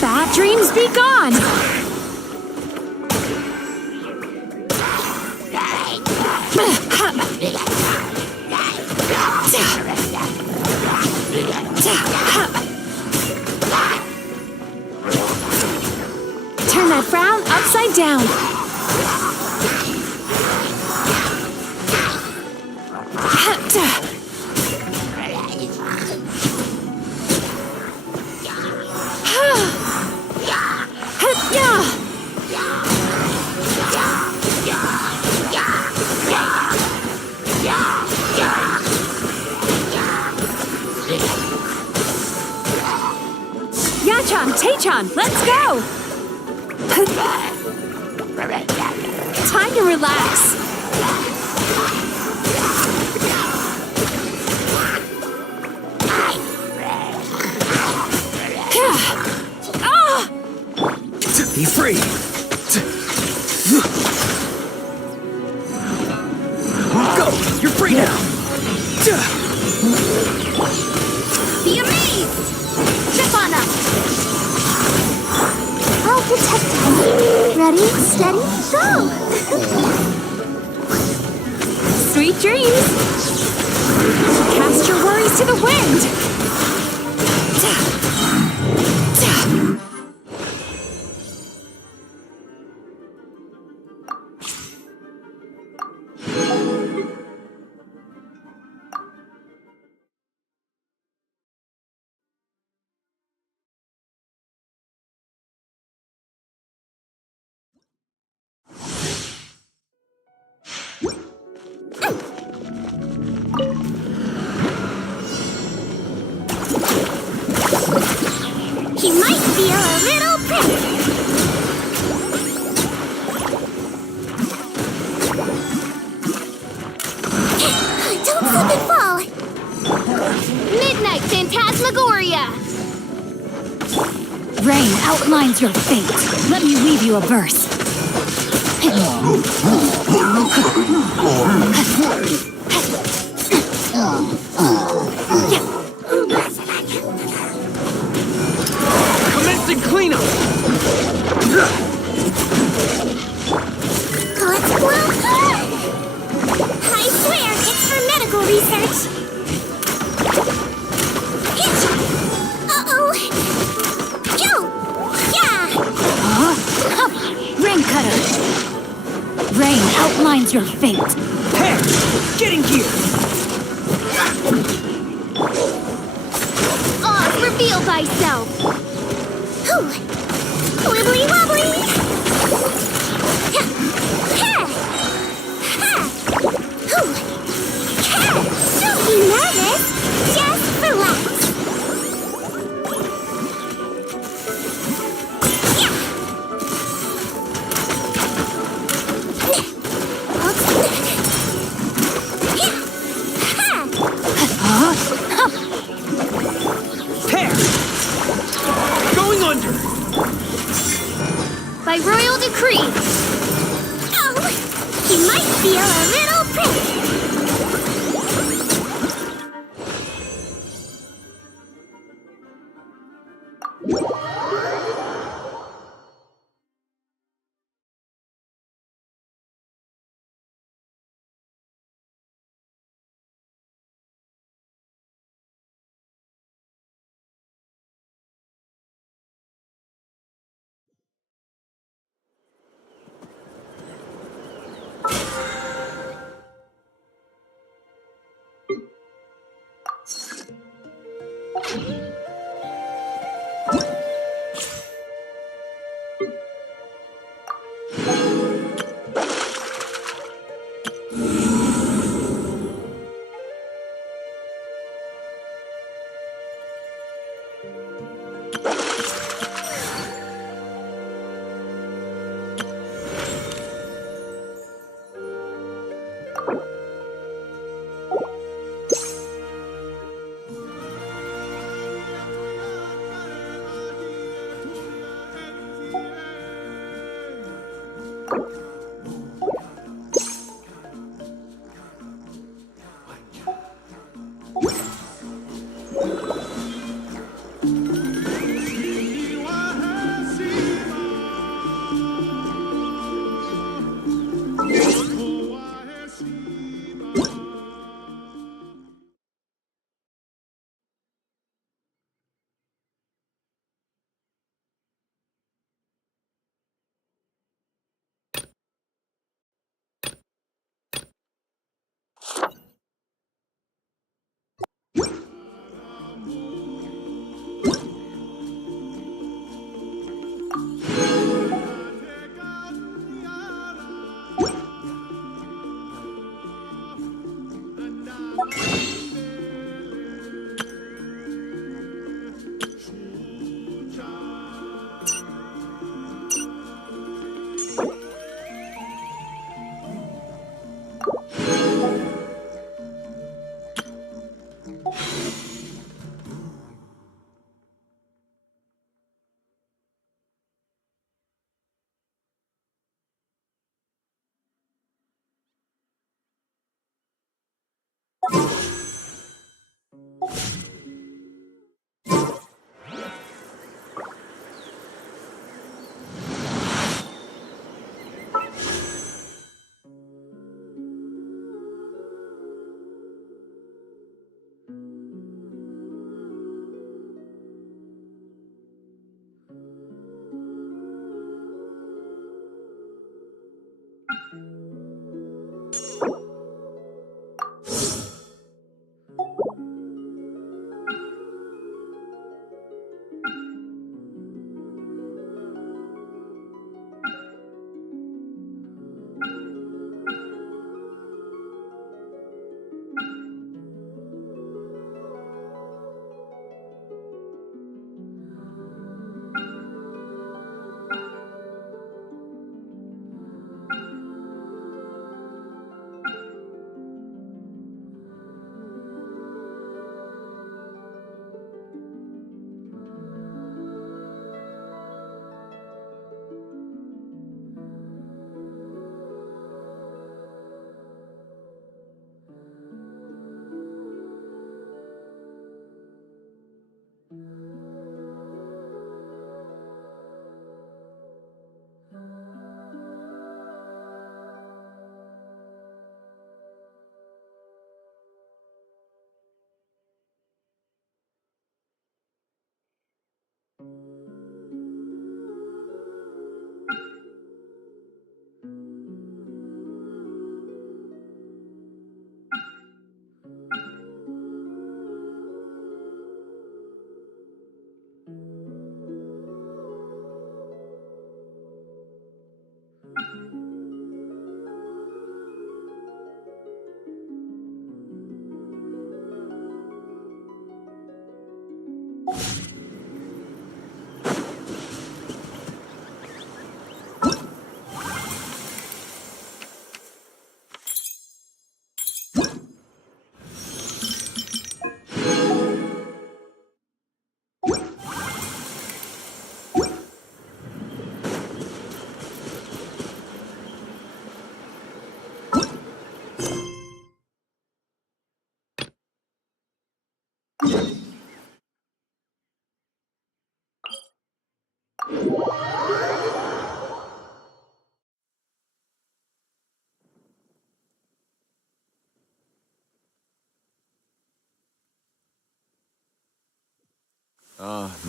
Bad dreams be gone! Turn that frown upside down. Teyvat, let's go! Time to relax. Be free! Go! You're free now! Be amazed! Chip on up! I'll protect you. Ready, steady, go! Sweet dreams! Cast your worries to the wind! He might feel a little pressure. Don't slip and fall. Midnight Phantasmagoria! Rain outlines your fate. Let me weave you a verse. Commencing cleanup! Let's blow. I swear it's for medical research. Uh-oh. Yo! Yeah! Rain cutter! Rain outlines your fate. Hey! Get in gear! Oz, reveal thyself! Wibbly wobbly! Don't be nervous! Just relax! Tear! Going under!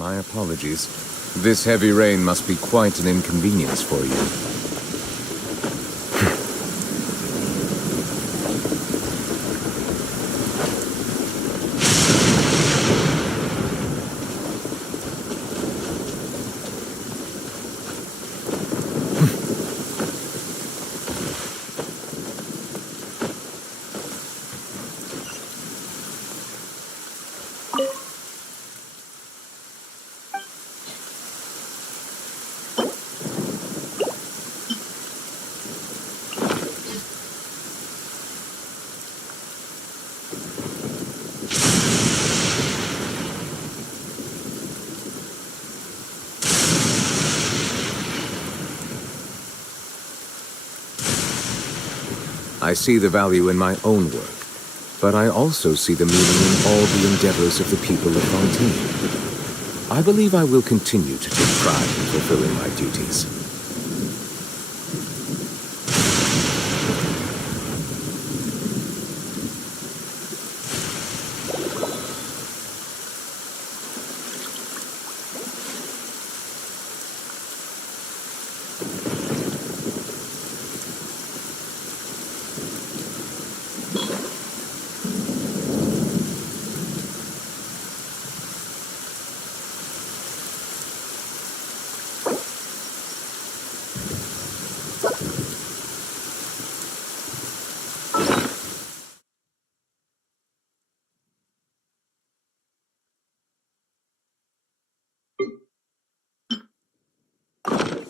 My apologies. This heavy rain must be quite an inconvenience for you. I see the value in my own work, but I also see the meaning in all the endeavors of the people of Fontaine. I believe I will continue to take pride in fulfilling my duties.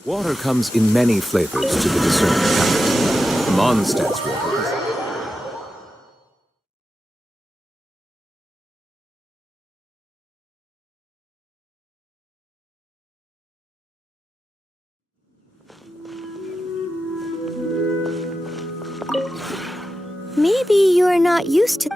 Water comes in many flavors to the discerning palate. Mondstadt's water is... Maybe you're not used to...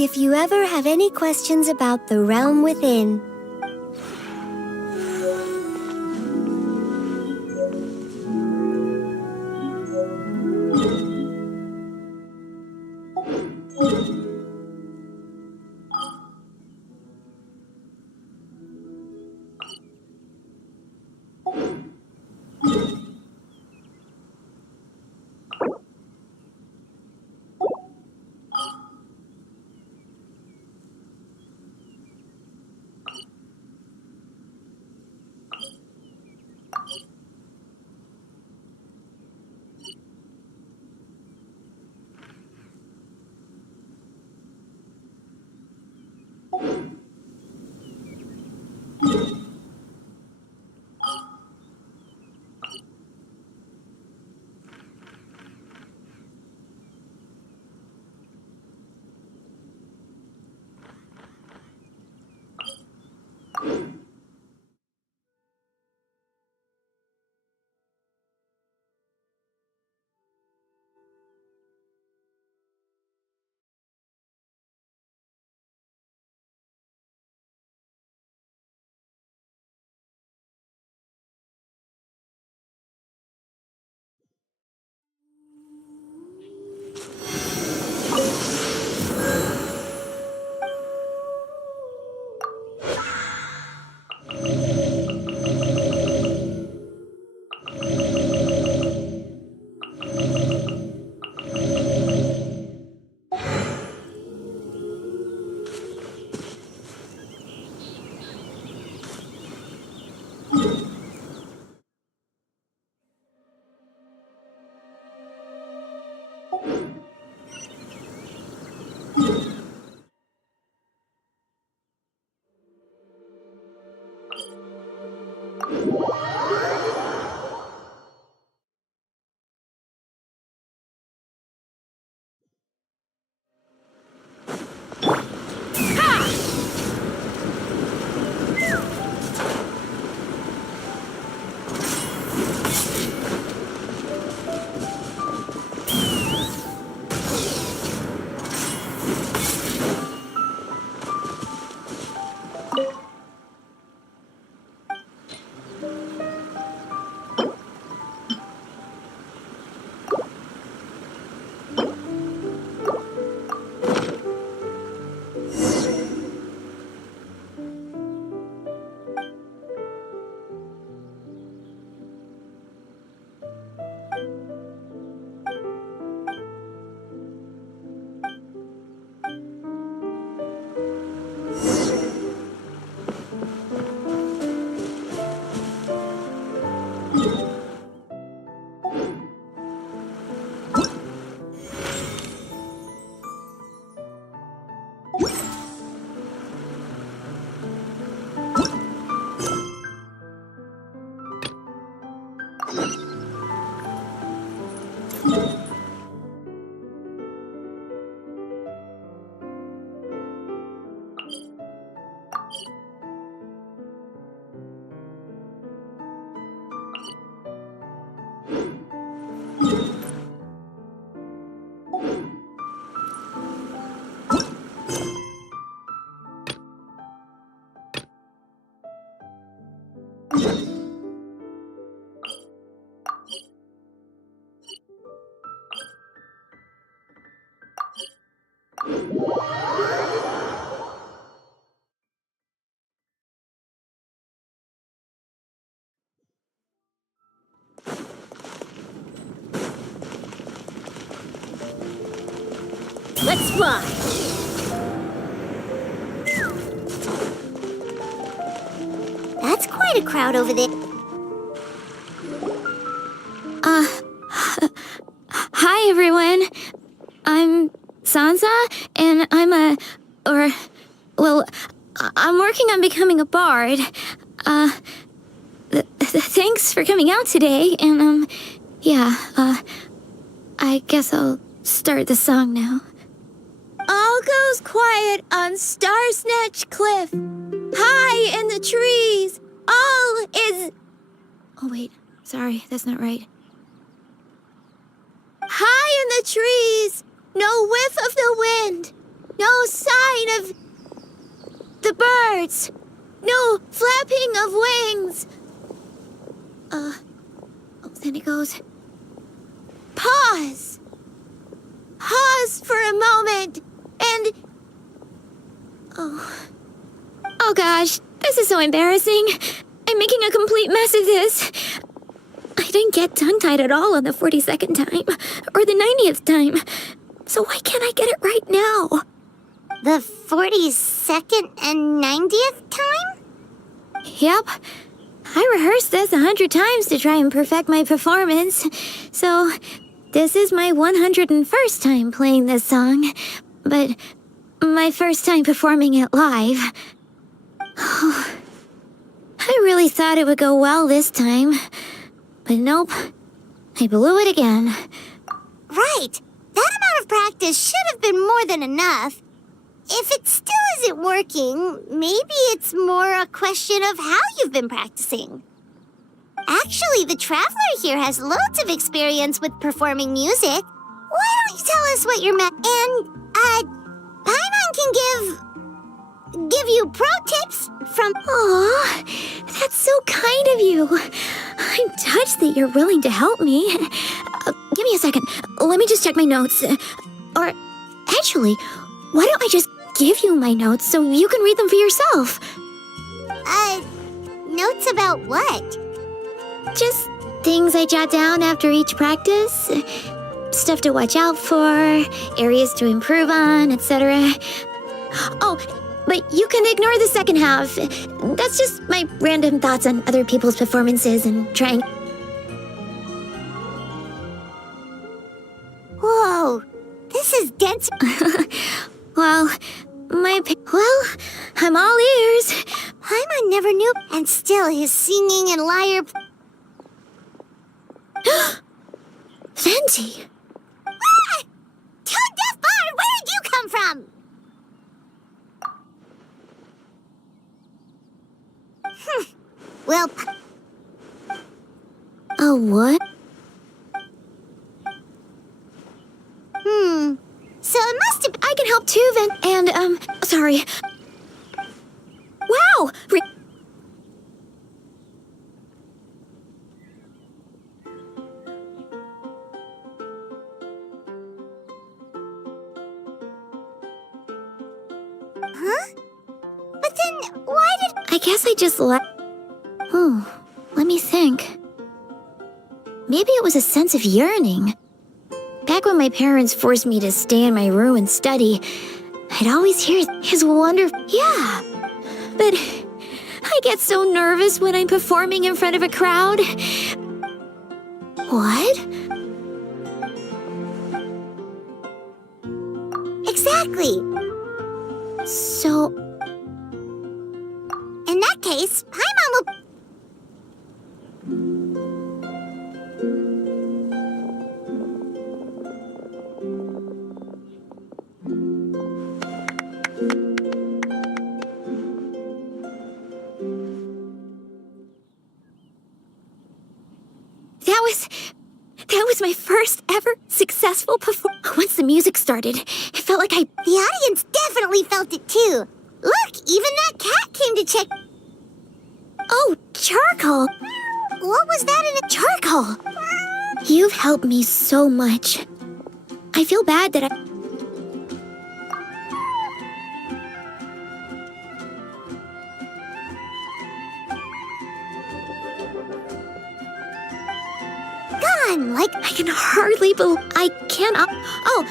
If you ever have any questions about the realm within, Let's fly. That's quite a crowd over there. Hi everyone. I'm Sansa, and I'm working on becoming a bard. Thanks for coming out today, and I guess I'll start the song now. All goes quiet on Star Snatch Cliff. High in the trees, all is... Oh wait, sorry, that's not right. High in the trees, no whiff of the wind, no sign of the birds, no flapping of wings. Then it goes. Pause. Pause for a moment, and... Oh gosh, this is so embarrassing. I'm making a complete mess of this. I didn't get tongue-tied at all on the 42nd time, or the 90th time. So why can't I get it right now? The 42nd and 90th time? Yep. I rehearsed this 100 times to try and perfect my performance. So, this is my 101st time playing this song, but my first time performing it live. I really thought it would go well this time, but nope. I blew it again. Right. That amount of practice should have been more than enough. If it still isn't working, maybe it's more a question of how you've been practicing. Actually, the Traveler here has loads of experience with performing music. Why don't you tell us what you're and, Paimon can give you pro tips from... Aw, that's so kind of you. I'm touched that you're willing to help me. Give me a second. Let me just check my notes. Or, actually, why don't I just give you my notes so you can read them for yourself? Notes about what? Just things I jot down after each practice. Stuff to watch out for, areas to improve on, etc. Oh, but you can ignore the second half. That's just my random thoughts on other people's performances and trying... Whoa, this is dense. Well, I'm all ears. Paimon never knew, and still his singing and lyre... Venti! Ah! Tone-deaf bard, where did you come from? Well... A what? So it must have... I can help too, and, sorry. Wow! Huh? But then, why did... I guess I just let me think. Maybe it was a sense of yearning. Back when my parents forced me to stay in my room and study, I'd always hear his wonderful... Yeah, but I get so nervous when I'm performing in front of a crowd. What? Exactly. So... In that case, Paimon will... That was my first ever successful performance. Once the music started, it felt like The audience definitely felt it too. Look, even that cat came to check... Oh, charcoal! What was that in a... Charcoal! You've helped me so much. I feel bad that Gone, like... I can hardly believe I cannot... Oh!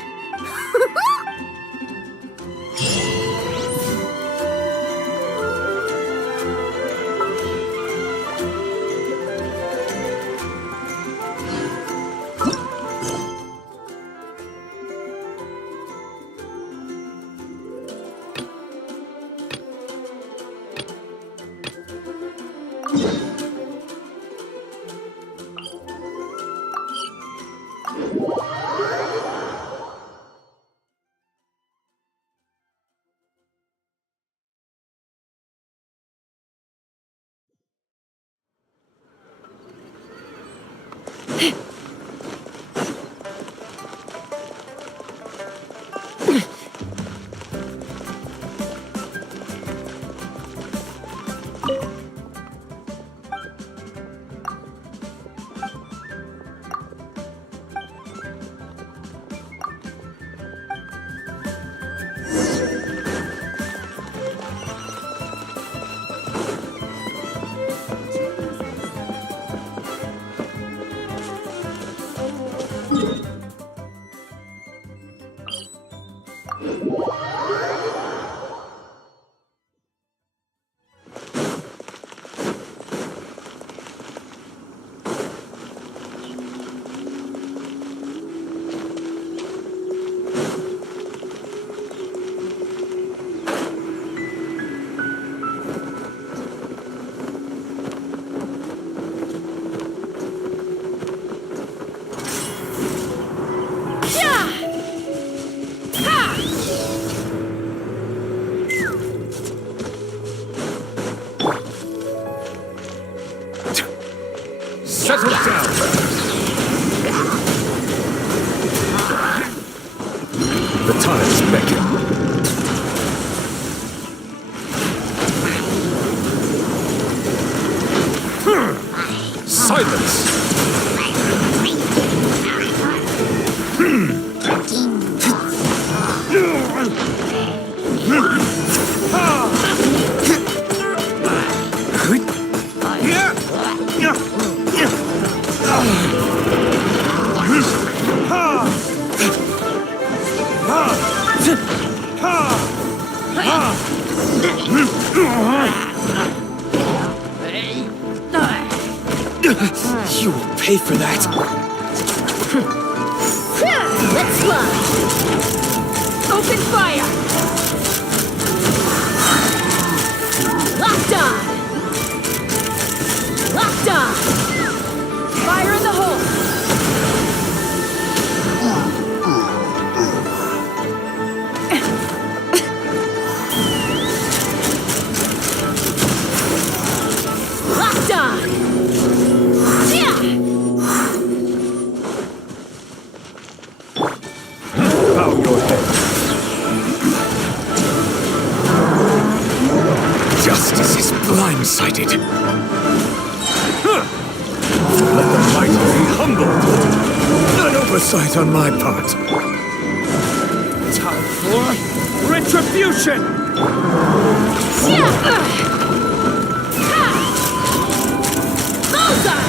Settle down! The tides beckon. Silence! You will pay for that. Let's fly! Open fire! Locked on! Locked on! Fire in the hole! Locked on! Bow your head. Justice is blindsided. Let the mighty be humbled. An oversight on my part. Time for retribution! Bullseye!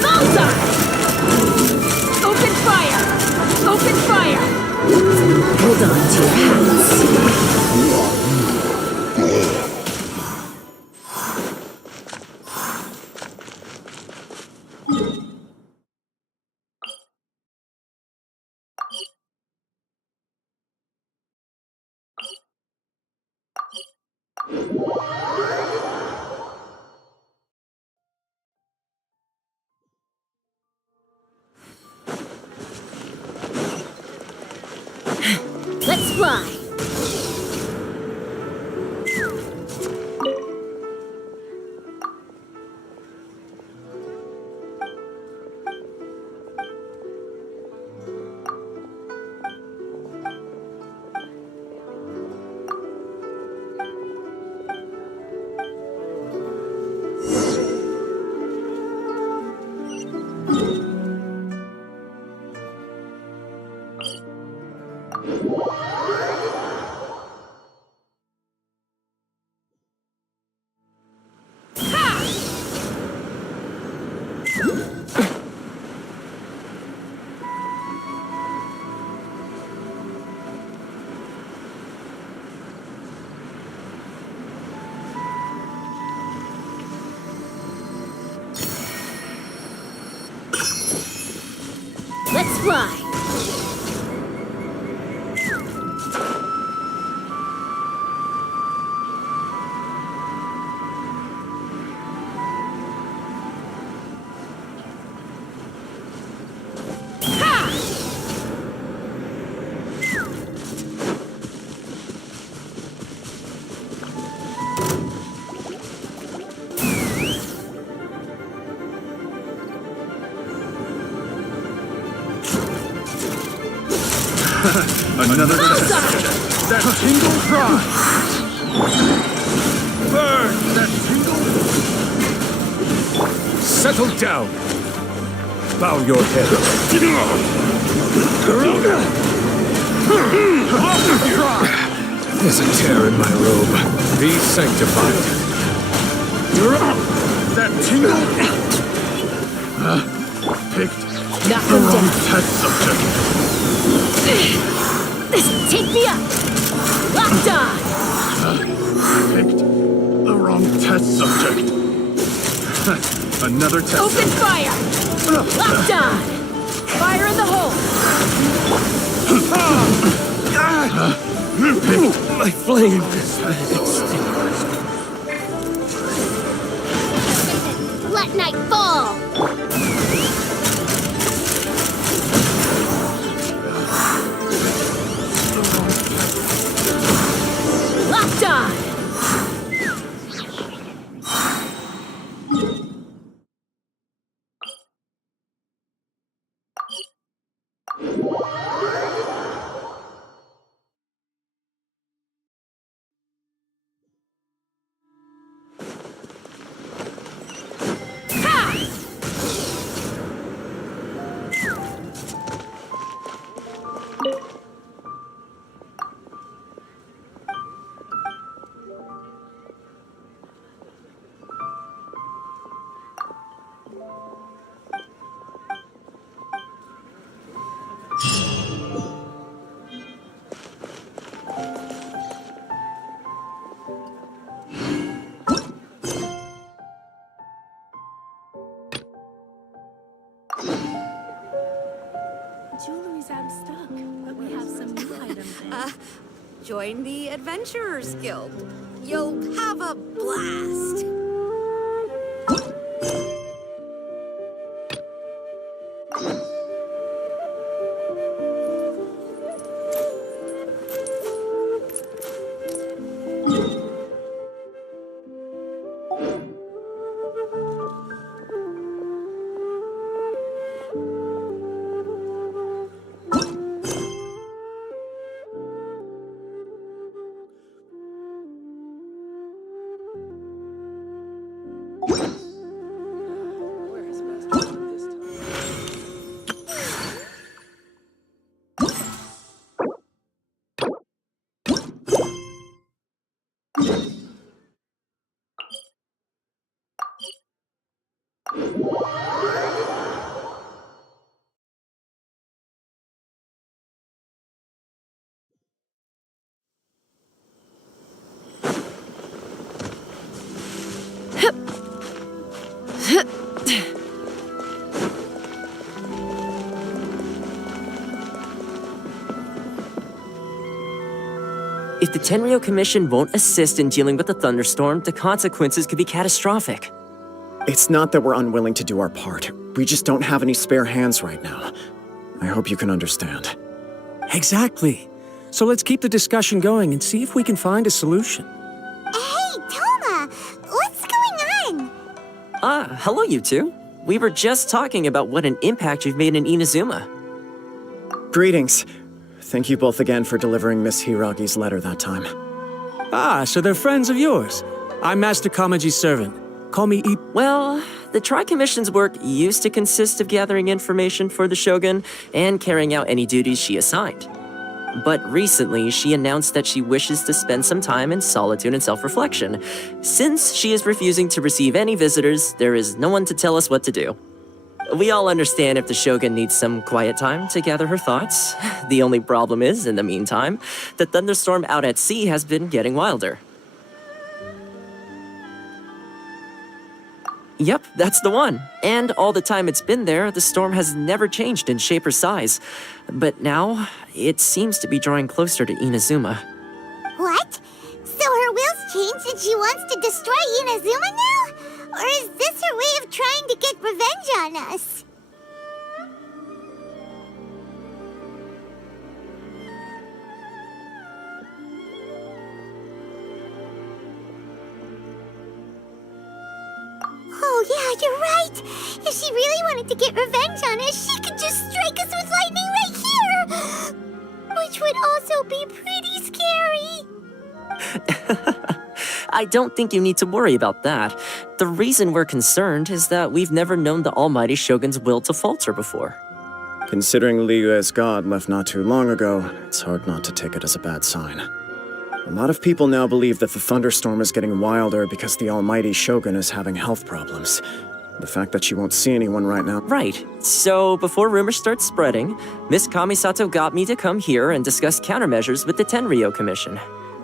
Bullseye! Open fire! Open fire! Hold on to your hats. Let's fly! Let's fly! Another test. That tingle prime. Burn that tingle. Settle down. Bow your head. There's a tear in my robe. Be sanctified. That tingle. Picked Knock the him wrong down. test subject. Take me up! Locked on! Picked the wrong test subject. Another test. Open fire! Locked on! Fire in the hole! My flame. Let night fall! Locked on! Jewelry's out of stock, but we have some new items in. Join the Adventurers Guild. You'll have a blast. If the Tenryo Commission won't assist in dealing with the thunderstorm, the consequences could be catastrophic. It's not that we're unwilling to do our part. We just don't have any spare hands right now. I hope you can understand. Exactly. So let's keep the discussion going and see if we can find a solution. Hey, Toma! What's going on? Hello you two. We were just talking about what an impact you've made in Inazuma. Greetings. Thank you both again for delivering Miss Hiragi's letter that time. Ah, so they're friends of yours. I'm Master Kamaji's servant. Call me Well, the Tri-Commission's work used to consist of gathering information for the Shogun and carrying out any duties she assigned. But recently, she announced that she wishes to spend some time in solitude and self-reflection. Since she is refusing to receive any visitors, there is no one to tell us what to do. We all understand if the Shogun needs some quiet time to gather her thoughts. The only problem is, in the meantime, the thunderstorm out at sea has been getting wilder. Yep, that's the one. And all the time it's been there, the storm has never changed in shape or size. But now, it seems to be drawing closer to Inazuma. What? So her will's changed and she wants to destroy Inazuma now? Or is this her way of trying to get revenge on us? Oh yeah, you're right! If she really wanted to get revenge on us, she could just strike us with lightning right here! But which would also be pretty scary. I don't think you need to worry about that. The reason we're concerned is that we've never known the Almighty Shogun's will to falter before. Considering Liyue's god left not too long ago, it's hard not to take it as a bad sign. A lot of people now believe that the thunderstorm is getting wilder because the Almighty Shogun is having health problems. The fact that she won't see anyone right now... Right. So, before rumors start spreading, Miss Kamisato got me to come here and discuss countermeasures with the Tenryou Commission.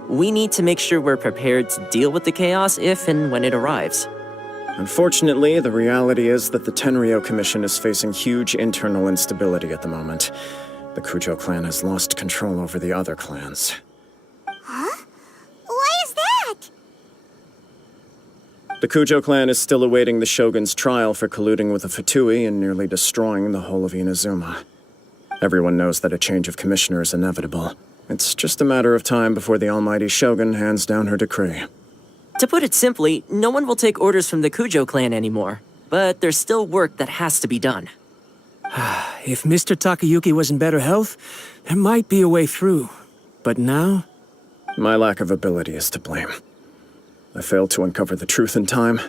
We need to make sure we're prepared to deal with the chaos if and when it arrives. Unfortunately, the reality is that the Tenryou Commission is facing huge internal instability at the moment. The Kujo clan has lost control over the other clans. Huh? Why is that? The Kujo clan is still awaiting the Shogun's trial for colluding with the Fatui and nearly destroying the whole of Inazuma. Everyone knows that a change of commissioner is inevitable. It's just a matter of time before the Almighty Shogun hands down her decree. To put it simply, no one will take orders from the Kujo clan anymore. But there's still work that has to be done. If Mr. Takayuki was in better health, there might be a way through. But now? My lack of ability is to blame. I failed to uncover the truth in time,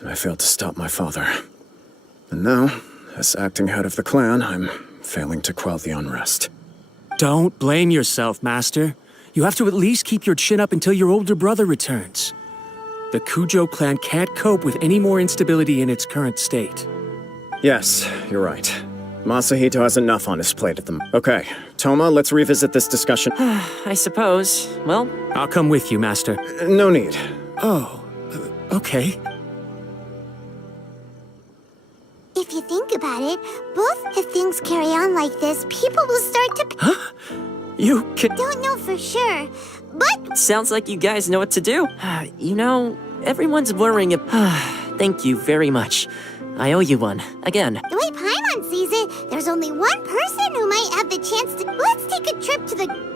and I failed to stop my father. And now, as acting head of the clan, I'm failing to quell the unrest. Don't blame yourself, Master. You have to at least keep your chin up until your older brother returns. The Kujo clan can't cope with any more instability in its current state. Yes, you're right. Masahito has enough on his plate at the moment. Okay, Toma, let's revisit this discussion. I suppose. Well, I'll come with you, Master. No need. Oh, okay. If you think about it, if things carry on like this, people will start to... Huh? You can... Don't know for sure, but... Sounds like you guys know what to do. You know, everyone's worrying Thank you very much. I owe you one. Again. The way Paimon sees it, there's only one person who might have the chance to... Let's take a trip to the...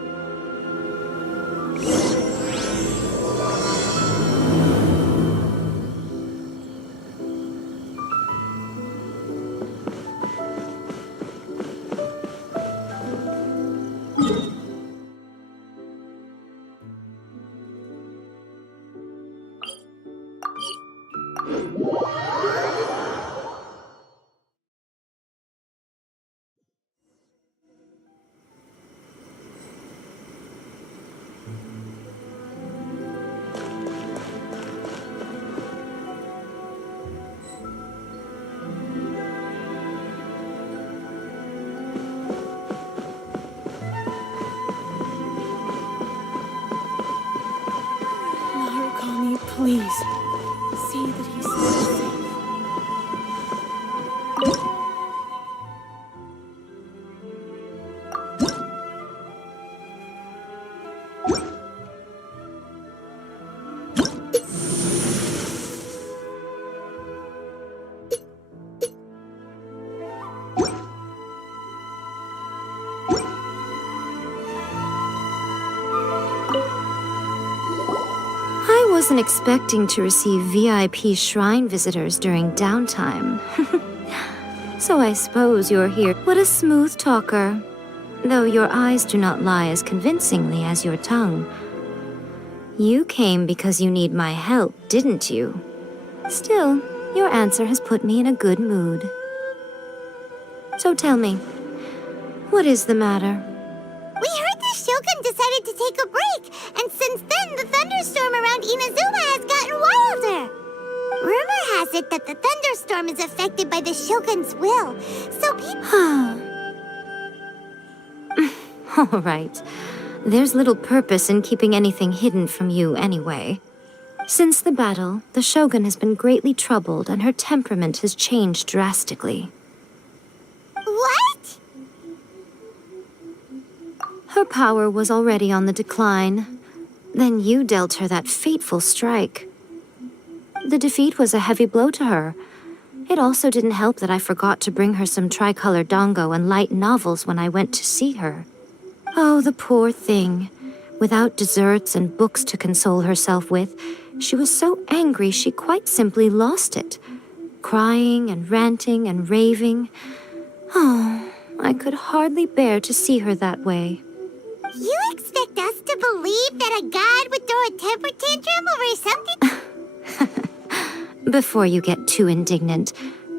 Narukami, please. See that he's safe. I wasn't expecting to receive VIP shrine visitors during downtime. So I suppose you're here. What a smooth talker. Though your eyes do not lie as convincingly as your tongue. You came because you need my help, didn't you? Still, your answer has put me in a good mood. So tell me, what is the matter? We heard the Shogun decided to take a break, and since then the thunderstorm around Inazuma has gotten wilder. Rumor has it that the thunderstorm is affected by the Shogun's will, so people... All right. There's little purpose in keeping anything hidden from you anyway. Since the battle, the Shogun has been greatly troubled and her temperament has changed drastically. What? Her power was already on the decline. Then you dealt her that fateful strike. The defeat was a heavy blow to her. It also didn't help that I forgot to bring her some tricolor dango and light novels when I went to see her. Oh, the poor thing. Without desserts and books to console herself with, she was so angry she quite simply lost it. Crying and ranting and raving. Oh, I could hardly bear to see her that way. You expect us to believe that a god would throw a temper tantrum over something? Before you get too indignant,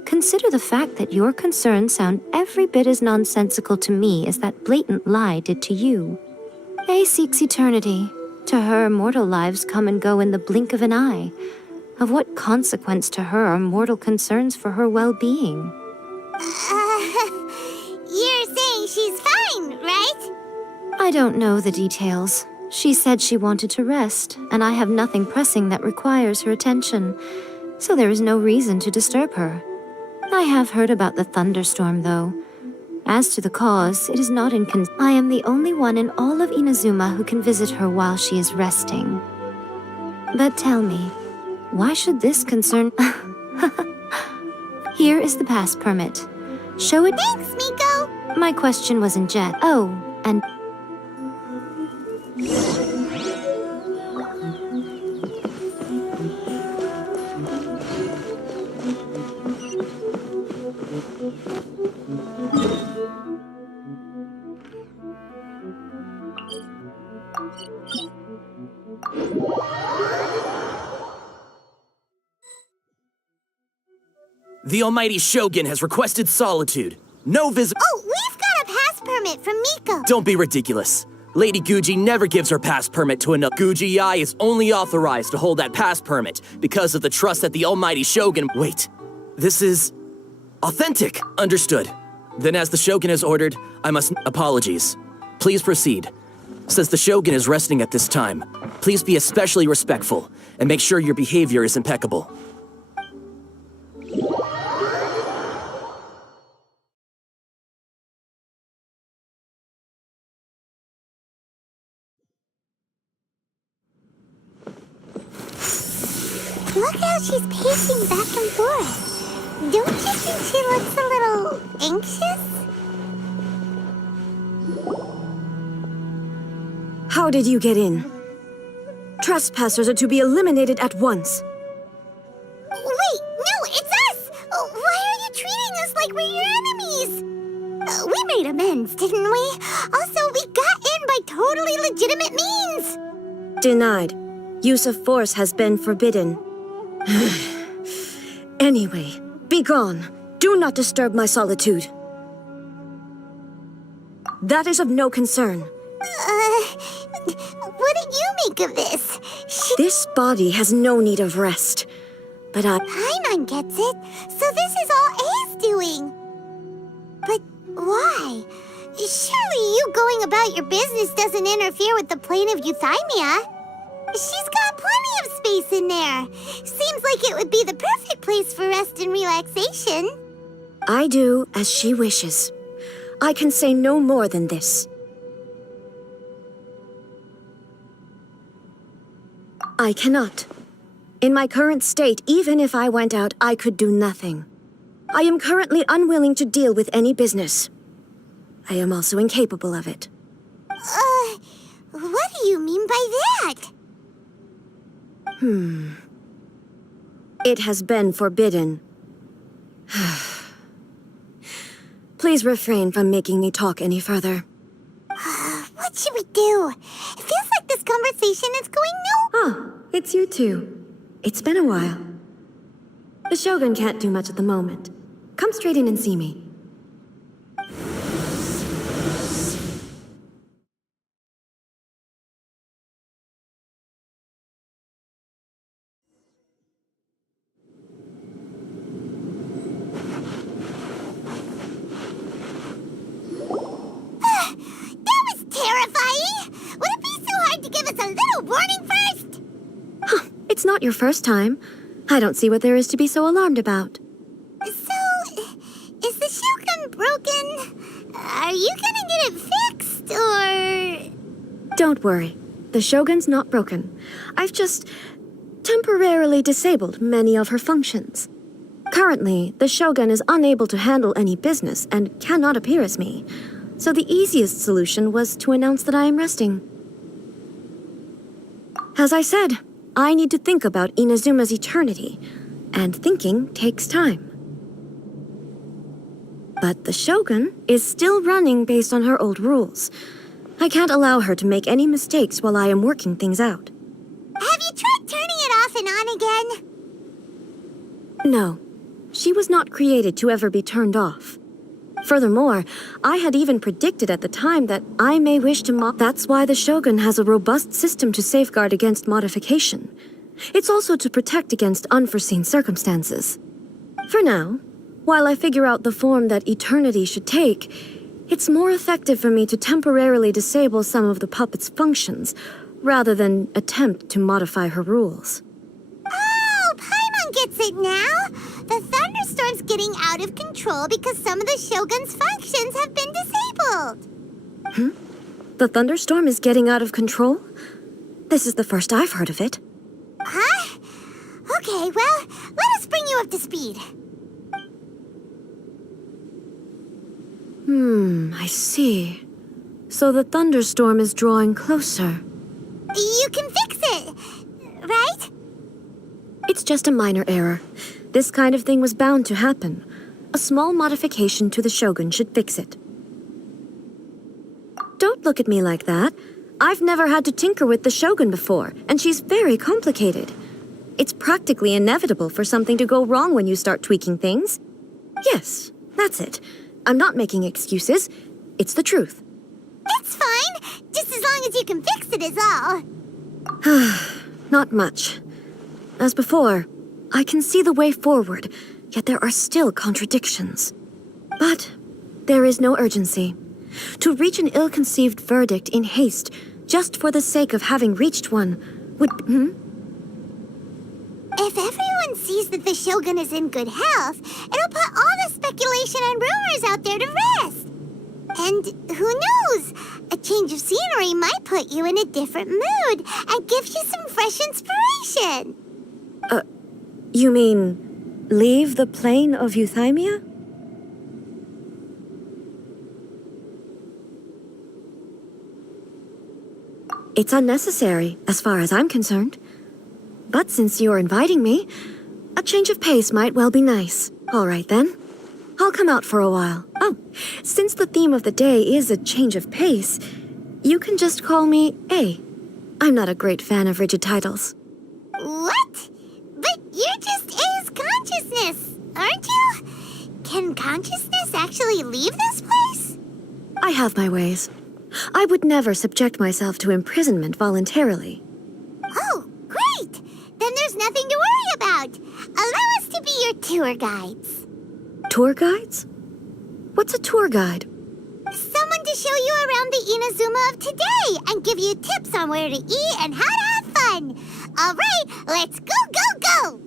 consider the fact that your concerns sound every bit as nonsensical to me as that blatant lie did to you. A seeks eternity. To her, mortal lives come and go in the blink of an eye. Of what consequence to her are mortal concerns for her well-being? You're saying she's fine, right? I don't know the details. She said she wanted to rest, and I have nothing pressing that requires her attention, so there is no reason to disturb her. I have heard about the thunderstorm, though. As to the cause, it is not I am the only one in all of Inazuma who can visit her while she is resting. But tell me, why should this concern... Here is the pass permit. Show it... Thanks, Miko! My question was in jest. Oh, and... The Almighty Shogun has requested solitude. No visit. Oh, we've got a pass permit from Miko. Don't be ridiculous. Lady Guji never gives her pass permit to another. Guji-ai is only authorized to hold that pass permit because of the trust that the Almighty Shogun... Wait, this is... authentic. Understood. Then as the Shogun has ordered, I must... Apologies. Please proceed. Since the Shogun is resting at this time, please be especially respectful and make sure your behavior is impeccable. Look how she's pacing back and forth. Don't you think she looks a little anxious? How did you get in? Trespassers are to be eliminated at once. Wait, no, it's us! Why are you treating us like we're your enemies? We made amends, didn't we? Also, we got in by totally legitimate means! Denied. Use of force has been forbidden. Anyway, be gone. Do not disturb my solitude. That is of no concern. What do you make of this? This body has no need of rest. But Paimon gets it, so this is all A's doing. But why? Surely you going about your business doesn't interfere with the plane of euthymia. She's got plenty of space in there. Seems like it would be the perfect place for rest and relaxation. I do as she wishes. I can say no more than this. I cannot. In my current state, even if I went out, I could do nothing. I am currently unwilling to deal with any business. I am also incapable of it. What do you mean by that? It has been forbidden. Please refrain from making me talk any further. What should we do? It feels like this conversation is going Oh, it's you two. It's been a while. The Shogun can't do much at the moment. Come straight in and see me. It's not your first time. I don't see what there is to be so alarmed about. So, is the Shogun broken? Are you gonna get it fixed, or...? Don't worry. The Shogun's not broken. I've just temporarily disabled many of her functions. Currently, the Shogun is unable to handle any business and cannot appear as me. So the easiest solution was to announce that I am resting. As I said, I need to think about Inazuma's eternity, and thinking takes time. But the Shogun is still running based on her old rules. I can't allow her to make any mistakes while I am working things out. Have you tried turning it off and on again? No, she was not created to ever be turned off. Furthermore, I had even predicted at the time that I may wish to That's why the Shogun has a robust system to safeguard against modification. It's also to protect against unforeseen circumstances. For now, while I figure out the form that eternity should take, it's more effective for me to temporarily disable some of the puppet's functions, rather than attempt to modify her rules. Oh, Paimon gets it now! The thunderstorm's getting out of control because some of the Shogun's functions have been disabled. The thunderstorm is getting out of control? This is the first I've heard of it. Huh? Okay, well, let us bring you up to speed. I see. So the thunderstorm is drawing closer. You can fix it, right? It's just a minor error. This kind of thing was bound to happen. A small modification to the Shogun should fix it. Don't look at me like that. I've never had to tinker with the Shogun before, and she's very complicated. It's practically inevitable for something to go wrong when you start tweaking things. Yes, that's it. I'm not making excuses. It's the truth. It's fine, just as long as you can fix it is all. Not much. As before, I can see the way forward, yet there are still contradictions. But there is no urgency. To reach an ill-conceived verdict in haste, just for the sake of having reached one, would... If everyone sees that the Shogun is in good health, it'll put all the speculation and rumors out there to rest. And who knows? A change of scenery might put you in a different mood and give you some fresh inspiration. You mean, leave the plane of euthymia? It's unnecessary, as far as I'm concerned. But since you're inviting me, a change of pace might well be nice. All right, then. I'll come out for a while. Oh, since the theme of the day is a change of pace, you can just call me A. I'm not a great fan of rigid titles. What? But you're just A's consciousness, aren't you? Can consciousness actually leave this place? I have my ways. I would never subject myself to imprisonment voluntarily. Oh, great! Then there's nothing to worry about. Allow us to be your tour guides. Tour guides? What's a tour guide? Someone to show you around the Inazuma of today and give you tips on where to eat and how to have fun. All right, let's go, go, go!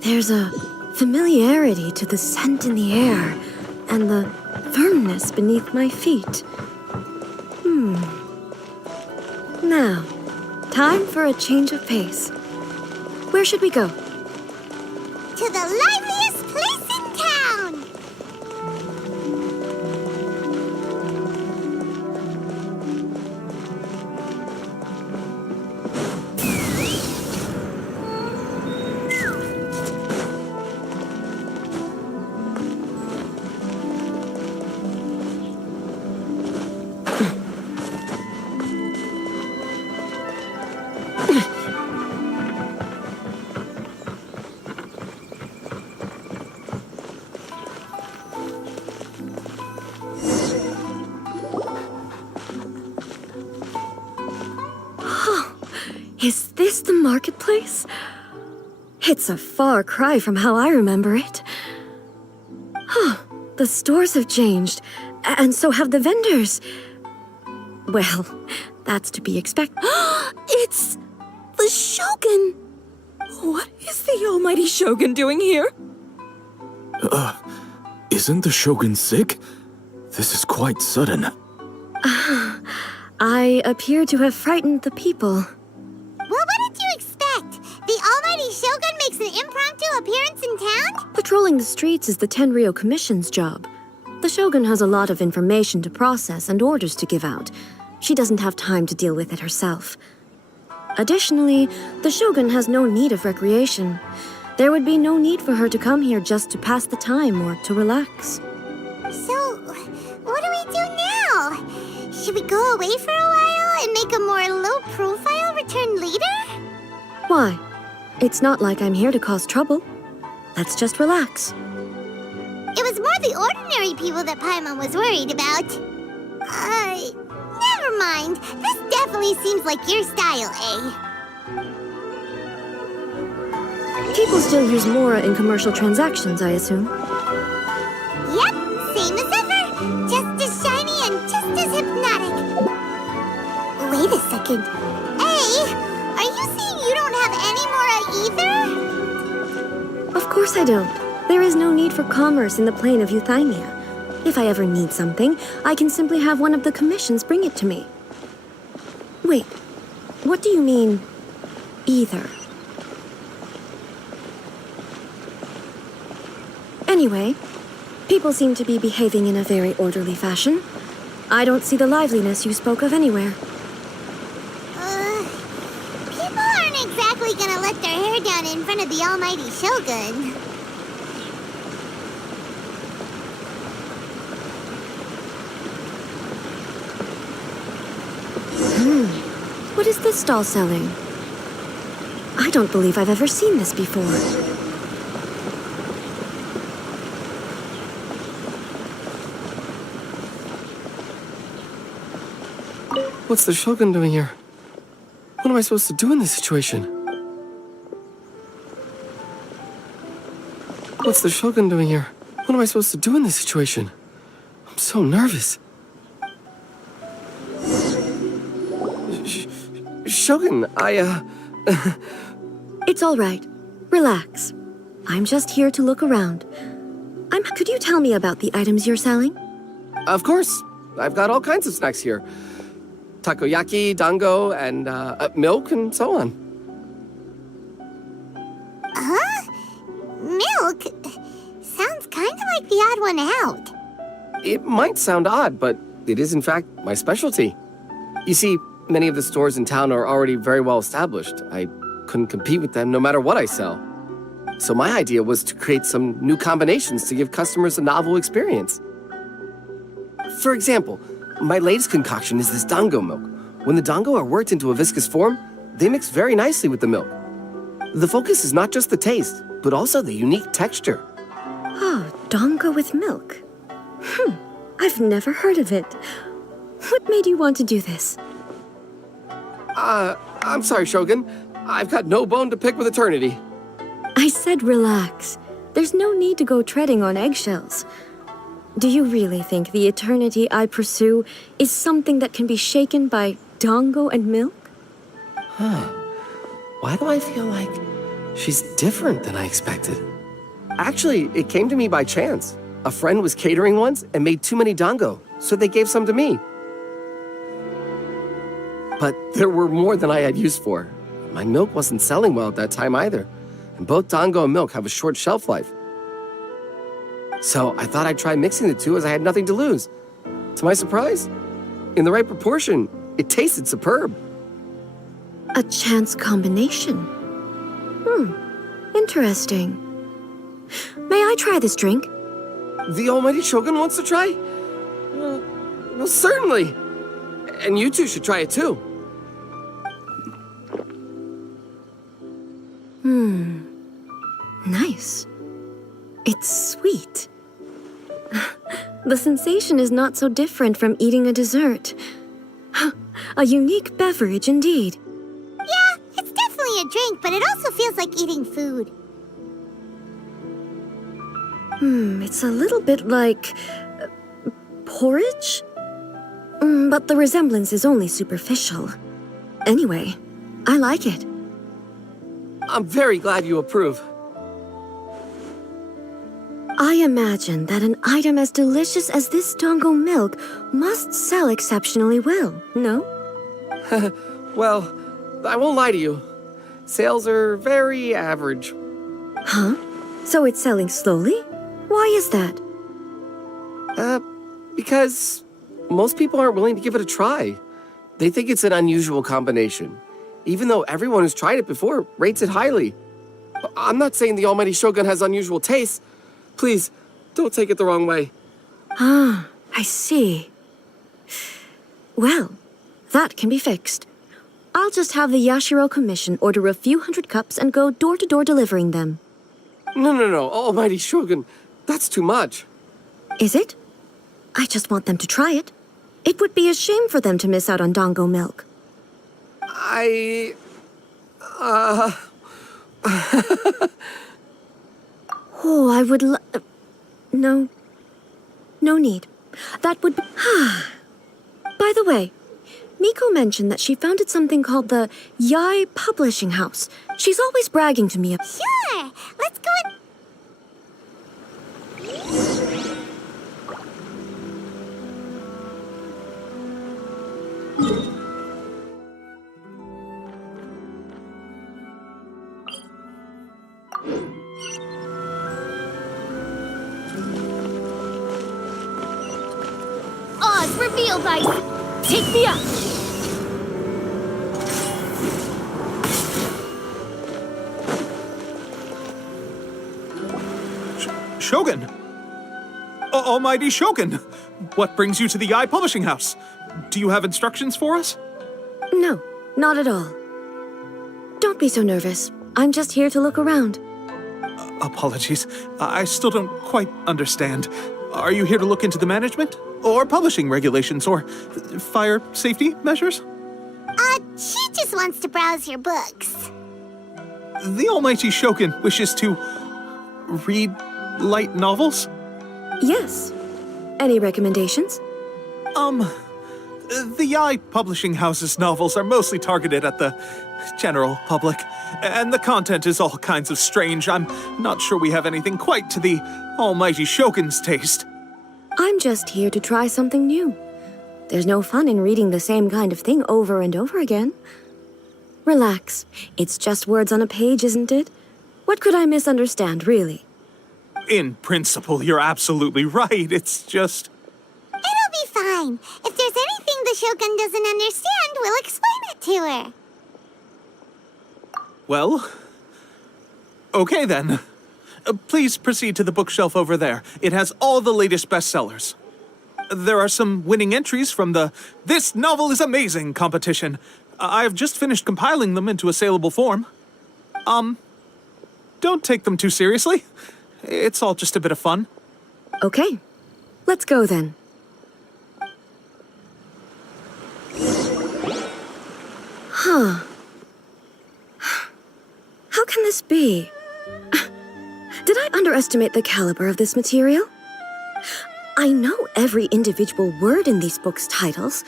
There's a familiarity to the scent in the air and the firmness beneath my feet. Now, time for a change of pace. Where should we go? To the liveliest place in town! Is this the marketplace? It's a far cry from how I remember it. The stores have changed, and so have the vendors. Well, that's to be expected. It's the Shogun! What is the almighty Shogun doing here? Isn't the Shogun sick? This is quite sudden. I appear to have frightened the people. Well, what did you expect? The almighty Shogun makes an impromptu appearance in town? Patrolling the streets is the Tenryou Commission's job. The Shogun has a lot of information to process and orders to give out. She doesn't have time to deal with it herself. Additionally, the Shogun has no need of recreation. There would be no need for her to come here just to pass the time or to relax. So, what do we do now? Should we go away for a while and make a more low-profile return later? Why? It's not like I'm here to cause trouble. Let's just relax. It was more the ordinary people that Paimon was worried about. Never mind. This definitely seems like your style, eh? People still use Mora in commercial transactions, I assume. Yep, same as ever. Just as shiny and just as hypnotic. Wait a second. Hey, are you saying you don't have any Mora either? Of course I don't. There is no need for commerce in the plane of Euthymia. If I ever need something, I can simply have one of the commissions bring it to me. Wait, what do you mean, either? Anyway, people seem to be behaving in a very orderly fashion. I don't see the liveliness you spoke of anywhere. People aren't exactly gonna let their hair down in front of the almighty Shogun. What is this stall selling? I don't believe I've ever seen this before. What's the Shogun doing here? What am I supposed to do in this situation? What's the Shogun doing here? What am I supposed to do in this situation? I'm so nervous. Shogun, It's all right. Relax. I'm just here to look around. Could you tell me about the items you're selling? Of course. I've got all kinds of snacks here. Takoyaki, dango, and milk, and so on. Huh? Milk? Sounds kind of like the odd one out. It might sound odd, but it is in fact my specialty. You see, many of the stores in town are already very well established. I couldn't compete with them no matter what I sell. So my idea was to create some new combinations to give customers a novel experience. For example, my latest concoction is this dango milk. When the dango are worked into a viscous form, they mix very nicely with the milk. The focus is not just the taste, but also the unique texture. Oh, dango with milk. I've never heard of it. What made you want to do this? I'm sorry, Shogun. I've got no bone to pick with eternity. I said relax. There's no need to go treading on eggshells. Do you really think the eternity I pursue is something that can be shaken by dango and milk? Why do I feel like she's different than I expected? Actually, it came to me by chance. A friend was catering once and made too many dango, so they gave some to me. But there were more than I had use for. My milk wasn't selling well at that time either, and both dango and milk have a short shelf life. So I thought I'd try mixing the two as I had nothing to lose. To my surprise, in the right proportion, it tasted superb. A chance combination. Interesting. May I try this drink? The almighty Shogun wants to try? Well, certainly. And you two should try it too. Nice. It's sweet. The sensation is not so different from eating a dessert. A unique beverage indeed. Yeah, it's definitely a drink, but it also feels like eating food. It's a little bit like porridge? But the resemblance is only superficial. Anyway, I like it. I'm very glad you approve. I imagine that an item as delicious as this dango milk must sell exceptionally well, no? Well, I won't lie to you. Sales are very average. Huh? So it's selling slowly? Why is that? Because most people aren't willing to give it a try. They think it's an unusual combination, even though everyone who's tried it before rates it highly. I'm not saying the Almighty Shogun has unusual tastes. Please, don't take it the wrong way. Ah, I see. Well, that can be fixed. I'll just have the Yashiro Commission order a few hundred cups and go door-to-door delivering them. No, Almighty Shogun, that's too much. Is it? I just want them to try it. It would be a shame for them to miss out on Dango milk. Oh, I would No. No need. That would be... By the way, Miko mentioned that she founded something called the Yai Publishing House. She's always bragging to me. Sure, let's go and... Oz revealed by... Take me up! Shogun! Almighty Shogun! What brings you to the Yai Publishing House? Do you have instructions for us? No, not at all. Don't be so nervous. I'm just here to look around. Apologies. I still don't quite understand. Are you here to look into the management? Or publishing regulations? Or fire safety measures? She just wants to browse your books. The Almighty Shogun wishes to... read light novels? Yes. Any recommendations? The Yai Publishing House's novels are mostly targeted at the general public, and the content is all kinds of strange. I'm not sure we have anything quite to the Almighty Shogun's taste. I'm just here to try something new. There's no fun in reading the same kind of thing over and over again. Relax. It's just words on a page, isn't it? What could I misunderstand, really? In principle, you're absolutely right. It's just... It'll be fine. If there's anything the Shogun doesn't understand, we'll explain it to her. Well... okay then. Please proceed to the bookshelf over there. It has all the latest bestsellers. There are some winning entries from the This Novel is Amazing competition. I've just finished compiling them into a saleable form. Don't take them too seriously. It's all just a bit of fun. Okay. Let's go then. Huh. How can this be? Did I underestimate the caliber of this material? I know every individual word in these books' titles,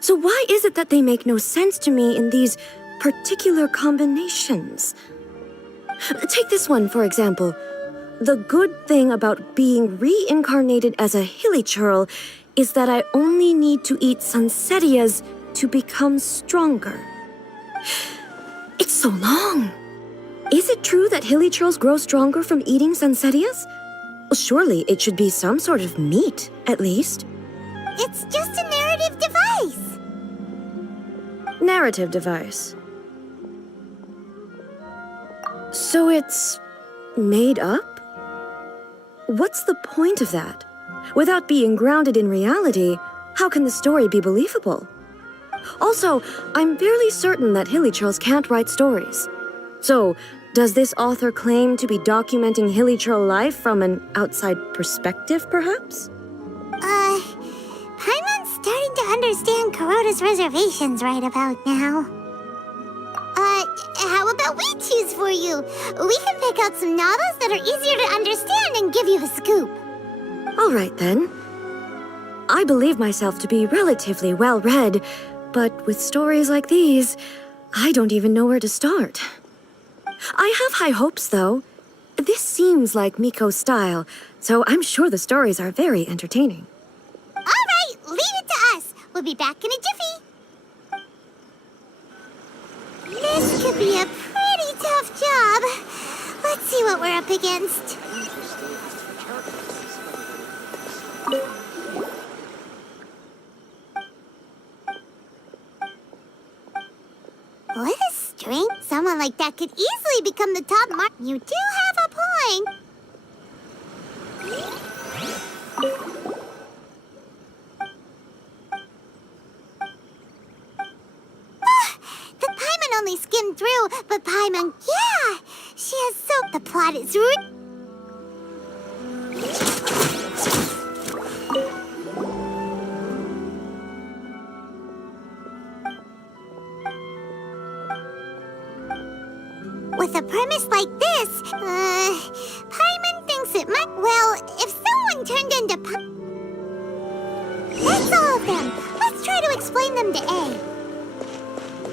so why is it that they make no sense to me in these particular combinations? Take this one, for example. The good thing about being reincarnated as a hilichurl is that I only need to eat sunsetias to become stronger. It's so long. Is it true that hilichurls grow stronger from eating sunsetias? Surely it should be some sort of meat, at least. It's just a narrative device. Narrative device. So it's made up? What's the point of that? Without being grounded in reality, how can the story be believable? Also, I'm fairly certain that hilichurls can't write stories. So, does this author claim to be documenting hilichurl life from an outside perspective, perhaps? Paimon's starting to understand Kuroda's reservations right about now. How about we choose for you? We can pick out some novels that are easier to understand and give you the scoop. All right, then. I believe myself to be relatively well-read, but with stories like these, I don't even know where to start. I have high hopes, though. This seems like Miko's style, so I'm sure the stories are very entertaining. All right, leave it to us. We'll be back in a jiffy. This could be a pretty tough job. Let's see what we're up against. like that could easily become the top mark. You do have a point. The Paimon only skimmed through, but Paimon, yeah, she has so... The plot is rude. With a premise like this, Paimon thinks it might... Well, if someone turned into That's all of them. Let's try to explain them to A.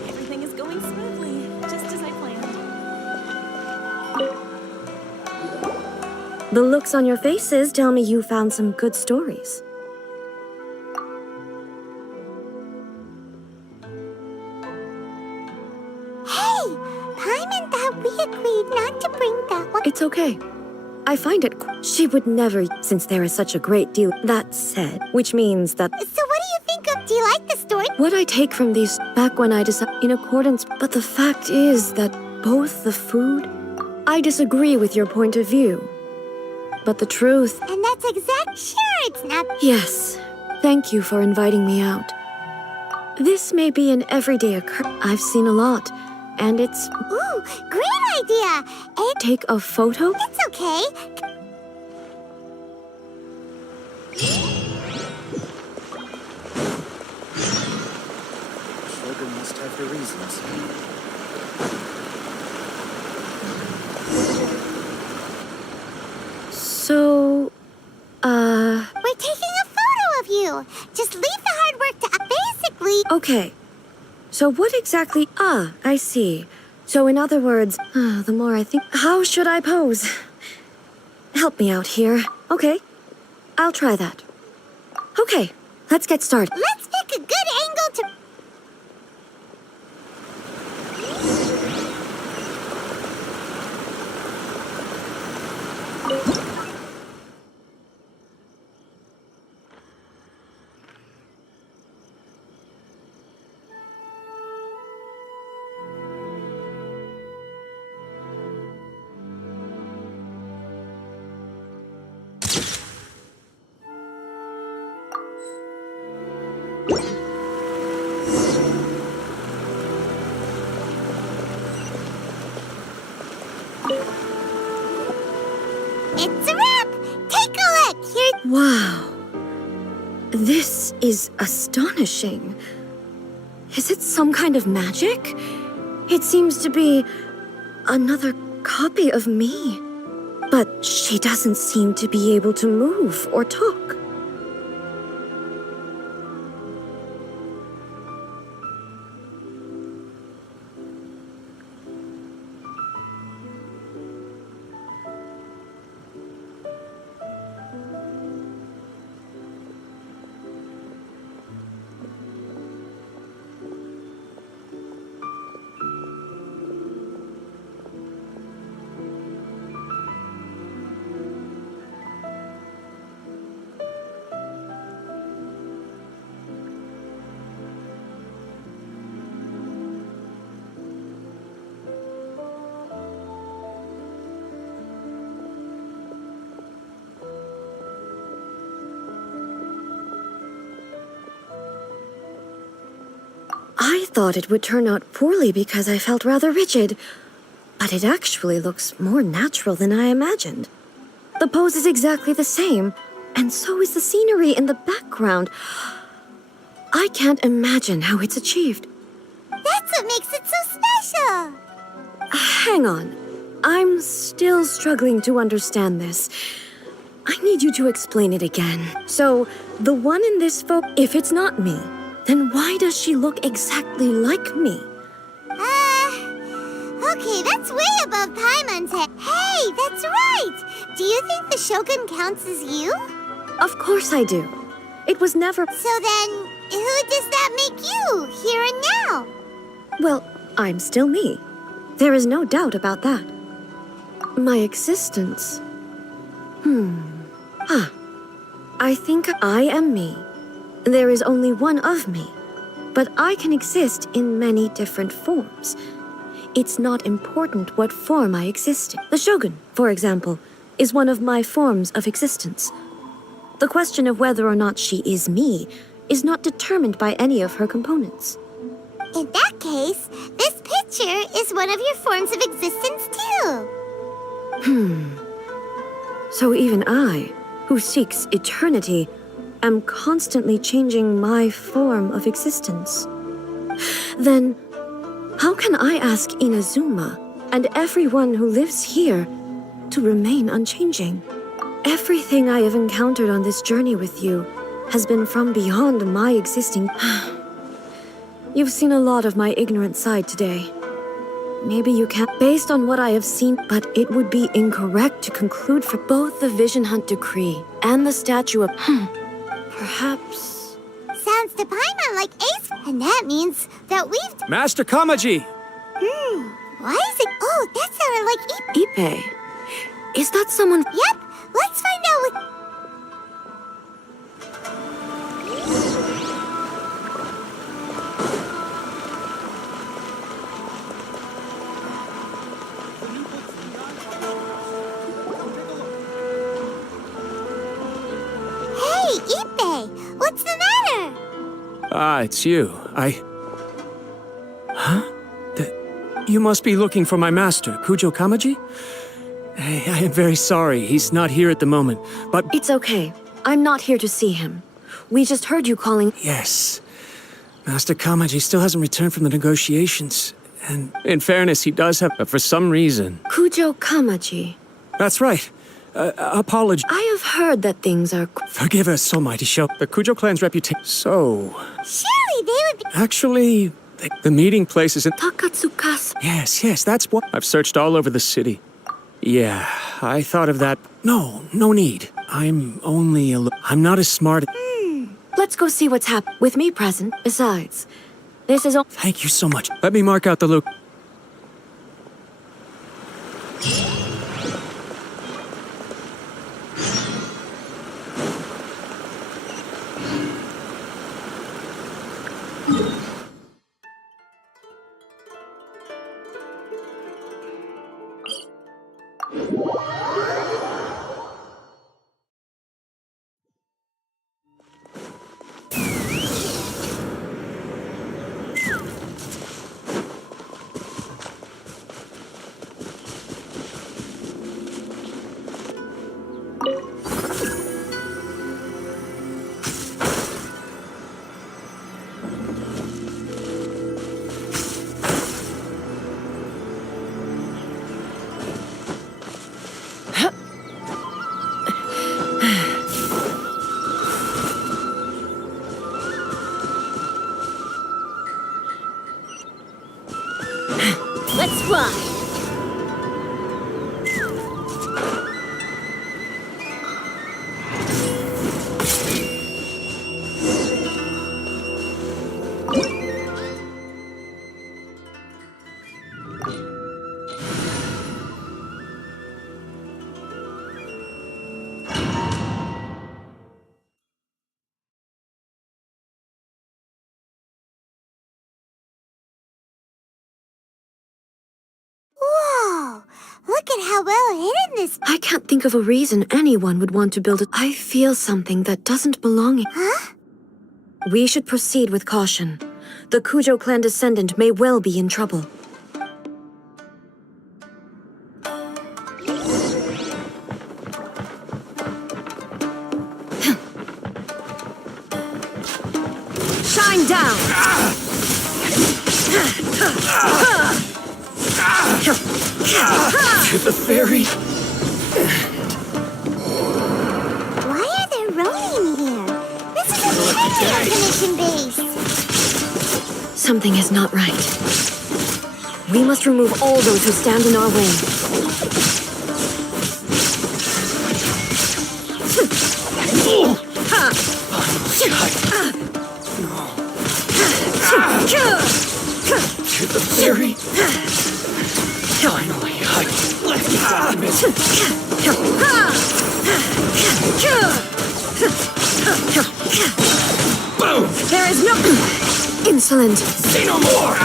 Everything is going smoothly, just as I planned. The looks on your faces tell me you found some good stories. Hey! Paimon thought we agreed not to bring that one. It's okay. I find it she would never, since there is such a great deal. That said, which means that... So what do you think of... Do you like the story? What I take from these back when I decided in accordance, but the fact is that both the food... I disagree with your point of view. But the truth... And that's exact... Sure, it's not... Yes. Thank you for inviting me out. This may be an everyday occurrence. I've seen a lot, and it's... Ooh, great idea! Take a photo? It's okay. Shogun must have her reasons. So... We're taking a photo of you. Just leave the hard work to... Basically... Okay. So what exactly... Ah, I see. So in other words, the more I think... How should I pose? Help me out here. Okay. I'll try that. Okay, let's get started. Let's pick a good angle to... It's a wrap! Take a look! Here... Wow. This is astonishing. Is it some kind of magic? It seems to be another copy of me. But she doesn't seem to be able to move or talk. I thought it would turn out poorly because I felt rather rigid, but it actually looks more natural than I imagined. The pose is exactly the same, and so is the scenery in the background. I can't imagine how it's achieved. That's what makes it so special! Hang on. I'm still struggling to understand this. I need you to explain it again. So, the one in this photo, if it's not me, then why does she look exactly like me? Okay, that's way above Paimon's head. Hey, that's right! Do you think the Shogun counts as you? Of course I do. It was never... So then, who does that make you, here and now? Well, I'm still me. There is no doubt about that. My existence... I think I am me. There is only one of me, but I can exist in many different forms. it's not important what form I exist in. The Shogun, for example, is one of my forms of existence. The question of whether or not she is me is not determined by any of her components. In that case, this picture is one of your forms of existence too. So even I, who seeks eternity, am constantly changing my form of existence. Then, how can I ask Inazuma and everyone who lives here to remain unchanging? Everything I have encountered on this journey with you has been from beyond my existing. You've seen a lot of my ignorant side today. Maybe you can't, based on what I have seen, but it would be incorrect to conclude for both the Vision Hunt Decree and the Statue of... Perhaps... Sounds to Paimon like Ace, and that means that we've... Master Kamaji! Why is it... Oh, that sounded like Ipe. Is that someone... Yep, let's find out what... Hey, Ipe! What's the matter? Ah, it's you. Huh? You must be looking for my master, Kujo Kamaji? I am very sorry, he's not here at the moment, but... It's okay. I'm not here to see him. We just heard you calling... Yes. Master Kamaji still hasn't returned from the negotiations. And in fairness, he does have... But for some reason... Kujo Kamaji. That's right. Apology. I have heard that things are... Forgive us, Almighty Show. The Kujo clan's reputation... So... Surely they would be... Actually, the meeting place is in... Takatsukas. Yes, that's what... I've searched all over the city. Yeah, I thought of that. No need. I'm only a... I'm not as smart... Let's go see what's happened. With me present. Besides, this is... Thank you so much. Let me mark out the loop. Let's fly. Whoa! Look at how well hidden this... I can't think of a reason anyone would want to build it. I feel something that doesn't belong in... Huh? We should proceed with caution. The Kujo clan descendant may well be in trouble. Shine down! To the ferry. Why are there rolling here? This is a very commission base. Something is not right. We must remove all those who stand in our way. To the ferry. Finally, let's get out of this. Boom! There is no... Insolent. Say no more!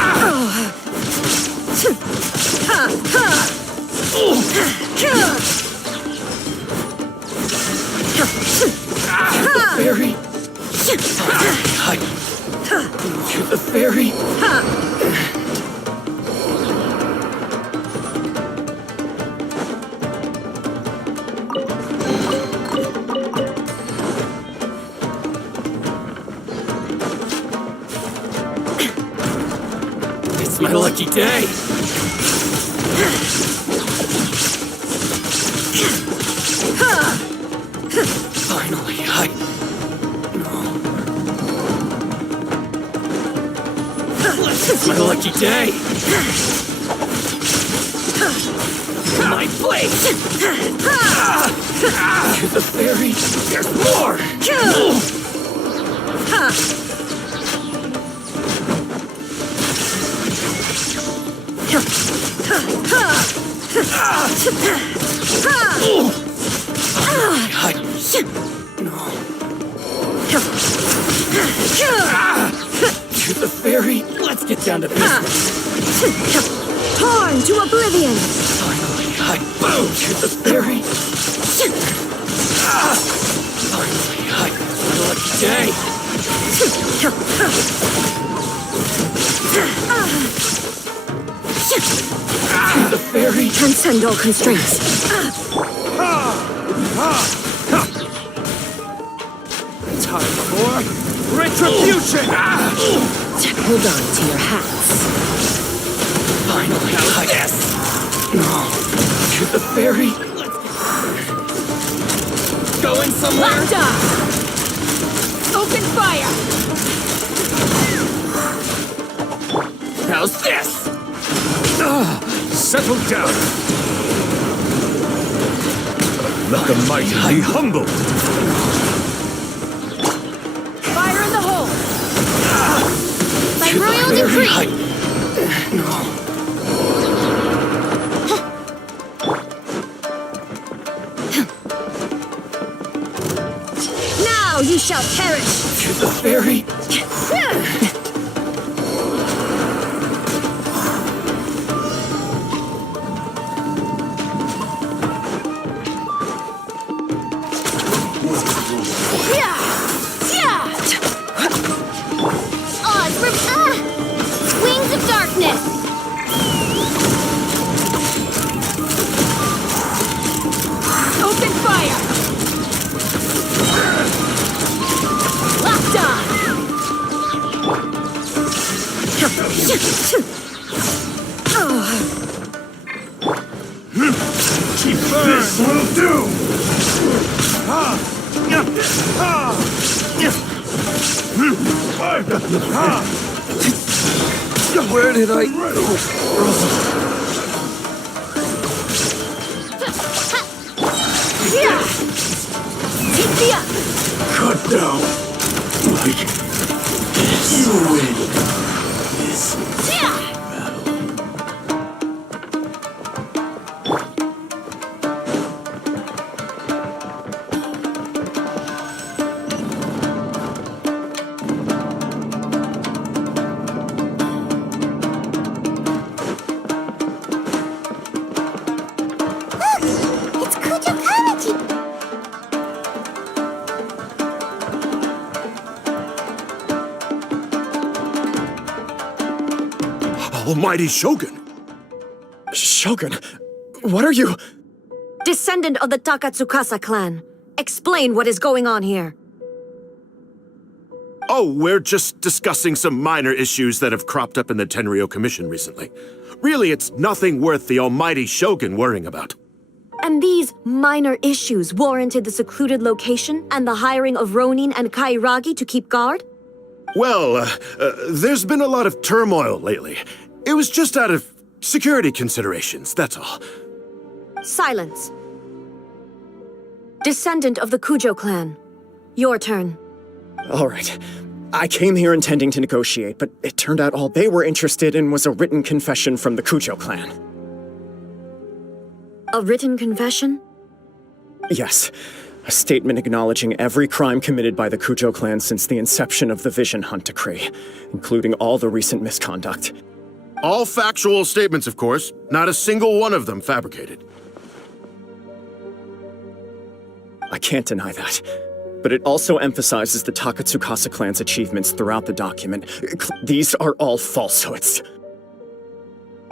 Fairy. To the fairy. It's my lucky day. Finally, It's my lucky day! My blade! To the fairy, there's more! To the fairy, let's get down to business. Torn to oblivion! Finally, boom! To the fairy. Finally, it's my lucky day. To the fairy. Transcend all constraints. Time for retribution! Hold on to your hats. Finally, yes! To the fairy. Going somewhere? Locked up! Open fire! How's this? Settle down. Let the mighty be humbled. Fire in the hole! By royal decree! Now you shall perish! To the fairy. Wings of darkness! Open fire! Locked on! This will do! Where did I... Cut down! Like this. You win this battle. It's Kujokawaji. Almighty Shogun! Shogun, what are you? Descendant of the Takatsukasa clan. Explain what is going on here. Oh, we're just discussing some minor issues that have cropped up in the Tenryo Commission recently. Really, it's nothing worth the Almighty Shogun worrying about. And these minor issues warranted the secluded location and the hiring of Ronin and Kairagi to keep guard? Well, there's been a lot of turmoil lately. It was just out of security considerations, that's all. Silence. Descendant of the Kujo clan. Your turn. All right. I came here intending to negotiate, but it turned out all they were interested in was a written confession from the Kujo clan. A written confession? Yes. A statement acknowledging every crime committed by the Kujo clan since the inception of the Vision Hunt Decree, including all the recent misconduct. All factual statements, of course. Not a single one of them fabricated. I can't deny that. But it also emphasizes the Takatsukasa clan's achievements throughout the document. These are all falsehoods.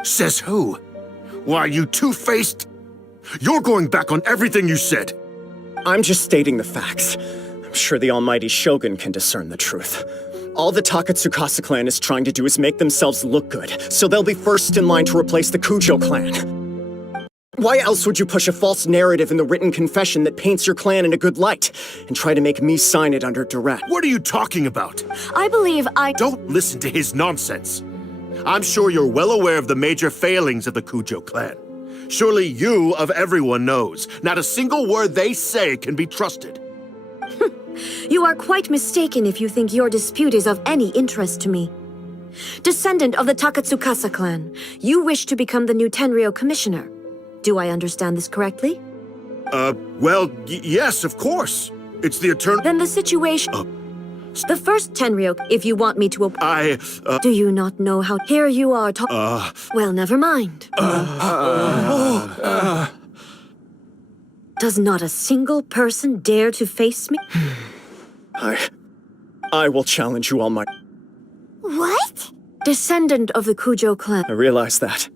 Says who? Why, you two-faced... You're going back on everything you said. I'm just stating the facts. I'm sure the almighty Shogun can discern the truth. All the Takatsukasa clan is trying to do is make themselves look good, so they'll be first in line to replace the Kujo clan. Why else would you push a false narrative in the written confession that paints your clan in a good light, and try to make me sign it under duress? What are you talking about? I believe Don't listen to his nonsense. I'm sure you're well aware of the major failings of the Kujo clan. Surely you, of everyone, knows. Not a single word they say can be trusted. You are quite mistaken if you think your dispute is of any interest to me. Descendant of the Takatsukasa clan, you wish to become the new Tenryou commissioner. Do I understand this correctly? Well, yes, of course. It's the eternal... Then the situation... The first Tenryou, if you want me to... Do you not know how... Here you are Well, never mind. Does not a single person dare to face me? I will challenge you all my... What? Descendant of the Kujo clan. I realize that.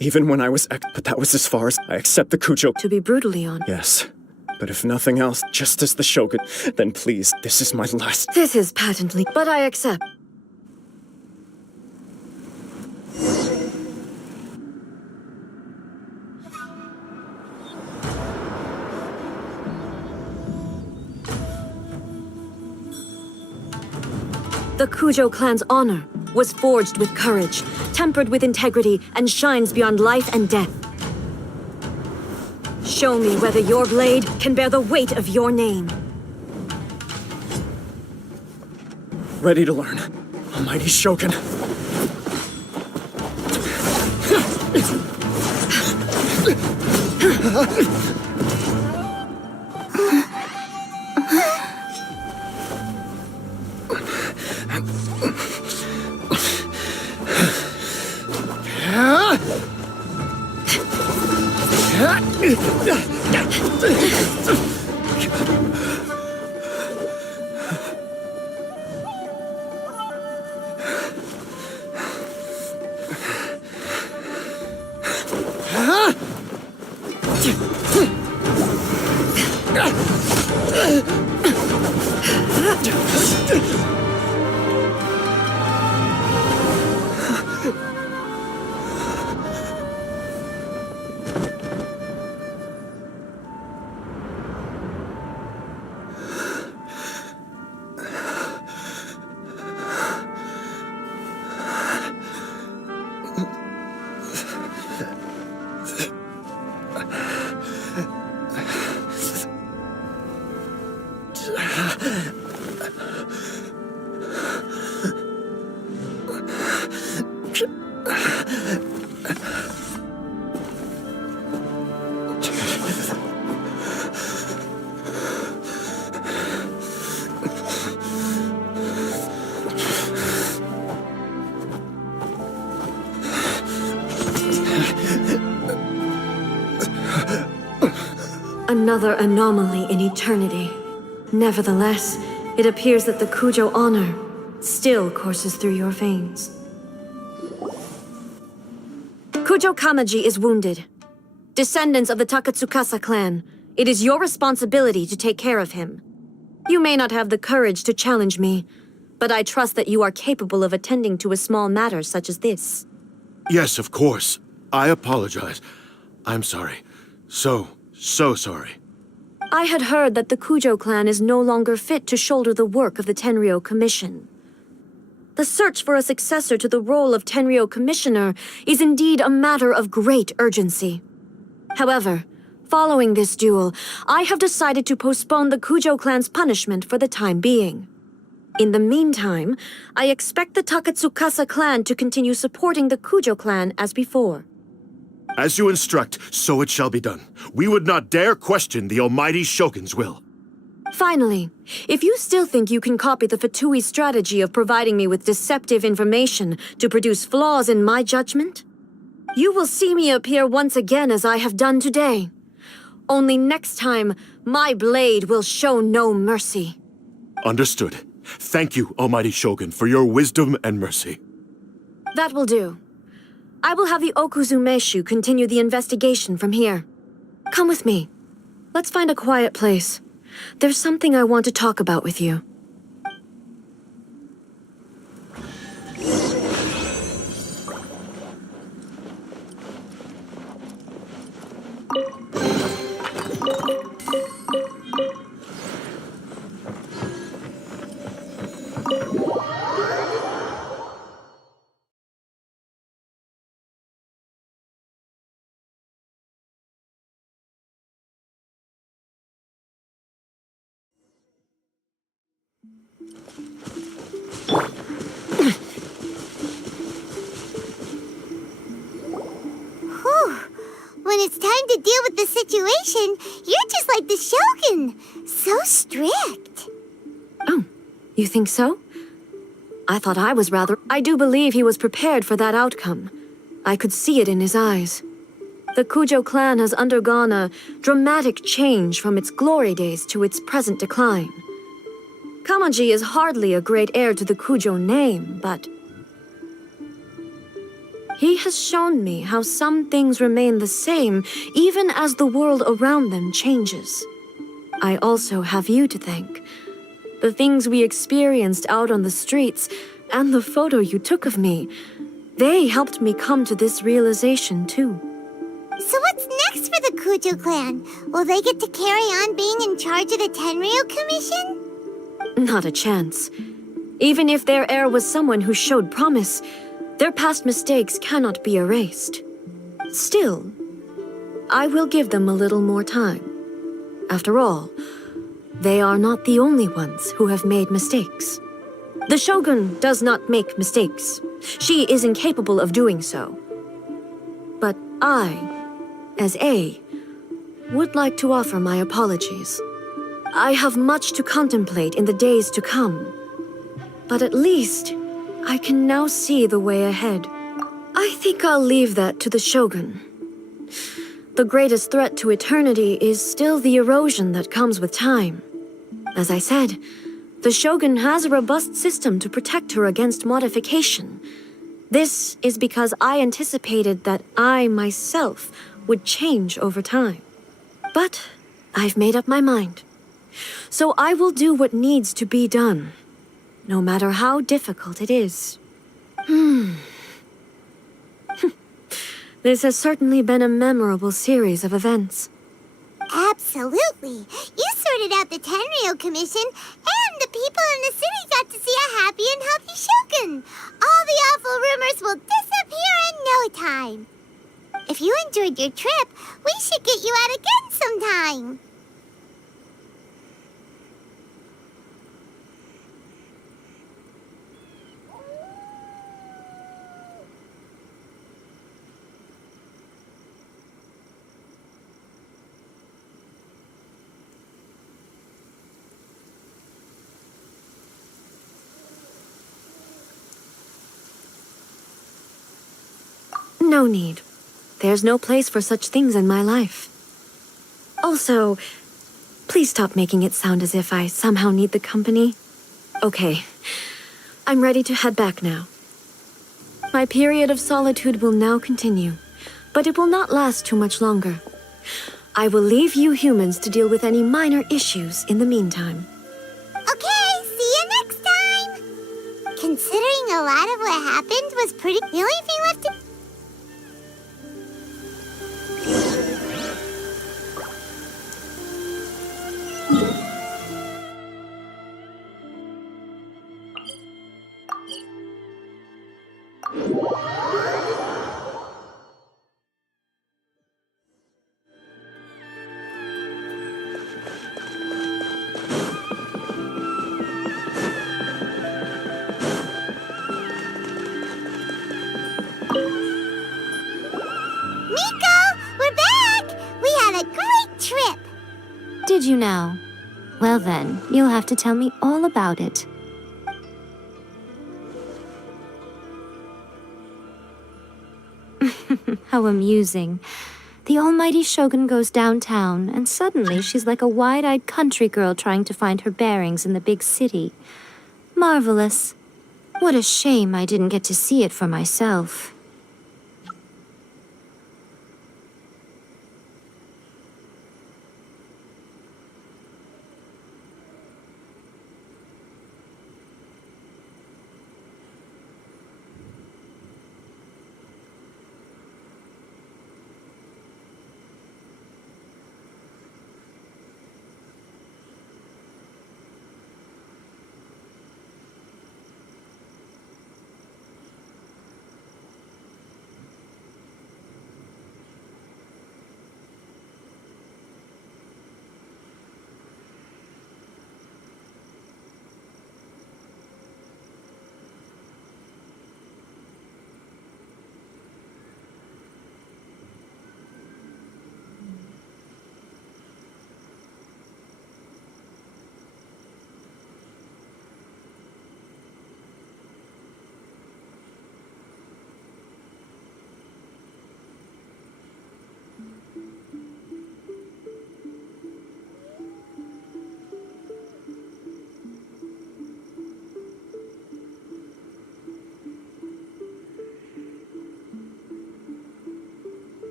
Even when I was but that was as far as I accept the Kujo... To be brutally honest. Yes. But if nothing else, just as the Shogun, then please, this is my last... This is patently... But I accept. The Kujo clan's honor was forged with courage, tempered with integrity, and shines beyond life and death. Show me whether your blade can bear the weight of your name. Ready to learn. Almighty Shogun. Another anomaly in eternity. Nevertheless, it appears that the Kujo honor still courses through your veins. Kujo Kamaji is wounded. Descendants of the Takatsukasa clan, it is your responsibility to take care of him. You may not have the courage to challenge me, but I trust that you are capable of attending to a small matter such as this. Yes, of course. I apologize. I'm sorry. So sorry. I had heard that the Kujo clan is no longer fit to shoulder the work of the Tenryou Commission. The search for a successor to the role of Tenryou Commissioner is indeed a matter of great urgency. However, following this duel, I have decided to postpone the Kujo clan's punishment for the time being. In the meantime, I expect the Takatsukasa clan to continue supporting the Kujo clan as before. As you instruct, so it shall be done. We would not dare question the almighty Shogun's will. Finally, if you still think you can copy the Fatui strategy of providing me with deceptive information to produce flaws in my judgment, you will see me appear once again as I have done today. Only next time, my blade will show no mercy. Understood. Thank you, Almighty Shogun, for your wisdom and mercy. That will do. I will have the Okuzumeshu continue the investigation from here. Come with me. Let's find a quiet place. There's something I want to talk about with you. When it's time to deal with the situation, you're just like the Shogun. So strict. Oh, you think so? I thought I was rather... I do believe he was prepared for that outcome. I could see it in his eyes. The Kujo clan has undergone a dramatic change from its glory days to its present decline. Kamaji is hardly a great heir to the Kujo name, but... he has shown me how some things remain the same even as the world around them changes. I also have you to thank. The things we experienced out on the streets, and the photo you took of me, they helped me come to this realization too. So what's next for the Kujo clan? Will they get to carry on being in charge of the Tenryu Commission? Not a chance. Even if their heir was someone who showed promise, their past mistakes cannot be erased. Still, I will give them a little more time. After all, they are not the only ones who have made mistakes. The Shogun does not make mistakes. She is incapable of doing so. But I, as A, would like to offer my apologies. I have much to contemplate in the days to come. But at least, I can now see the way ahead. I think I'll leave that to the Shogun. The greatest threat to eternity is still the erosion that comes with time. As I said, the Shogun has a robust system to protect her against modification. This is because I anticipated that I myself would change over time. But I've made up my mind. So I will do what needs to be done, no matter how difficult it is. This has certainly been a memorable series of events. Absolutely. You sorted out the Tenryu Commission, and the people in the city got to see a happy and healthy Shogun. All the awful rumors will disappear in no time. If you enjoyed your trip, we should get you out again sometime. No need. There's no place for such things in my life. Also, please stop making it sound as if I somehow need the company. Okay, I'm ready to head back now. My period of solitude will now continue, but it will not last too much longer. I will leave you humans to deal with any minor issues in the meantime. Okay, see you next time! Considering a lot of what happened was pretty... The only thing left to... Did you now? Well then, you'll have to tell me all about it. How amusing. The almighty Shogun goes downtown, and suddenly she's like a wide-eyed country girl trying to find her bearings in the big city. Marvelous. What a shame I didn't get to see it for myself.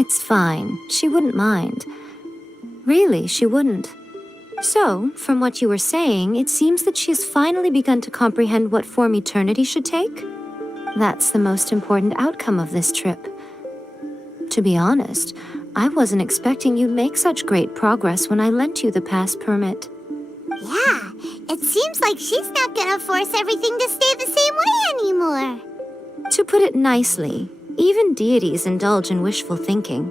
It's fine. She wouldn't mind. Really, she wouldn't. So, from what you were saying, it seems that she has finally begun to comprehend what form eternity should take? That's the most important outcome of this trip. To be honest, I wasn't expecting you'd make such great progress when I lent you the pass permit. Yeah, it seems like she's not gonna force everything to stay the same way anymore. To put it nicely, even deities indulge in wishful thinking.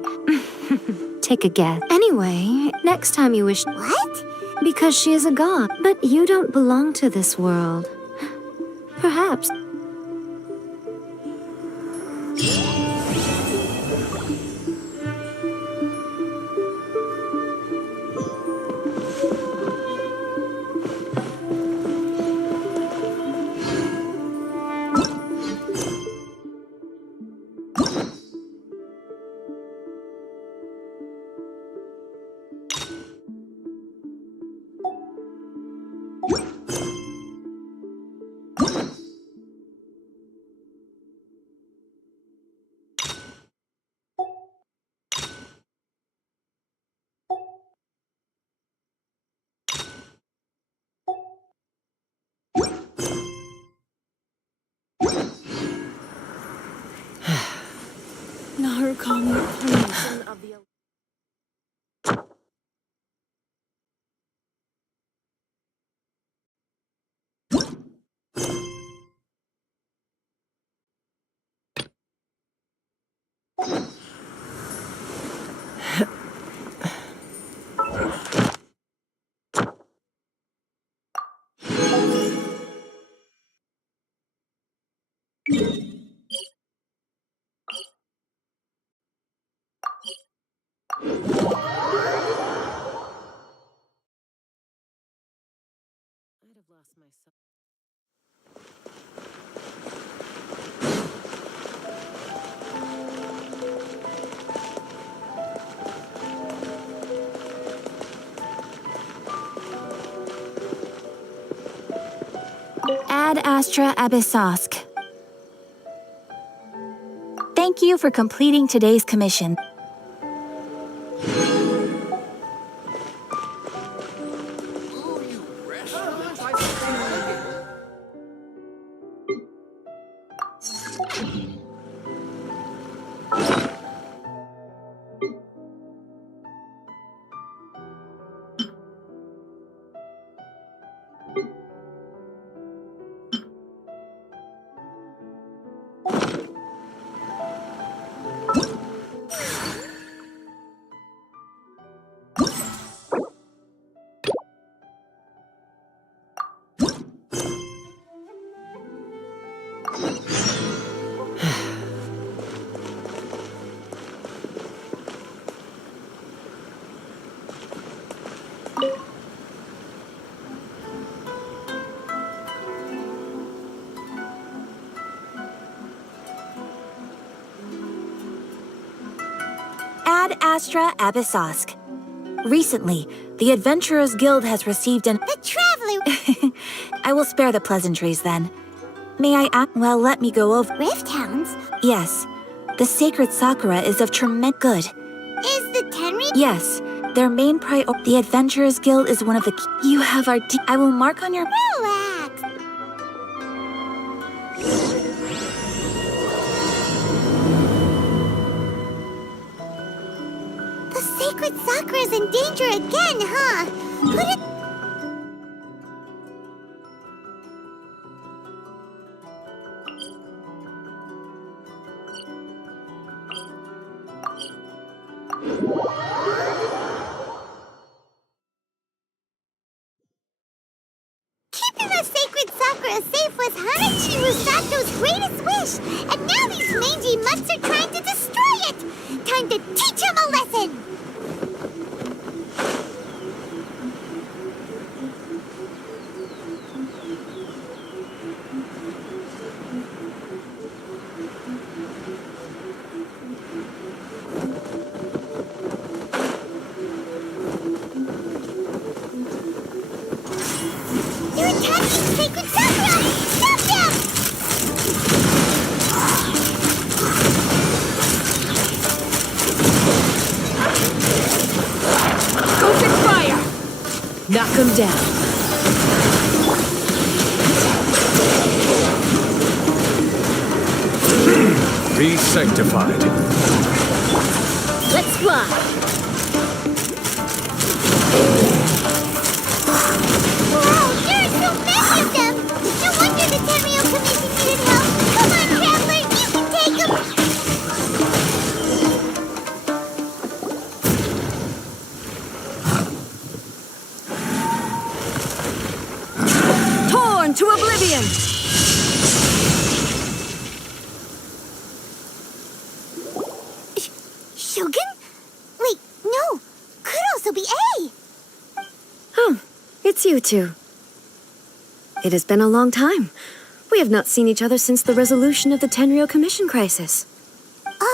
Take a guess. Anyway, next time you wish... What? Because she is a god, but you don't belong to this world. Perhaps... Ad Astra Abyssosk. Thank you for completing today's commission. Astra Abyssosk. Recently, the Adventurers Guild has received an— The Traveler— I will spare the pleasantries then. May I ask— Well, let me go over— Rift Hounds? Yes. The sacred Sakura is of tremendous good. Is the Tenri— Yes. Their main The Adventurers Guild is one of the key— You have our— I will mark on your— Relax. The sacred Sakura is in danger again, huh? Who did— Keeping the sacred Sakura safe was Hanachi Musato's greatest wish, and now these mangy mutts are trying to destroy it! Time to teach him a lesson! They're attacking Sacred Sakura! Stop them! Open fire! Knock them down. Be sanctified. Let's fly. Wow, there are so many of them! No wonder the Tenryou Commission needed help! Come on, Traveler, you can take them! Torn to oblivion! Shogun? Wait, no! Could also be A! Oh, it's you two. It has been a long time. We have not seen each other since the resolution of the Tenryou Commission crisis.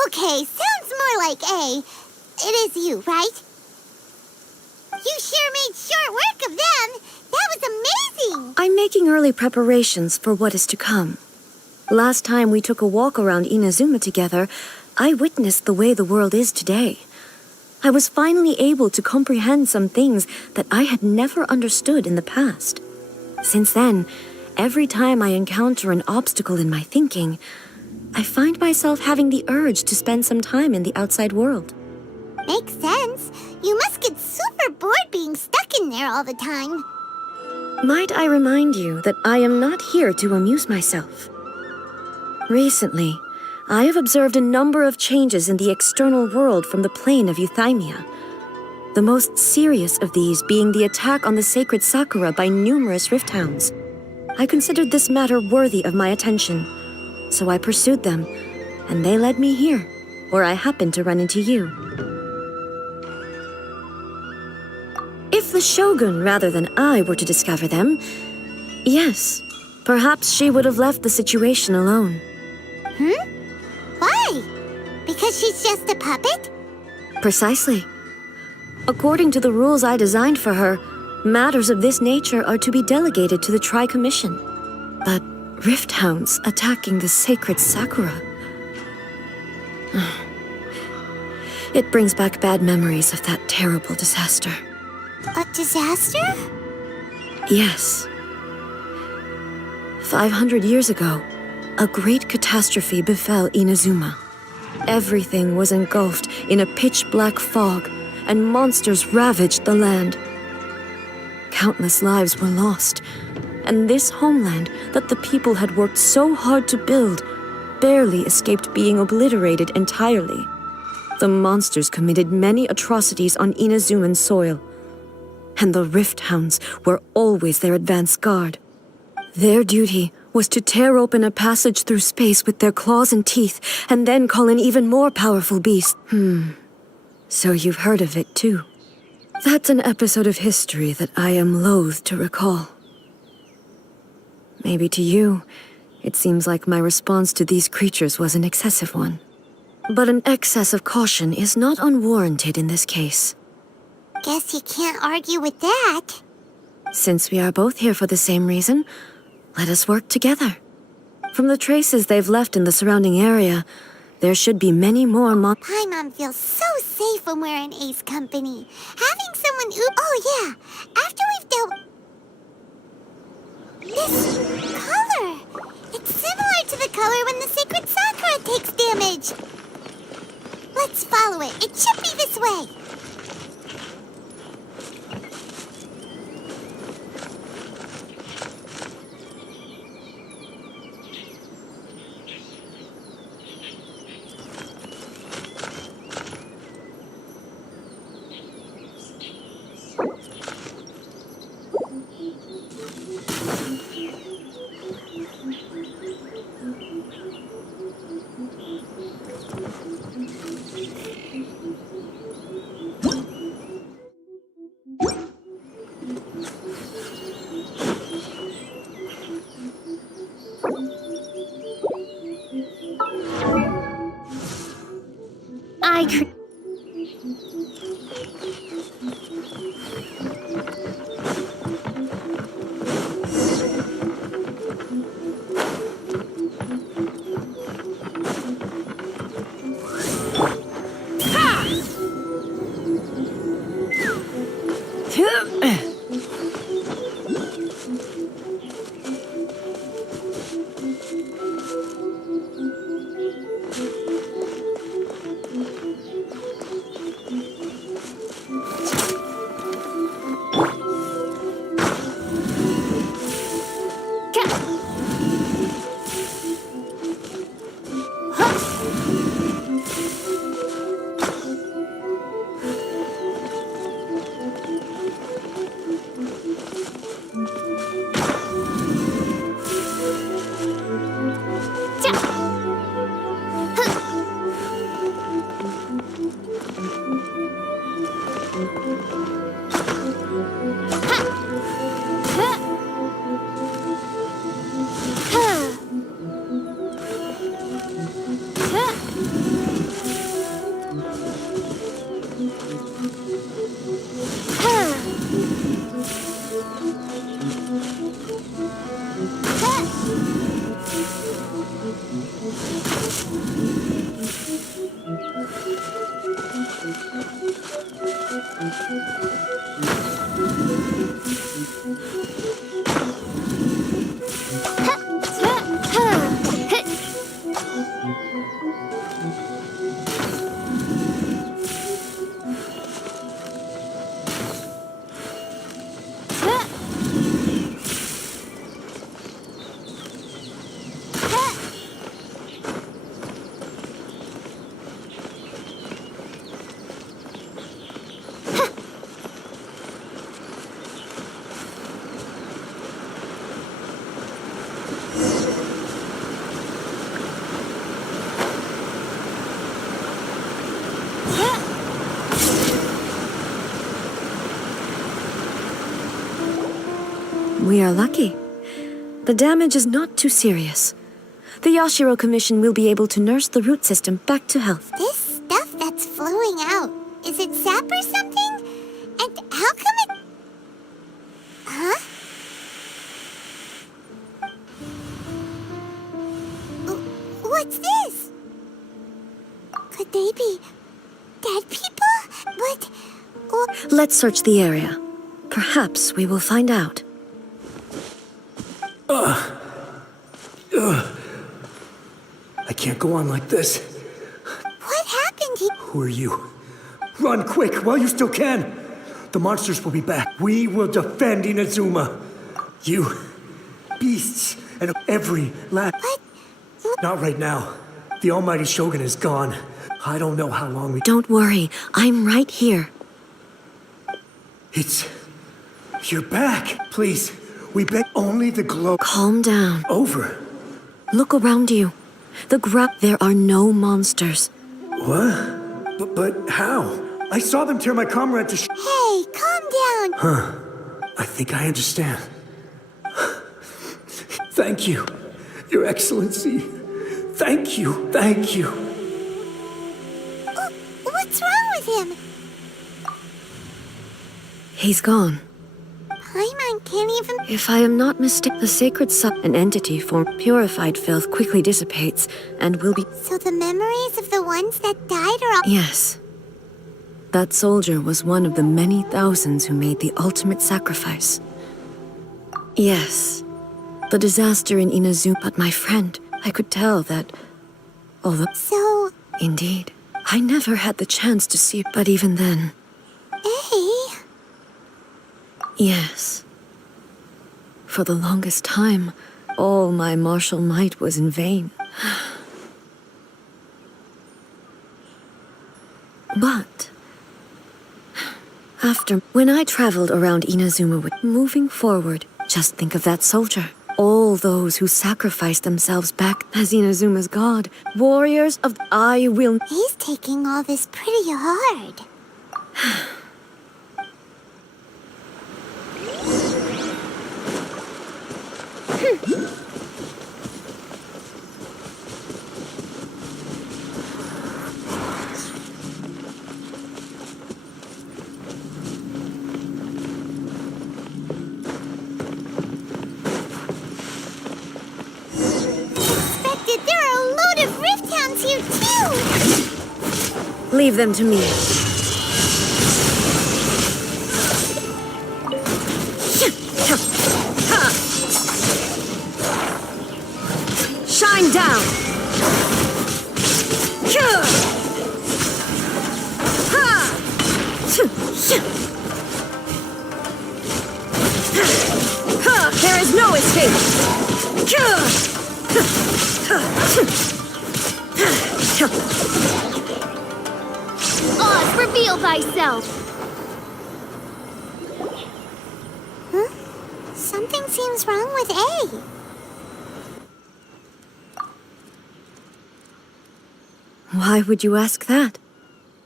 Okay, sounds more like A. It is you, right? You sure made short work of them! That was amazing! I'm making early preparations for what is to come. Last time we took a walk around Inazuma together, I witnessed the way the world is today. I was finally able to comprehend some things that I had never understood in the past. Since then, every time I encounter an obstacle in my thinking, I find myself having the urge to spend some time in the outside world. Makes sense. You must get super bored being stuck in there all the time. Might I remind you that I am not here to amuse myself. Recently, I have observed a number of changes in the external world from the plane of Euthymia. The most serious of these being the attack on the sacred Sakura by numerous Rift Hounds. I considered this matter worthy of my attention, so I pursued them, and they led me here, where I happened to run into you. If the Shogun rather than I were to discover them, yes, perhaps she would have left the situation alone. Why? Because she's just a puppet? Precisely. According to the rules I designed for her, matters of this nature are to be delegated to the Tri-Commission. But Rift Hounds attacking the sacred Sakura... It brings back bad memories of that terrible disaster. A disaster? Yes. 500 years ago, a great catastrophe befell Inazuma. Everything was engulfed in a pitch-black fog, and monsters ravaged the land. Countless lives were lost, and this homeland that the people had worked so hard to build barely escaped being obliterated entirely. The monsters committed many atrocities on Inazuman soil, and the Rift Hounds were always their advance guard. Their duty was to tear open a passage through space with their claws and teeth, and then call in even more powerful beasts. So you've heard of it too. That's an episode of history that I am loath to recall. Maybe to you, it seems like my response to these creatures was an excessive one. But an excess of caution is not unwarranted in this case. Guess you can't argue with that. Since we are both here for the same reason, let us work together. From the traces they've left in the surrounding area, there should be many more Paimon feels so safe when we're in Ace company. Having someone oh yeah, after we've dealt... This color! It's similar to the color when the sacred Sakura takes damage. Let's follow it. It should be this way. We are lucky. The damage is not too serious. The Yashiro Commission will be able to nurse the root system back to health. This stuff that's flowing out, is it sap or something? And how come it... Huh? What's this? Could they be dead people? What? Let's search the area. Perhaps we will find out. I can't go on like this. What happened? Who are you? Run quick while you still can! The monsters will be back. We will defend Inazuma. You, beasts, and every last... What? Not right now. The almighty Shogun is gone. I don't know how long we... Don't worry, I'm right here. It's... You're back. Please, we beg only the glow... Calm down. Over. Look around you. There are no monsters. What? But how? I saw them tear my comrade to Hey, calm down. Huh. I think I understand. Thank you, Your Excellency. Thank you, thank you. him? He's gone. Paimon can't even... If I am not mistaken, the sacred an entity formed purified filth quickly dissipates and will be... So the memories of the ones that died are all... Yes. That soldier was one of the many thousands who made the ultimate sacrifice. Yes. The disaster in Inazuma, but my friend, I could tell that... Although... So... Indeed. I never had the chance to see it, but even then... Yes. For the longest time, all my martial might was in vain. But... when I traveled around Inazuma, moving forward, just think of that soldier. All those who sacrificed themselves back as Inazuma's god. Warriors of... I will... He's taking all this pretty hard. There are a load of Rift Hounds here, too! Leave them to me. Shine down! There is no escape! Oz, reveal thyself! Huh? Something seems wrong with A. Why would you ask that?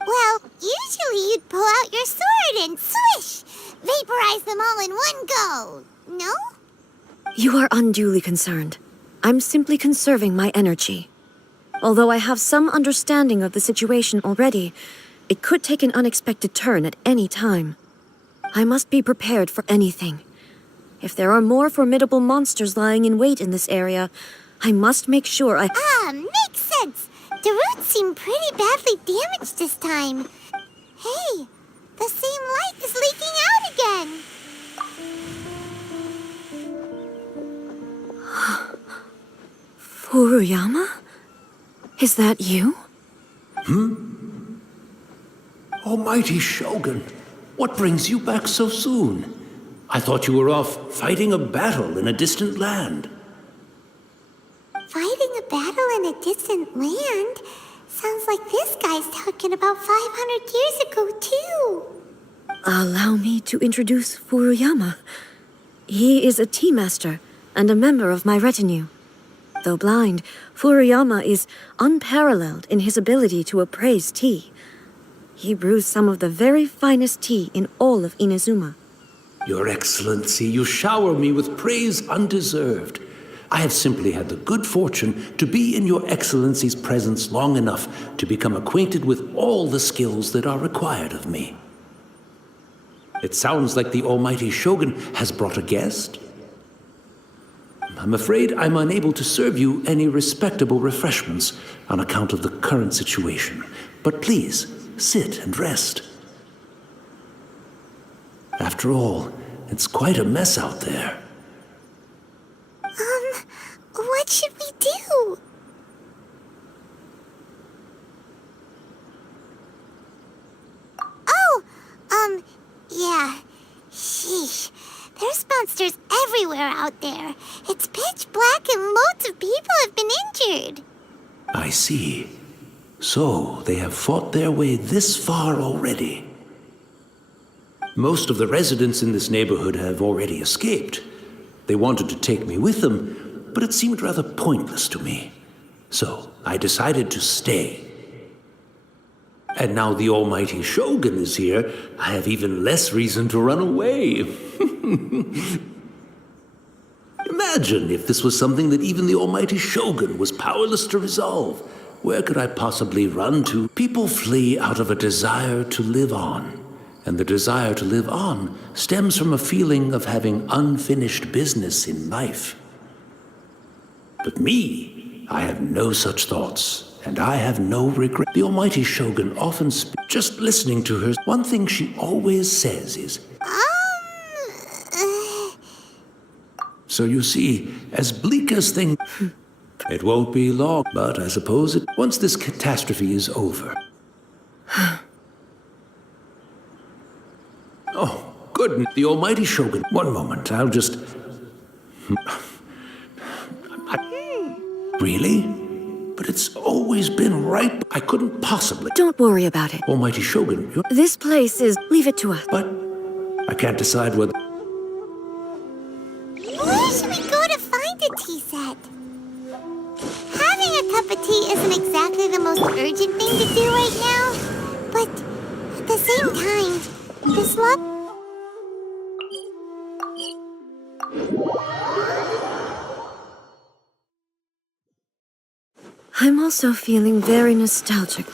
Well, usually you'd pull out your sword and swish! Vaporize them all in one go, no? You are unduly concerned. I'm simply conserving my energy. Although I have some understanding of the situation already, it could take an unexpected turn at any time. I must be prepared for anything. If there are more formidable monsters lying in wait in this area, I must make sure I... Makes sense! The roots seem pretty badly damaged this time. Hey, the same light is leaking out again! Furuyama? Is that you? Almighty Shogun, what brings you back so soon? I thought you were off fighting a battle in a distant land. Fighting a battle in a distant land? Sounds like this guy's talking about 500 years ago, too. Allow me to introduce Furuyama. He is a tea master and a member of my retinue. Though blind, Furuyama is unparalleled in his ability to appraise tea. He brews some of the very finest tea in all of Inazuma. Your Excellency, you shower me with praise undeserved. I have simply had the good fortune to be in Your Excellency's presence long enough to become acquainted with all the skills that are required of me. It sounds like the Almighty Shogun has brought a guest. I'm afraid I'm unable to serve you any respectable refreshments on account of the current situation. But please, sit and rest. After all, it's quite a mess out there. What should we do? Yeah. Sheesh. There's monsters everywhere out there. It's pitch black and loads of people have been injured. I see. So, they have fought their way this far already. Most of the residents in this neighborhood have already escaped. They wanted to take me with them, but it seemed rather pointless to me. So, I decided to stay. And now the Almighty Shogun is here, I have even less reason to run away. Imagine if this was something that even the Almighty Shogun was powerless to resolve. Where could I possibly run to? People flee out of a desire to live on. And the desire to live on stems from a feeling of having unfinished business in life. But me, I have no such thoughts, and I have no regret. The almighty Shogun often speaks. Just listening to her, one thing she always says is, So you see, as bleak as things, it won't be long, but I suppose once this catastrophe is over. Oh, goodness, the almighty Shogun. One moment, I'll just... Really? But it's always been right. I couldn't possibly... Don't worry about it. Almighty Shogun, you're... This place is... Leave it to us. But I can't decide whether... Where should we go to find a tea set? Having a cup of tea isn't exactly the most urgent thing to do right now, but at the same time, there's lot... I'm also feeling very nostalgic.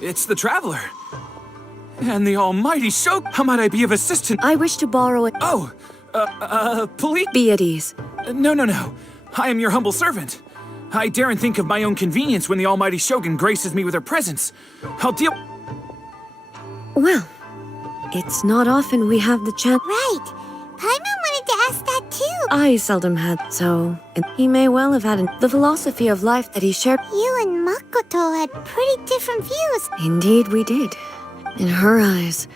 It's the Traveler. And the almighty Shogun. How might I be of assistance? I wish to borrow it. Oh, please? Be at ease. No. I am your humble servant. I daren't think of my own convenience when the almighty Shogun graces me with her presence. I'll deal... Well, it's not often we have the chance. Right. Paimon wanted to ask that too. I seldom had, so... And he may well have had the philosophy of life that he shared. You and Makoto had pretty different views. Indeed we did. In her eyes,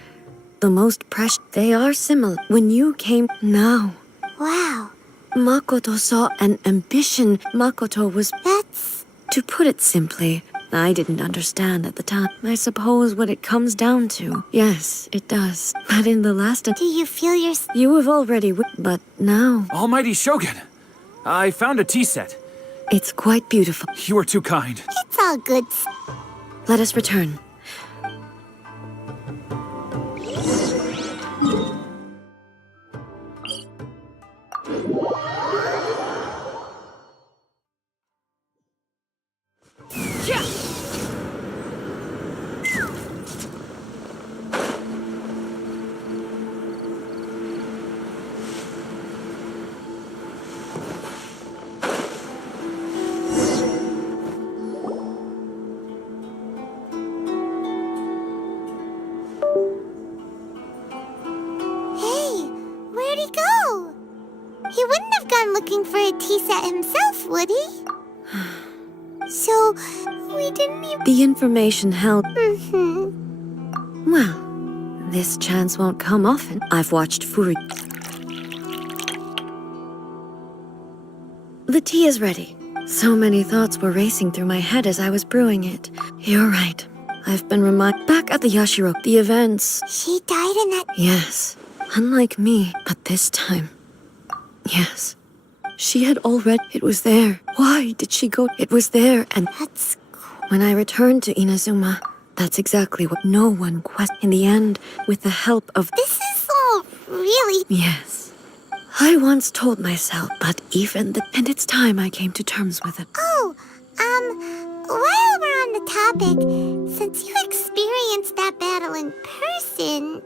the most precious... They are similar. When you came... Now. Wow. Makoto saw an ambition. Makoto was... That's... To put it simply, I didn't understand at the time. I suppose what it comes down to. Yes, it does. But in the last... Do you feel your... You have already... But now... Almighty Shogun, I found a tea set. It's quite beautiful. You are too kind. It's all good. Let us return. He wouldn't have gone looking for a tea set himself, would he? So, we didn't even... The information held... Mm-hmm. Well, this chance won't come often. I've watched Furi... The tea is ready. So many thoughts were racing through my head as I was brewing it. You're right. I've been reminded... Back at the Yashiro, the events... She died in that... Yes. Unlike me, but this time... Yes. She had already... It was there. Why did she go? It was there, and... That's... When I returned to Inazuma, that's exactly what no one questioned. In the end, with the help of... This is all really... Yes. I once told myself, but even the... And it's time I came to terms with it. Oh, while we're on the topic, since you experienced that battle in person...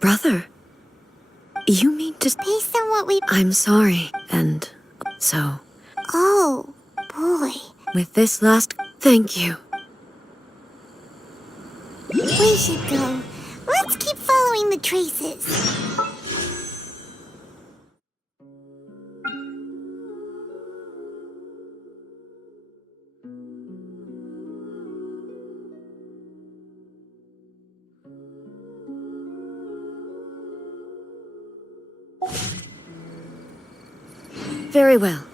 Brother, you mean to... Based on what we... I'm sorry, and so... Oh, boy. With this last... Thank you. We should go. Let's keep following the traces. Very well.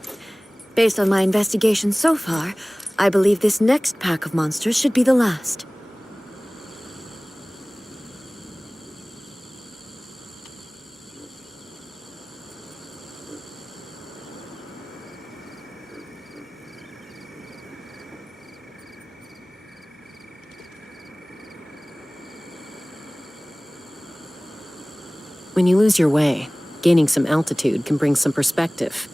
Based on my investigation so far, I believe this next pack of monsters should be the last. When you lose your way, gaining some altitude can bring some perspective.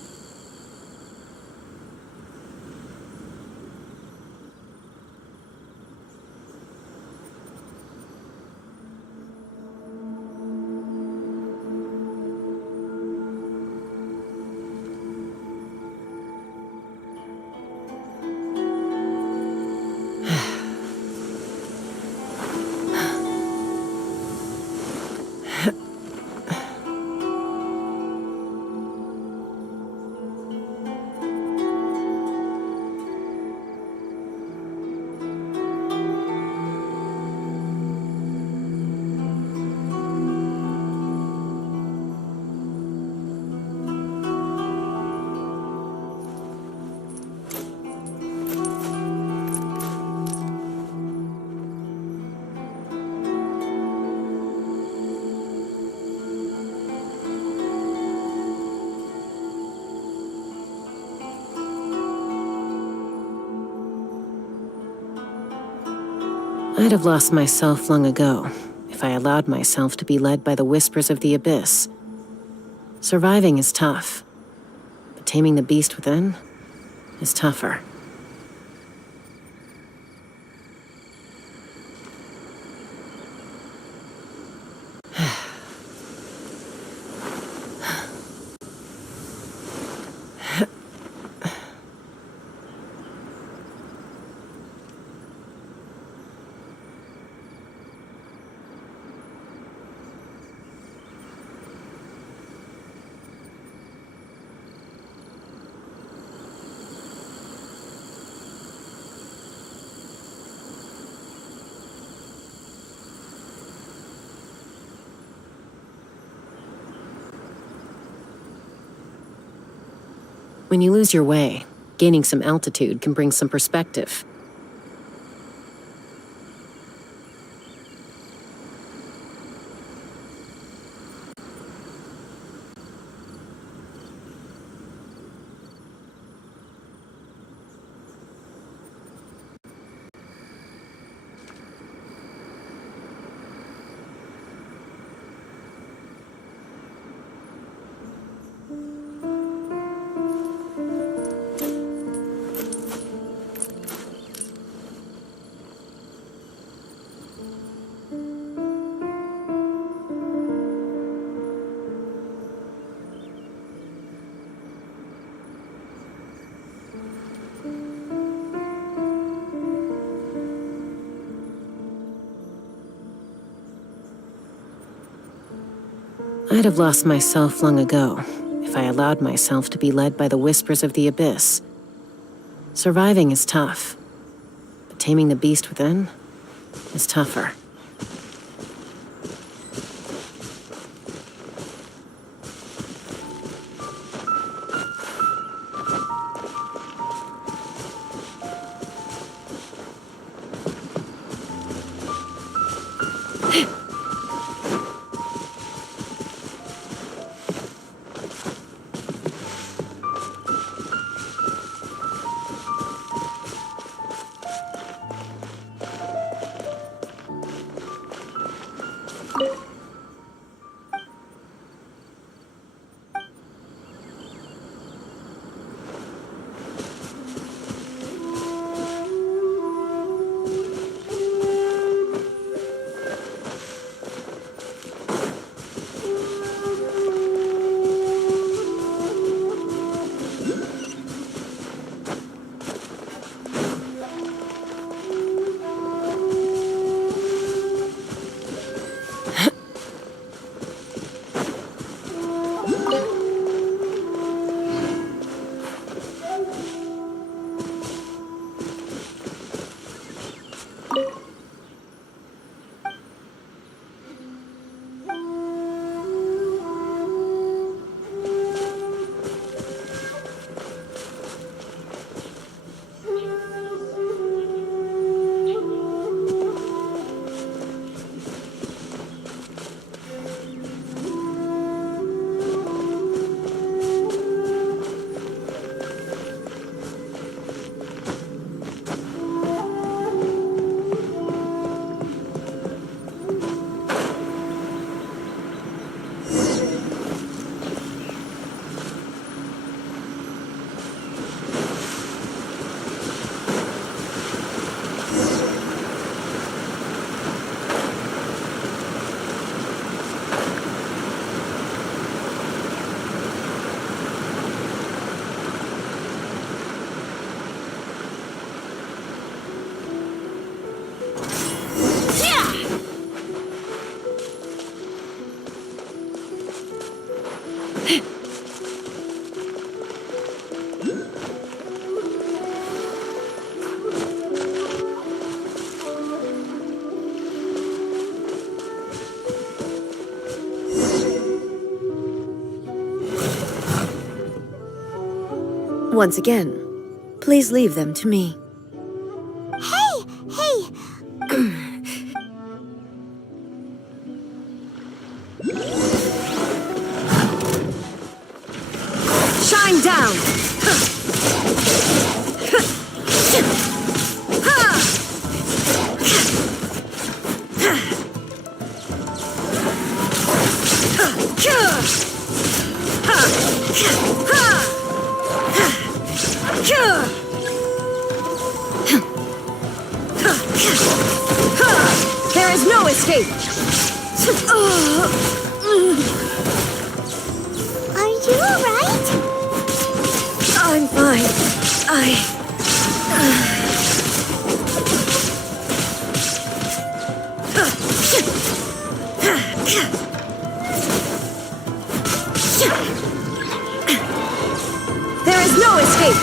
I'd have lost myself long ago if I allowed myself to be led by the whispers of the abyss. Surviving is tough, but taming the beast within is tougher. When you lose your way, gaining some altitude can bring some perspective. I'd have lost myself long ago if I allowed myself to be led by the whispers of the abyss. Surviving is tough, but taming the beast within is tougher. Once again, please leave them to me. Hey! Shine down! There is no escape! Are you alright? I'm fine. There is no escape!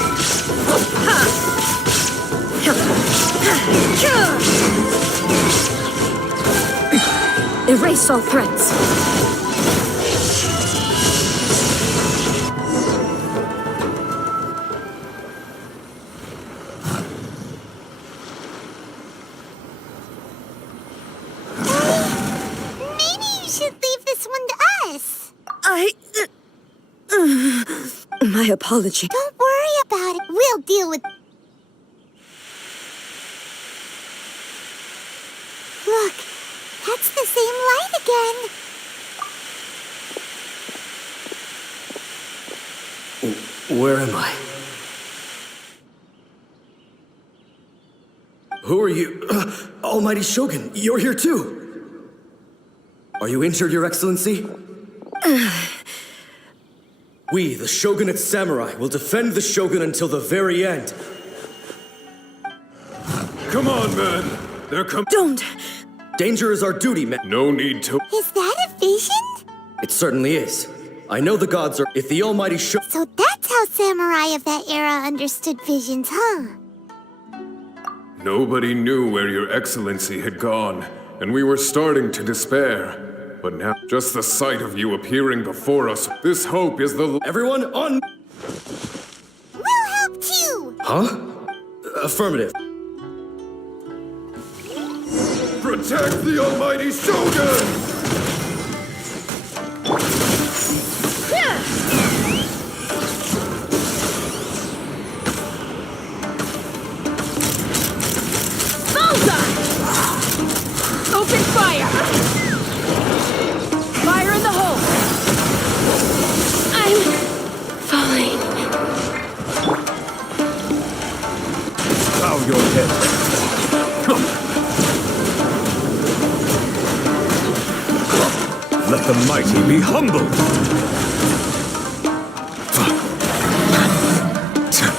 Erase all threats. Maybe you should leave this one to us. My apology. Don't worry about it. We'll deal with... Look, that's the same light again. Where am I? Who are you? Almighty Shogun, you're here too! Are you injured, Your Excellency? We, the Shogunate Samurai, will defend the Shogun until the very end. Come on, man. They're Don't! Danger is our duty, man. No need to. Is that a vision? It certainly is. I know the gods are... If the Almighty Shogun... So that's how samurai of that era understood visions, huh? Nobody knew where Your Excellency had gone, and we were starting to despair. But now, just the sight of you appearing before us, this hope is the... Everyone on... We'll help too! Huh? Affirmative. Protect the Almighty Shogun! Open fire! Fire in the hole! I'm falling. Bow your head. Let the mighty be humbled.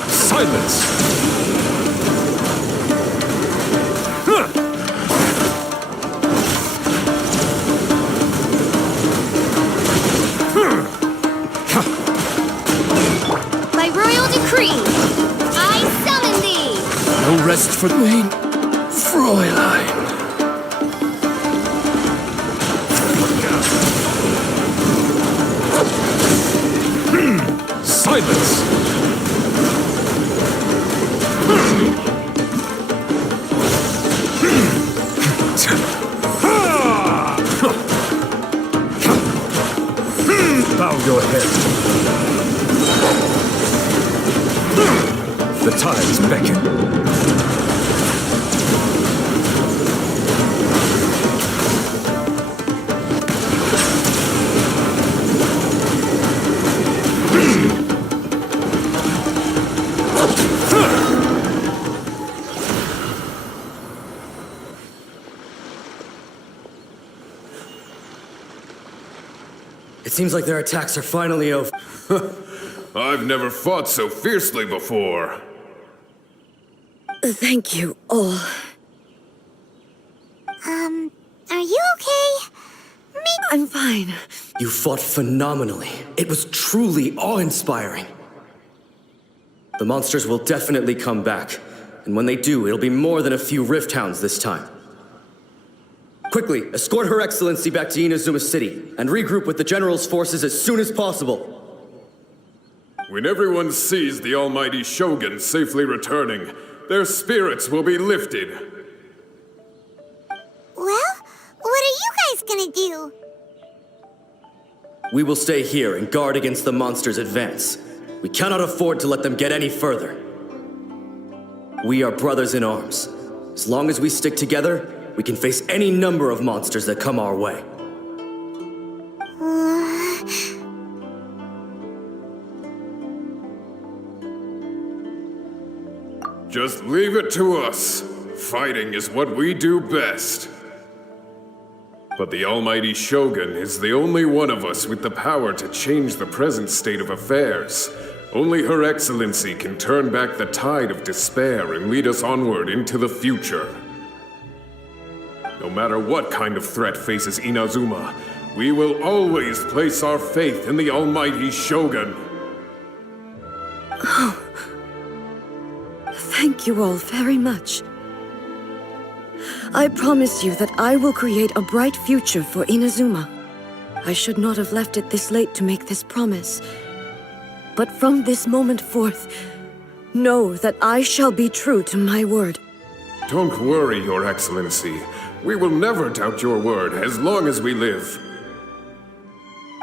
Silence! By royal decree, I summon thee! No rest for me, Fräulein. Silence! Bow your head. The tides beckon. It seems like their attacks are finally over. I've never fought so fiercely before. Thank you all. Are you okay? I'm fine. You fought phenomenally. It was truly awe-inspiring. The monsters will definitely come back. And when they do, it'll be more than a few Rift Hounds this time. Quickly, escort Her Excellency back to Inazuma City, and regroup with the General's forces as soon as possible. When everyone sees the almighty Shogun safely returning, their spirits will be lifted. Well, what are you guys gonna do? We will stay here and guard against the monster's advance. We cannot afford to let them get any further. We are brothers in arms. As long as we stick together, we can face any number of monsters that come our way. Just leave it to us. Fighting is what we do best. But the almighty Shogun is the only one of us with the power to change the present state of affairs. Only Her Excellency can turn back the tide of despair and lead us onward into the future. No matter what kind of threat faces Inazuma, we will always place our faith in the almighty Shogun. Oh. Thank you all very much. I promise you that I will create a bright future for Inazuma. I should not have left it this late to make this promise. But from this moment forth, know that I shall be true to my word. Don't worry, Your Excellency. We will never doubt your word as long as we live.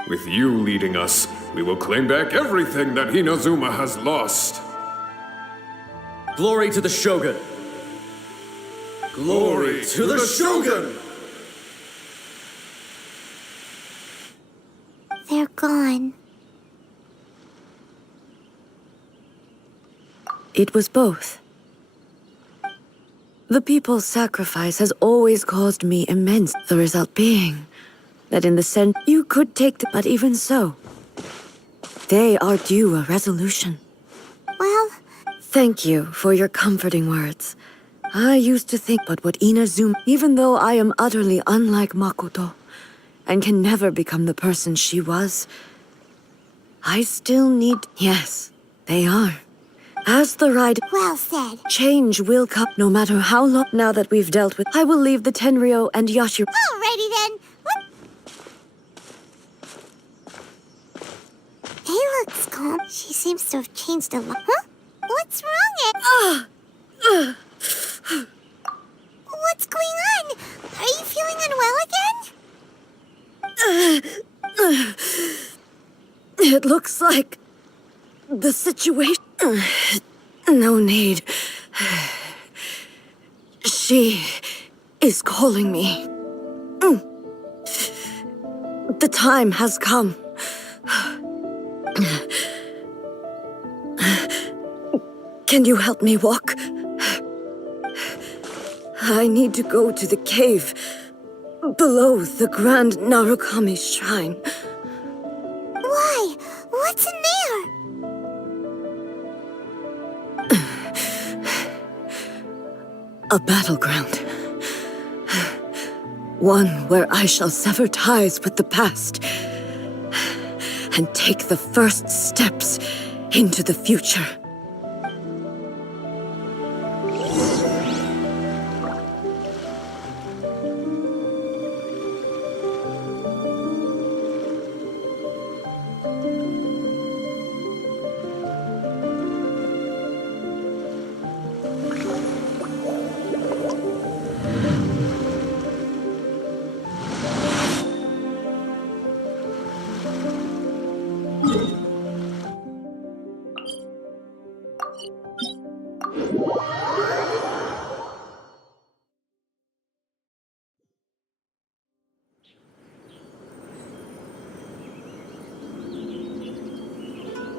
With you leading us, we will claim back everything that Inazuma has lost. Glory to the Shogun! Glory to the Shogun! They're gone. It was both. The people's sacrifice has always caused me immense, the result being that in the sense you could take but even so, they are due a resolution. Well, thank you for your comforting words. I used to think but what Inazuma, even though I am utterly unlike Makoto, and can never become the person she was, I still need... Yes, they are. As the ride... Well said. Change will come no matter how long. Now that we've dealt with... I will leave the Tenryo and Yashiro... Alrighty then. What? He looks calm. She seems to have changed a lot. Huh? What's wrong? What's going on? Are you feeling unwell again? It looks like... the situation... No need. She is calling me. The time has come. Can you help me walk? I need to go to the cave below the Grand Narukami Shrine. Why? What's in there? A battleground. One where I shall sever ties with the past and take the first steps into the future.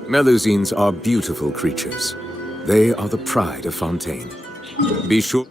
Melusines are beautiful creatures. They are the pride of Fontaine. Be sure...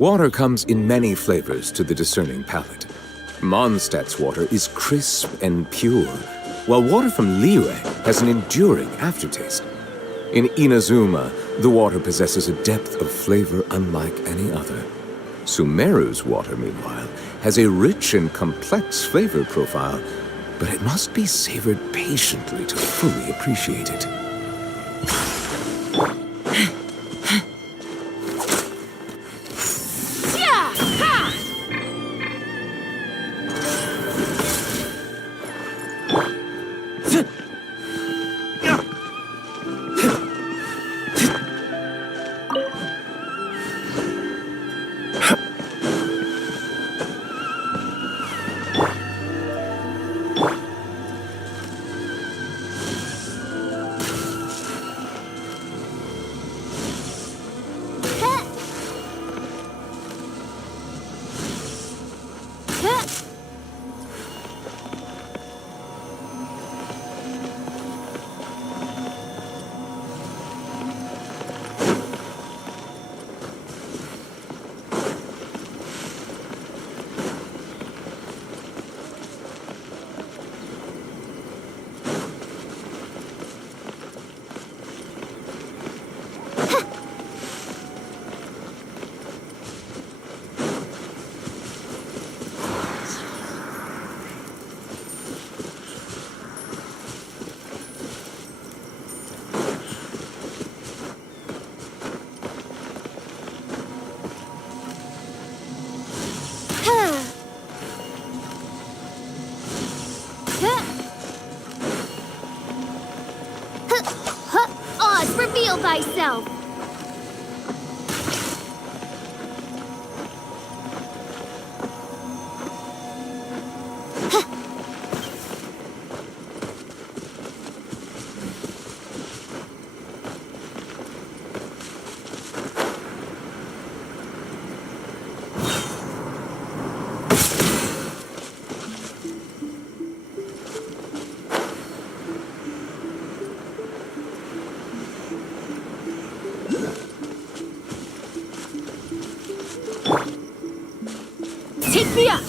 Water comes in many flavors to the discerning palate. Mondstadt's water is crisp and pure, while water from Liyue has an enduring aftertaste. In Inazuma, the water possesses a depth of flavor unlike any other. Sumeru's water, meanwhile, has a rich and complex flavor profile, but it must be savored patiently to fully appreciate it. Reveal thyself! Take me up!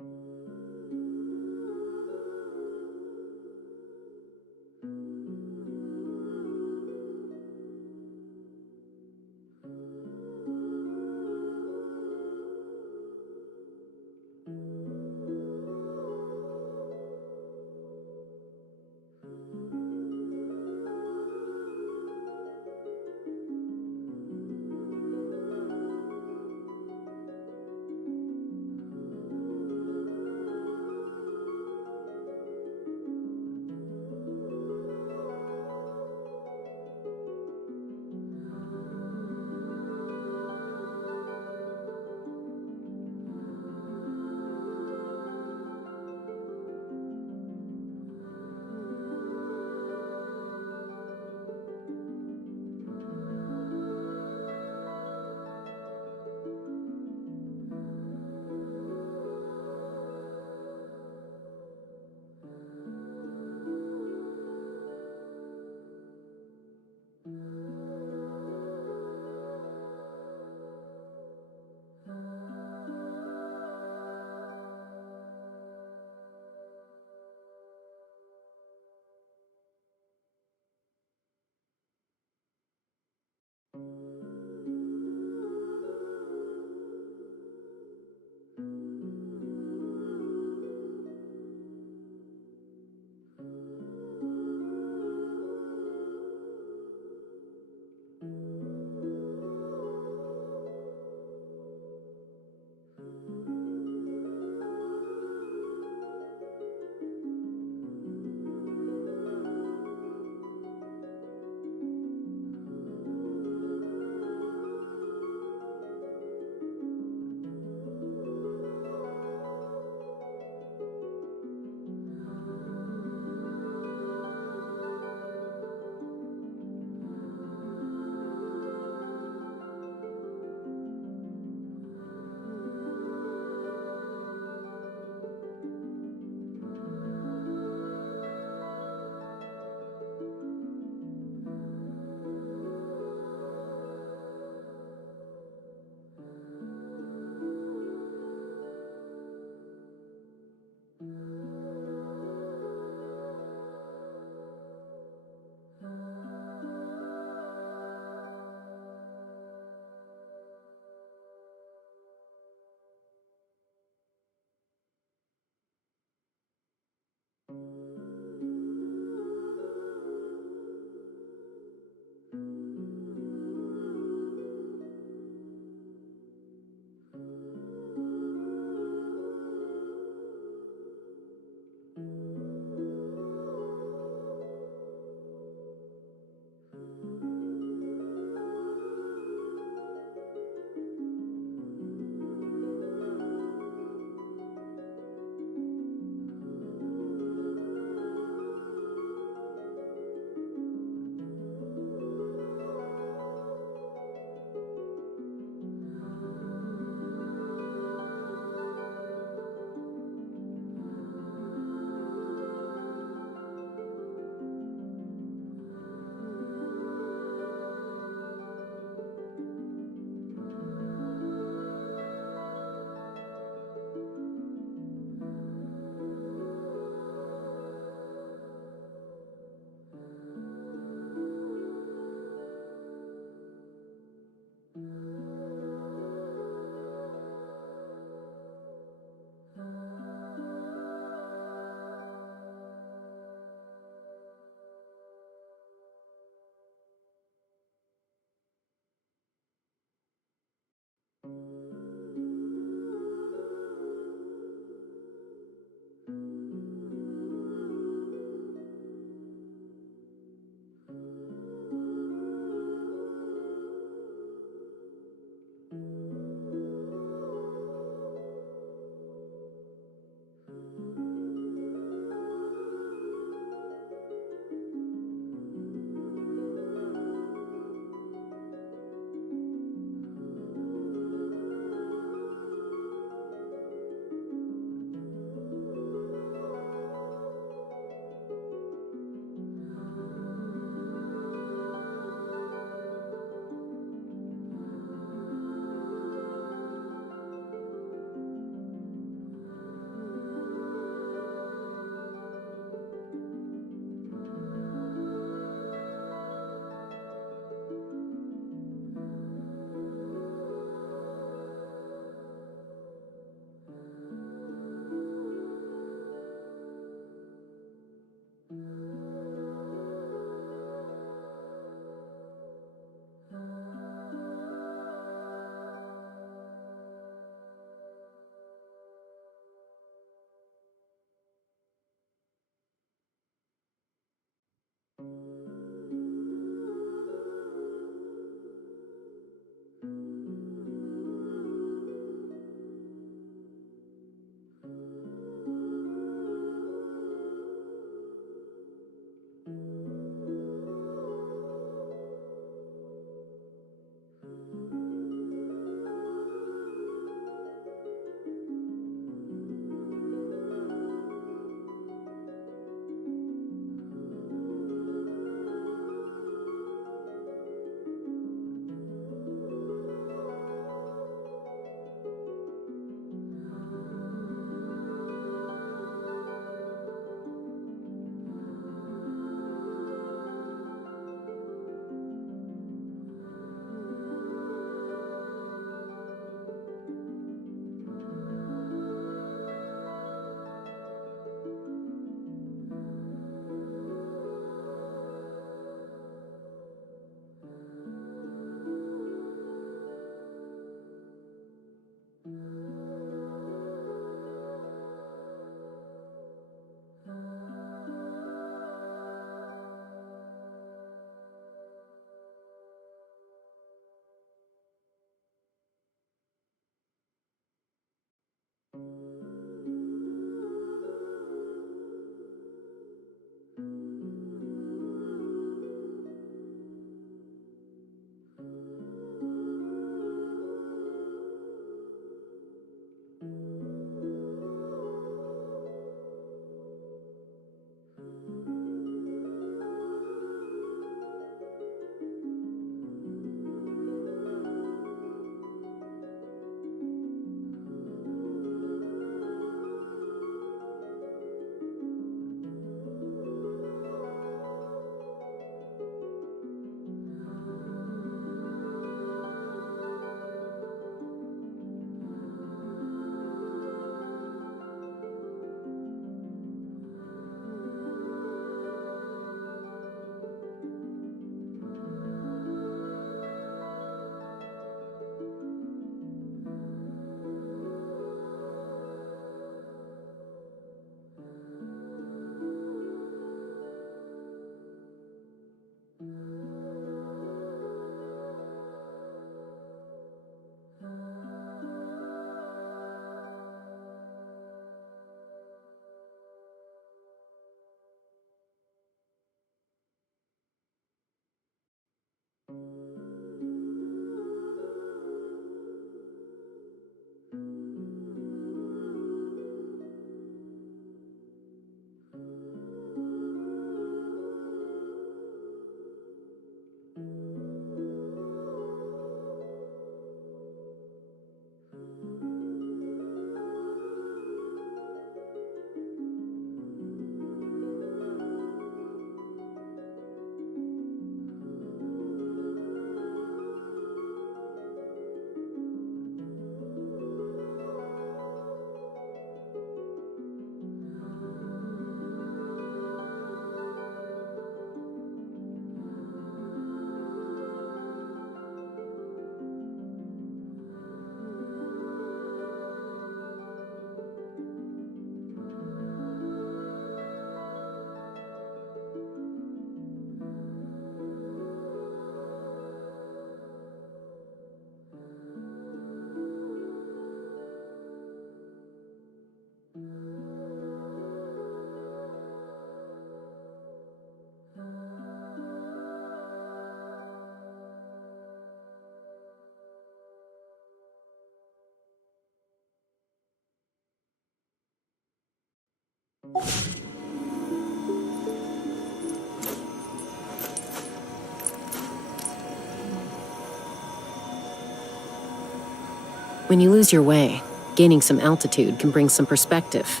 When you lose your way, gaining some altitude can bring some perspective.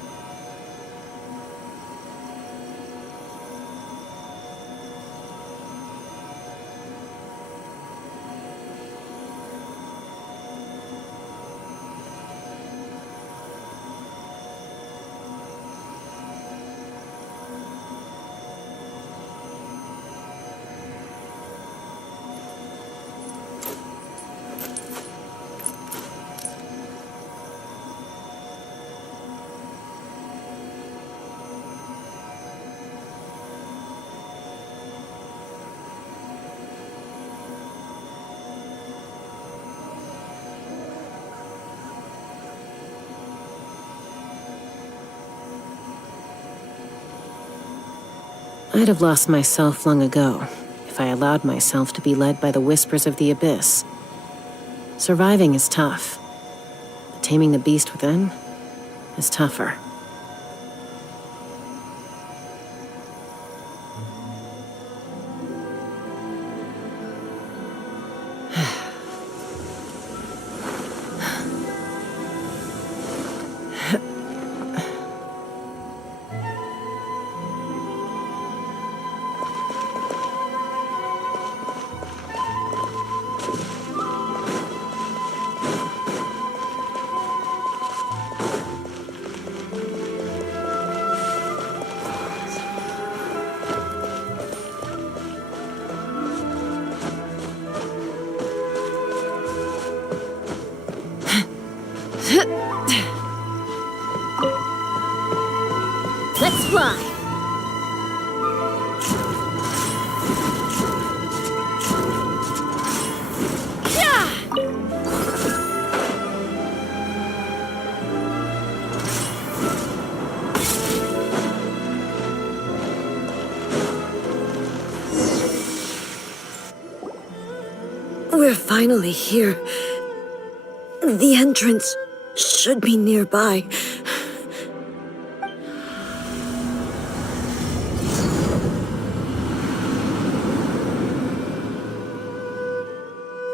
I'd have lost myself long ago if I allowed myself to be led by the whispers of the abyss. Surviving is tough, but taming the beast within is tougher. Let's fly! We're finally here. The entrance should be nearby.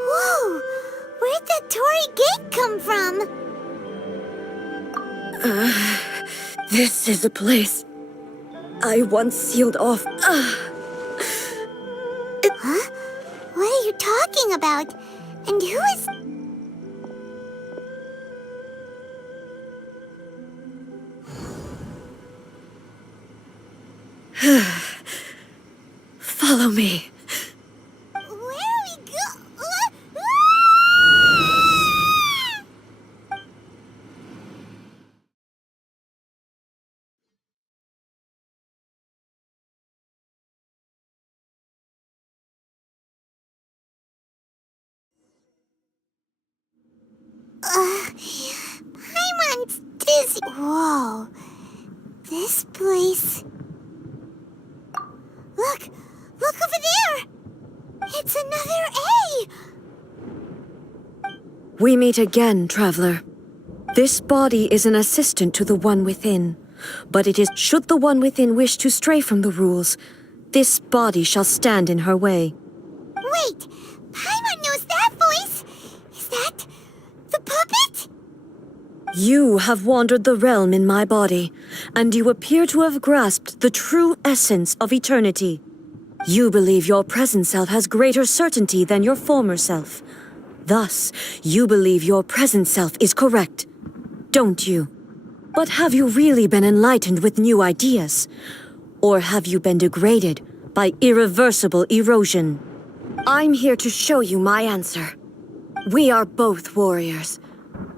Whoa! Where'd that Torii gate come from? This is a place I once sealed off. Huh? What are you talking about? And who is... Follow me. Where are we go? Paimon's dizzy. Whoa. This place... Look! Look over there! It's another A! We meet again, traveler. This body is an assistant to the One Within, but it is should the One Within wish to stray from the rules, this body shall stand in her way. Wait! Paimon knows that voice! Is that... the puppet? You have wandered the realm in my body, and you appear to have grasped the true essence of eternity. You believe your present self has greater certainty than your former self. Thus, you believe your present self is correct, don't you? But have you really been enlightened with new ideas? Or have you been degraded by irreversible erosion? I'm here to show you my answer. We are both warriors,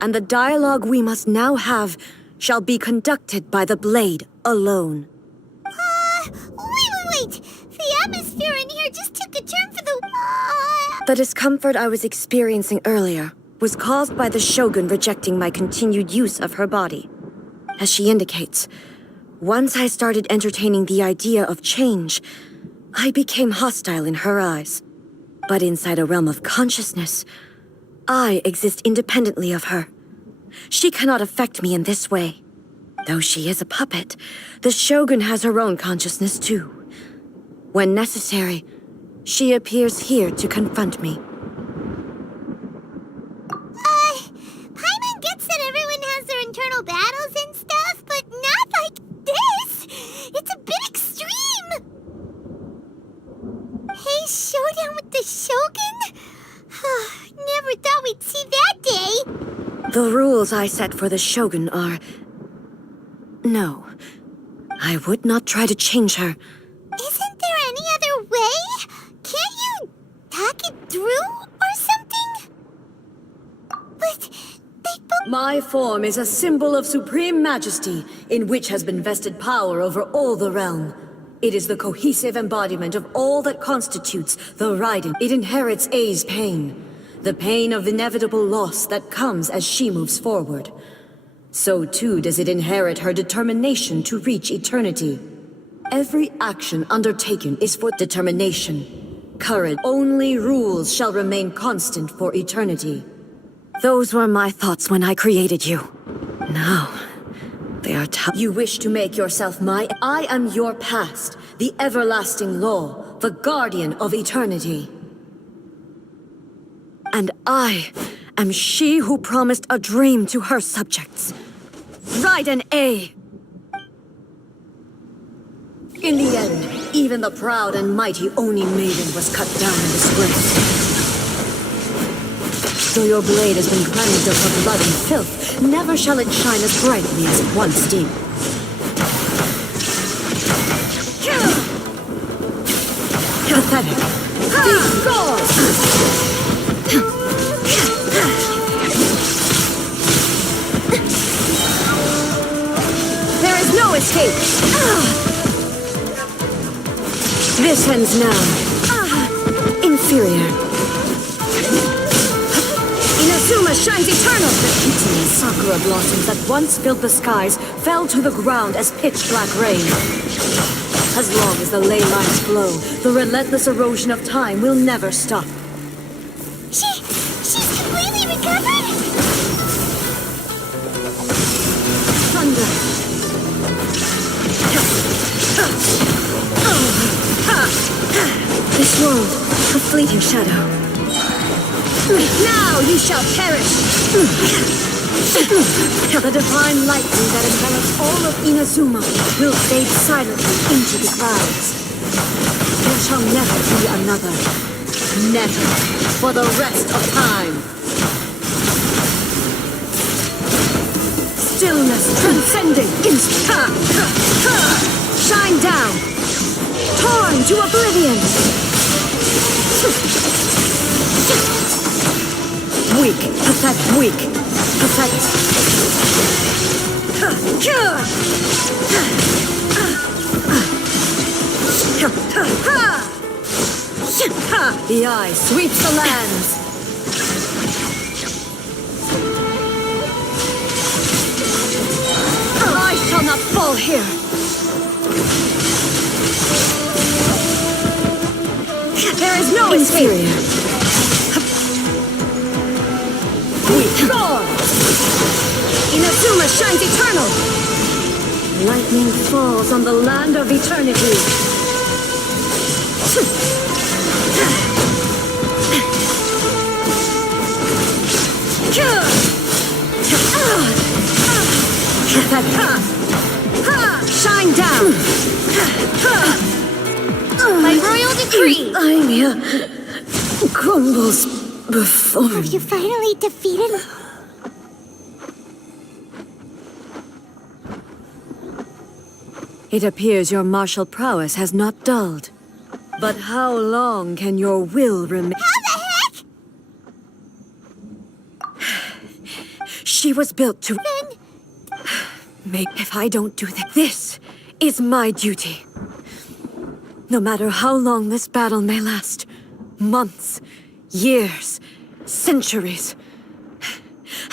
and the dialogue we must now have shall be conducted by the blade alone. Wait! The atmosphere in here just took a turn for the... The discomfort I was experiencing earlier was caused by the Shogun rejecting my continued use of her body. As she indicates, once I started entertaining the idea of change, I became hostile in her eyes. But inside a realm of consciousness, I exist independently of her. She cannot affect me in this way. Though she is a puppet, the Shogun has her own consciousness too. When necessary, she appears here to confront me. Paimon gets that everyone has their internal battles and stuff, but not like this! It's a bit extreme! Hey, showdown with the Shogun? Never thought we'd see that day! The rules I set for the Shogun are... No. I would not try to change her. Isn't there any other way? Can't you talk it through or something? But My form is a symbol of supreme majesty, in which has been vested power over all the realm. It is the cohesive embodiment of all that constitutes the Raiden. It inherits A's pain, the pain of inevitable loss that comes as she moves forward. So too does it inherit her determination to reach eternity. Every action undertaken is for determination. Courage. Only rules shall remain constant for eternity. Those were my thoughts when I created you. Now, they are you wish to make yourself my... I am your past, the everlasting law, the guardian of eternity. And I am she who promised a dream to her subjects. Raiden A. In the end, even the proud and mighty Oni Maiden was cut down in disgrace. Though your blade has been cleansed of her blood and filth, never shall it shine as brightly as it once did. Pathetic. These gods! There is no escape! This ends now. Inferior. Inazuma shines eternal! The pitiless sakura blossoms that once filled the skies fell to the ground as pitch-black rain. As long as the ley lines flow, the relentless erosion of time will never stop. She's completely recovered? Thunder. This world, a fleeting shadow. Now you shall perish! The divine lightning that envelops all of Inazuma will fade silently into the clouds. There shall never be another. Never. For the rest of time. Stillness transcending instant. Shine down. Torn to oblivion. Weak, pathetic, weak, pathetic. The eye sweeps the lands. I shall not fall here. There is no escape. Weak. Inazuma shines eternal. Lightning falls on the land of eternity. Shine down. By royal decree. Ymir crumbles before me. Have you finally defeated... It appears your martial prowess has not dulled. But how long can your will remain? How the heck? She was built to... Maybe if I don't do this... This is my duty. No matter how long this battle may last. Months, years, centuries.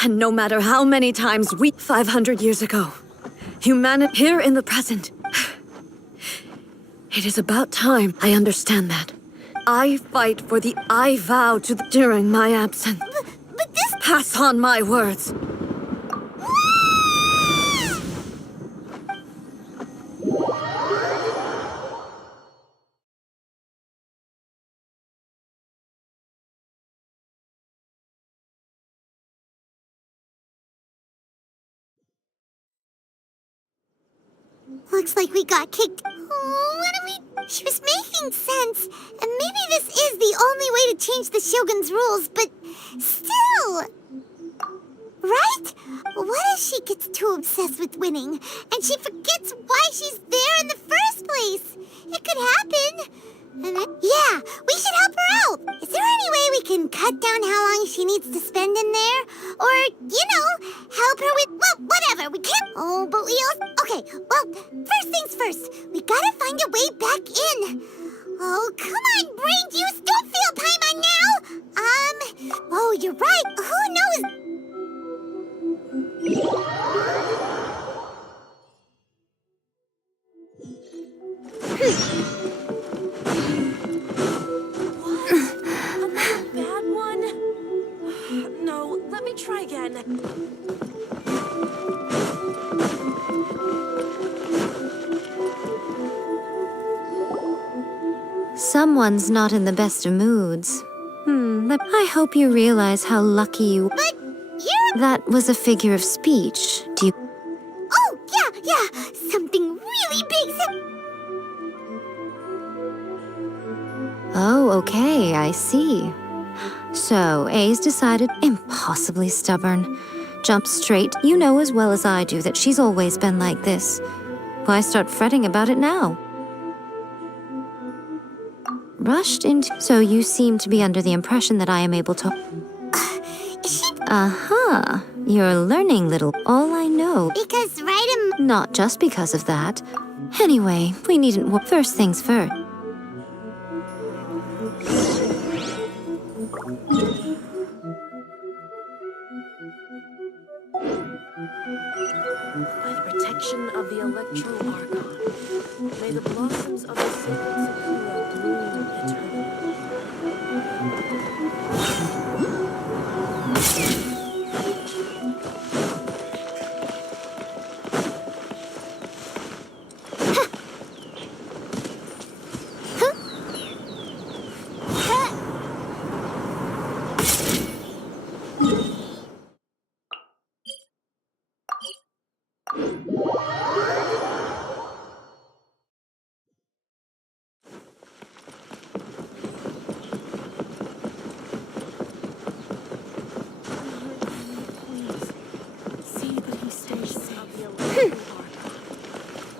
And no matter how many times 500 years ago, humanity here in the present. It is about time I understand that. I fight for the I vow to during my absence. But this... Pass on my words. Looks like we got kicked. Oh, what do we... She was making sense. And maybe this is the only way to change the Shogun's rules, but still... Right? What if she gets too obsessed with winning, and she forgets why she's there in the first place? It could happen. And then, yeah, we should help her out. Is there any way we can cut down how long she needs to spend in there? Or, help her with, well, whatever. We can't... Oh, but we also... Okay, well, first things first. We gotta find a way back in. Oh, come on, brain juice. Don't feel Paimon now. Oh, you're right. Who knows? Bad one? No, let me try again. Someone's not in the best of moods. I hope you realize how lucky you... But you're... That was a figure of speech. Do you... Oh, yeah. Something really big. Oh, okay, I see. So, A's decided, impossibly stubborn. Jump straight. You know as well as I do that she's always been like this. Why start fretting about it now? Rushed into... So you seem to be under the impression that I am able to... Aha! You're learning, little... All I know... Because Not just because of that. Anyway, we needn't... First things first. By the protection of the Electro-Argon, may the blossoms of the sacred Sakura bloom eternally.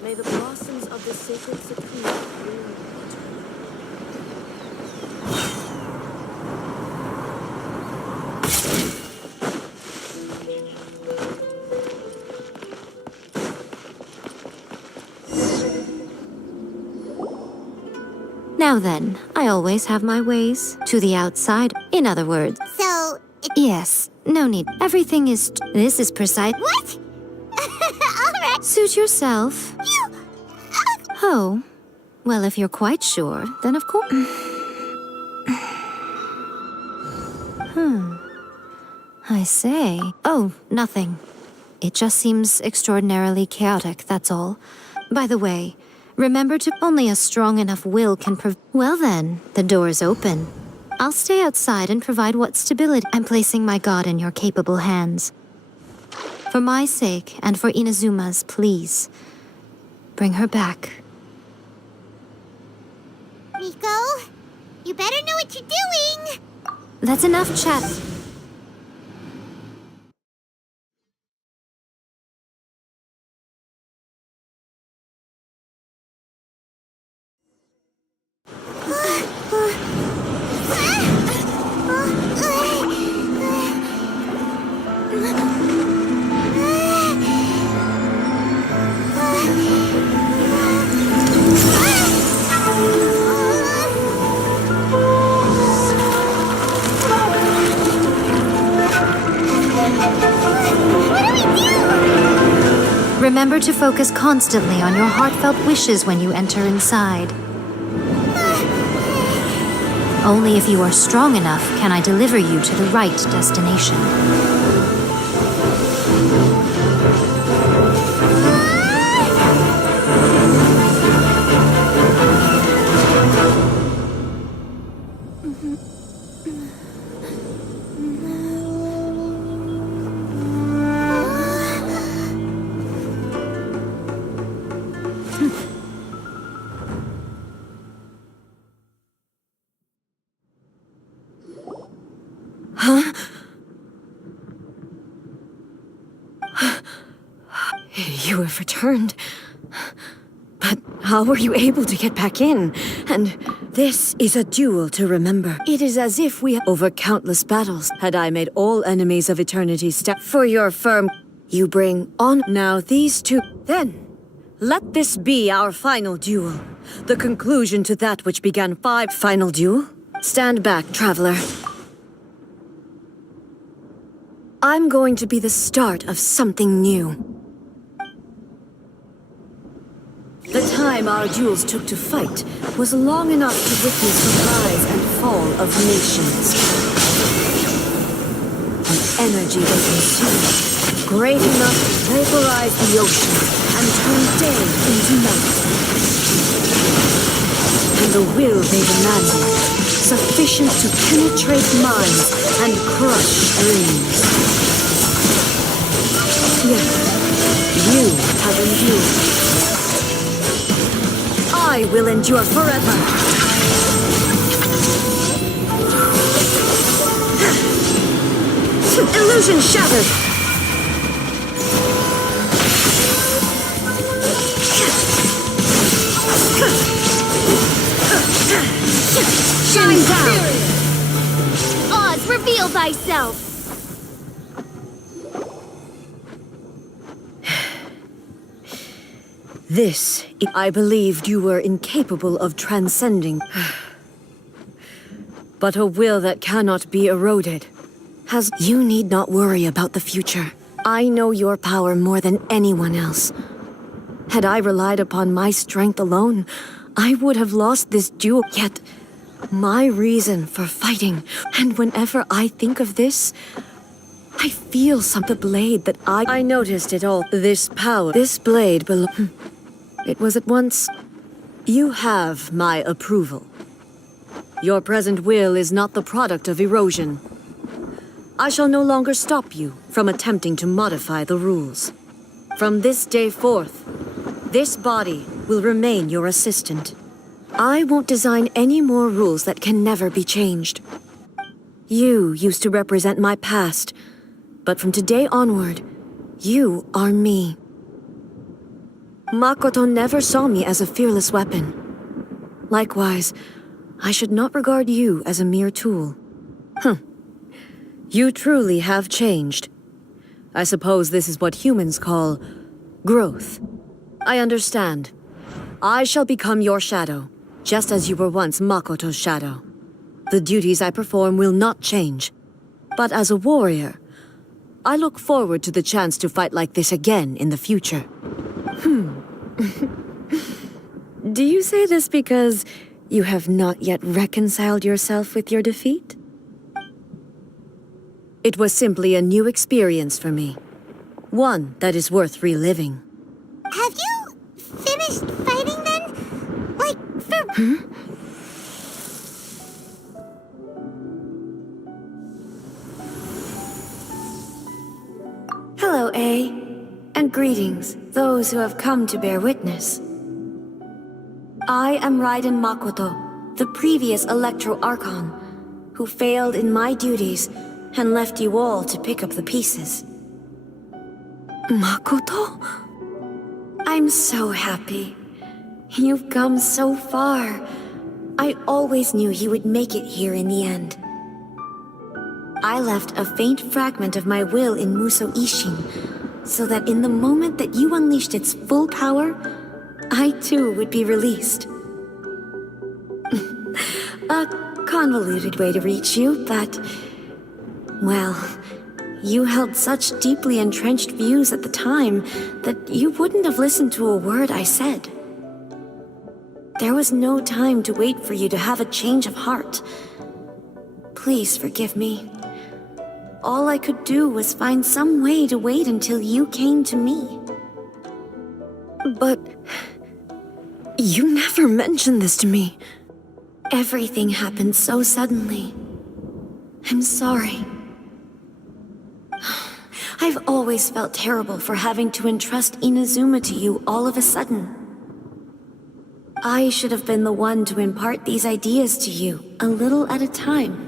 May the blossoms of the sacred Sakura bloom eternally. Now then, I always have my ways. To the outside. In other words. So... Yes, no need. Everything is... This is precise. What? Alright. Suit yourself. Oh. Well, if you're quite sure, then of course... I say... Oh, nothing. It just seems extraordinarily chaotic, that's all. By the way, remember to... Only a strong enough will can Well then, the door's open. I'll stay outside and provide what stability... I'm placing my god in your capable hands. For my sake, and for Inazuma's, please. Bring her back. Miko, you better know what you're doing. That's enough chat. Remember to focus constantly on your heartfelt wishes when you enter inside. Only if you are strong enough can I deliver you to the right destination. You have returned. But how were you able to get back in? And this is a duel to remember. It is as if we over countless battles. Had I made all enemies of eternity step for your firm, you bring on now these two. Then, let this be our final duel. The conclusion to that which began final duel? Stand back, traveler. I'm going to be the start of something new. The time our duels took to fight was long enough to witness the rise and fall of nations. The energy they consumed, great enough to vaporize the ocean and turn day into night. And the will they demanded, sufficient to penetrate minds and crush dreams. Yet, you have endured. I will endure forever. Illusion shattered. Shine down. Oz, reveal thyself. This, I believed you were incapable of transcending. But a will that cannot be eroded has... You need not worry about the future. I know your power more than anyone else. Had I relied upon my strength alone, I would have lost this duel. Yet, my reason for fighting, and whenever I think of this, I feel the blade that I noticed it all. This power, this blade belongs... It was at once... You have my approval. Your present will is not the product of erosion. I shall no longer stop you from attempting to modify the rules. From this day forth, this body will remain your assistant. I won't design any more rules that can never be changed. You used to represent my past, but from today onward, you are me. Makoto never saw me as a fearless weapon. Likewise, I should not regard you as a mere tool. You truly have changed. I suppose this is what humans call growth. I understand. I shall become your shadow, just as you were once Makoto's shadow. The duties I perform will not change. But as a warrior, I look forward to the chance to fight like this again in the future. Do you say this because you have not yet reconciled yourself with your defeat? It was simply a new experience for me. One that is worth reliving. Have you finished fighting then? Like, for... Hello, A. And greetings, those who have come to bear witness. I am Raiden Makoto, the previous Electro Archon, who failed in my duties and left you all to pick up the pieces. Makoto? I'm so happy. You've come so far. I always knew you would make it here in the end. I left a faint fragment of my will in Muso Ishin, so that in the moment that you unleashed its full power, I too would be released. A convoluted way to reach you, but... well, you held such deeply entrenched views at the time that you wouldn't have listened to a word I said. There was no time to wait for you to have a change of heart. Please forgive me. All I could do was find some way to wait until you came to me. But... you never mentioned this to me. Everything happened so suddenly. I'm sorry. I've always felt terrible for having to entrust Inazuma to you all of a sudden. I should have been the one to impart these ideas to you, a little at a time,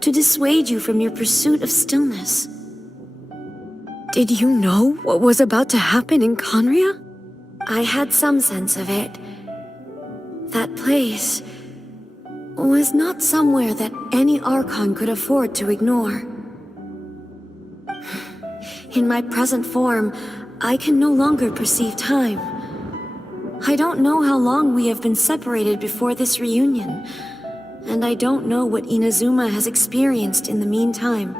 to dissuade you from your pursuit of stillness. Did you know what was about to happen in Conria? I had some sense of it. That place was not somewhere that any Archon could afford to ignore. In my present form, I can no longer perceive time. I don't know how long we have been separated before this reunion, and I don't know what Inazuma has experienced in the meantime.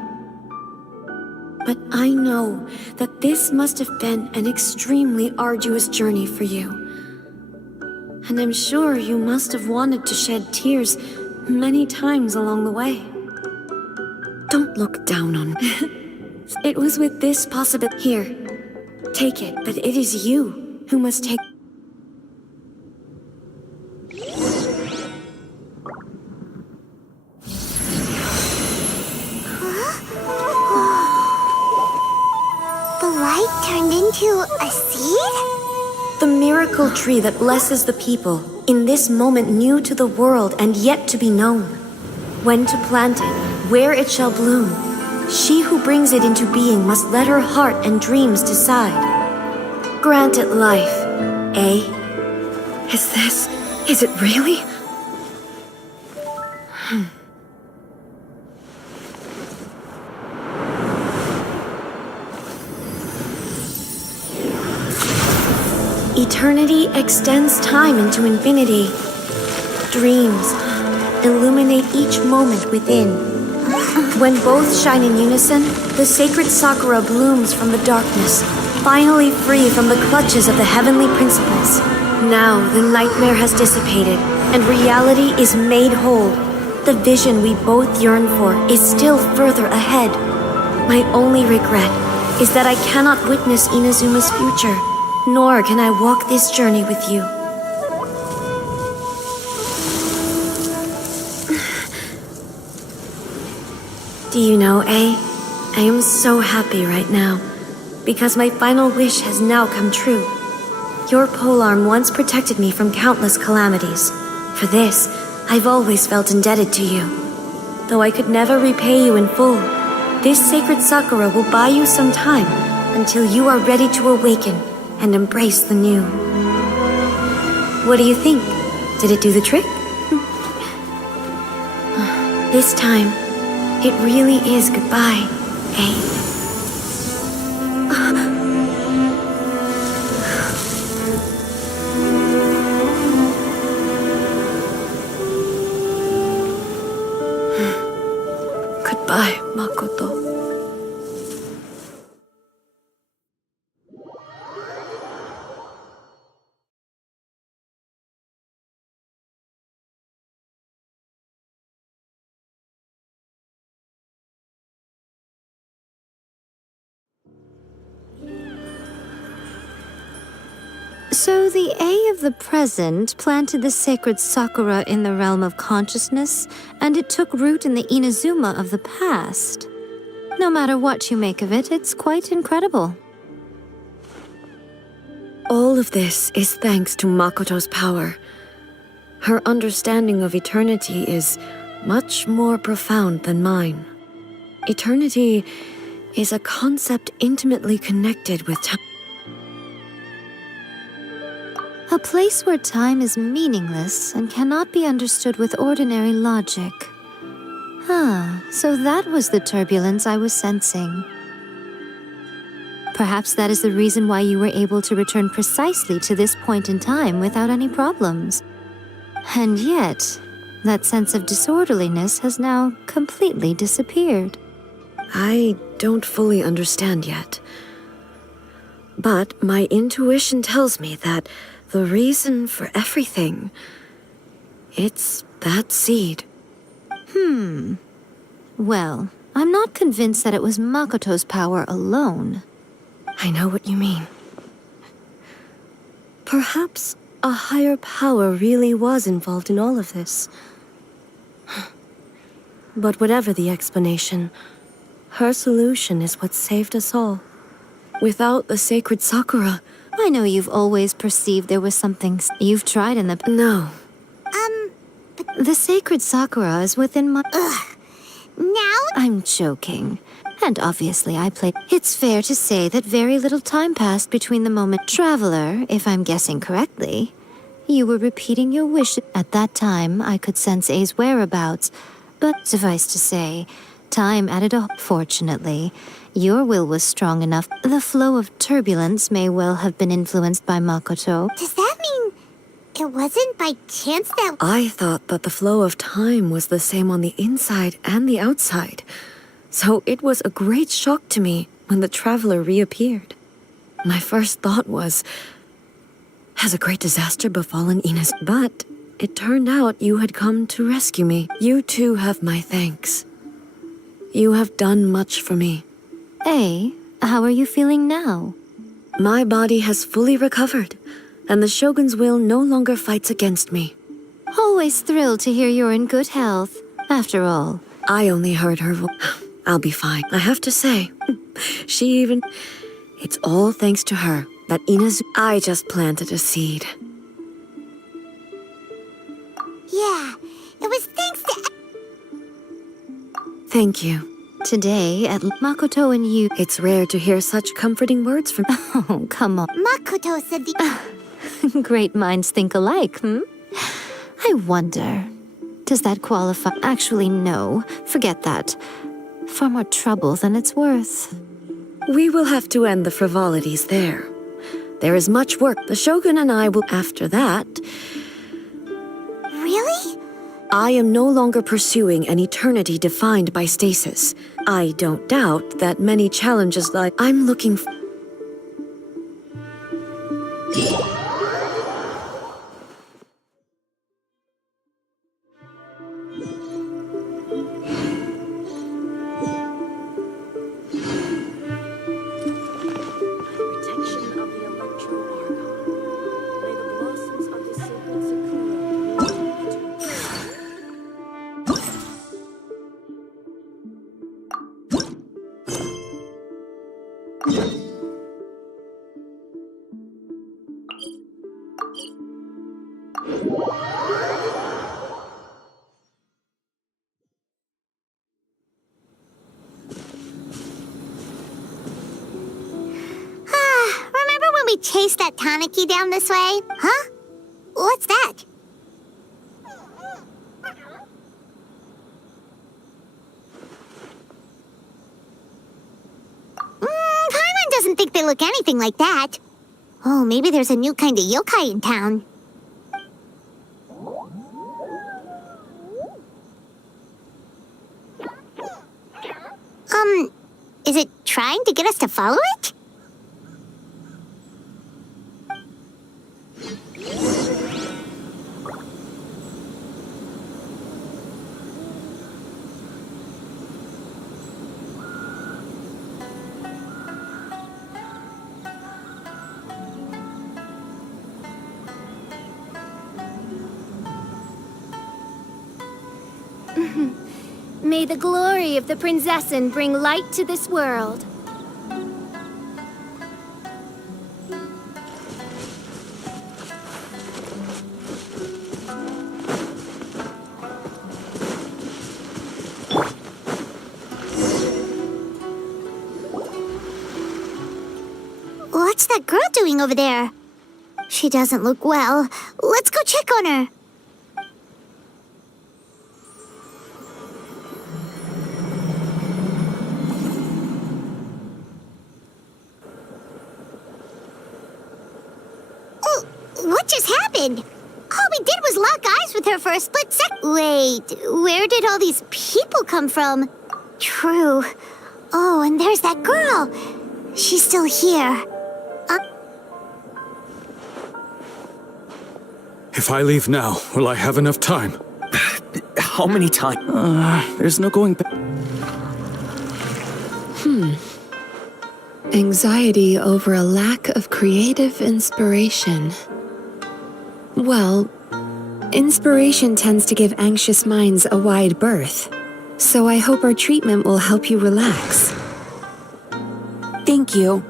But I know that this must have been an extremely arduous journey for you. And I'm sure you must have wanted to shed tears many times along the way. Don't look down on me. It was with this possibility. Here, take it, but it is you who must take. The light turned into a seed? The miracle tree that blesses the people, in this moment new to the world and yet to be known. When to plant it, where it shall bloom. She who brings it into being must let her heart and dreams decide. Grant it life, eh? Is it really? Eternity extends time into infinity. Dreams illuminate each moment within. When both shine in unison, the sacred Sakura blooms from the darkness, finally free from the clutches of the heavenly principles. Now the nightmare has dissipated, and reality is made whole. The vision we both yearn for is still further ahead. My only regret is that I cannot witness Inazuma's future, nor can I walk this journey with you. Do you know, I am so happy right now, because my final wish has now come true. Your polearm once protected me from countless calamities. For this, I've always felt indebted to you. Though I could never repay you in full, this sacred Sakura will buy you some time until you are ready to awaken and embrace the new. What do you think? Did it do the trick? This time, it really is goodbye, eh? Goodbye, Makoto. So the A of the present planted the sacred Sakura in the realm of consciousness, and it took root in the Inazuma of the past. No matter what you make of it, it's quite incredible. All of this is thanks to Makoto's power. Her understanding of eternity is much more profound than mine. Eternity is a concept intimately connected with time. A place where time is meaningless and cannot be understood with ordinary logic. So that was the turbulence I was sensing. Perhaps that is the reason why you were able to return precisely to this point in time without any problems. And yet, that sense of disorderliness has now completely disappeared. I don't fully understand yet. But my intuition tells me that the reason for everything, it's that seed. Well, I'm not convinced that it was Makoto's power alone. I know what you mean. Perhaps a higher power really was involved in all of this. But whatever the explanation, her solution is what saved us all. Without the sacred Sakura... I know you've always perceived there was something you've tried in the... No. The sacred Sakura is within my... Now? I'm joking. And obviously I played. It's fair to say that very little time passed between the moment. Traveler, if I'm guessing correctly, you were repeating your wish. At that time, I could sense A's whereabouts, but suffice to say, time added a. Fortunately, your will was strong enough. The flow of turbulence may well have been influenced by Makoto. Does that mean it wasn't by chance that... I thought that the flow of time was the same on the inside and the outside. So it was a great shock to me when the traveler reappeared. My first thought was, has a great disaster befallen Ines? But it turned out you had come to rescue me. You too have my thanks. You have done much for me. Hey, how are you feeling now? My body has fully recovered, and the Shogun's will no longer fights against me. Always thrilled to hear you're in good health. After all, I only heard her voice. I'll be fine. I have to say, it's all thanks to her that Inazu. I just planted a seed. Yeah, it was thanks to... Thank you. Today at Makoto and you. It's rare to hear such comforting words from. Oh, come on. Makoto said the... Great minds think alike, I wonder, does that qualify? Actually, no. Forget that. Far more trouble than it's worth. We will have to end the frivolities there. There is much work. The Shogun and I will. After that... Really? I am no longer pursuing an eternity defined by stasis. I don't doubt that many challenges like I'm looking for... Remember when we chased that Tanuki down this way? Huh? What's that? Paimon doesn't think they look anything like that. Oh, maybe there's a new kind of yokai in town. Is it trying to get us to follow it? May the glory of the Prinzessin bring light to this world. What's that girl doing over there? She doesn't look well. Let's go check on her. What just happened? All we did was lock eyes with her for a split sec. Wait, where did all these people come from? True. Oh, and there's that girl. She's still here. If I leave now, will I have enough time? How many times? There's no going back. Anxiety over a lack of creative inspiration. Well, inspiration tends to give anxious minds a wide berth, so I hope our treatment will help you relax. Thank you.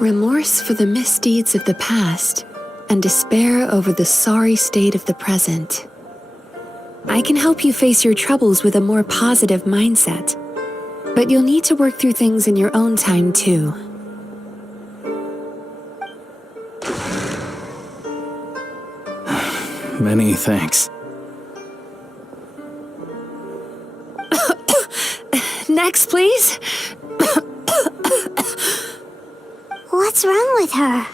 Remorse for the misdeeds of the past and despair over the sorry state of the present. I can help you face your troubles with a more positive mindset, but you'll need to work through things in your own time too. Many thanks. Next, please. What's wrong with her?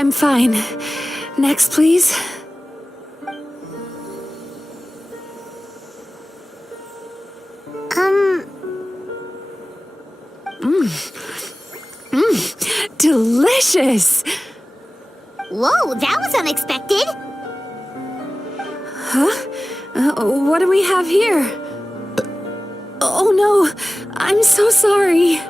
I'm fine. Next, please. Delicious! Whoa, that was unexpected. What do we have here? Oh no, I'm so sorry.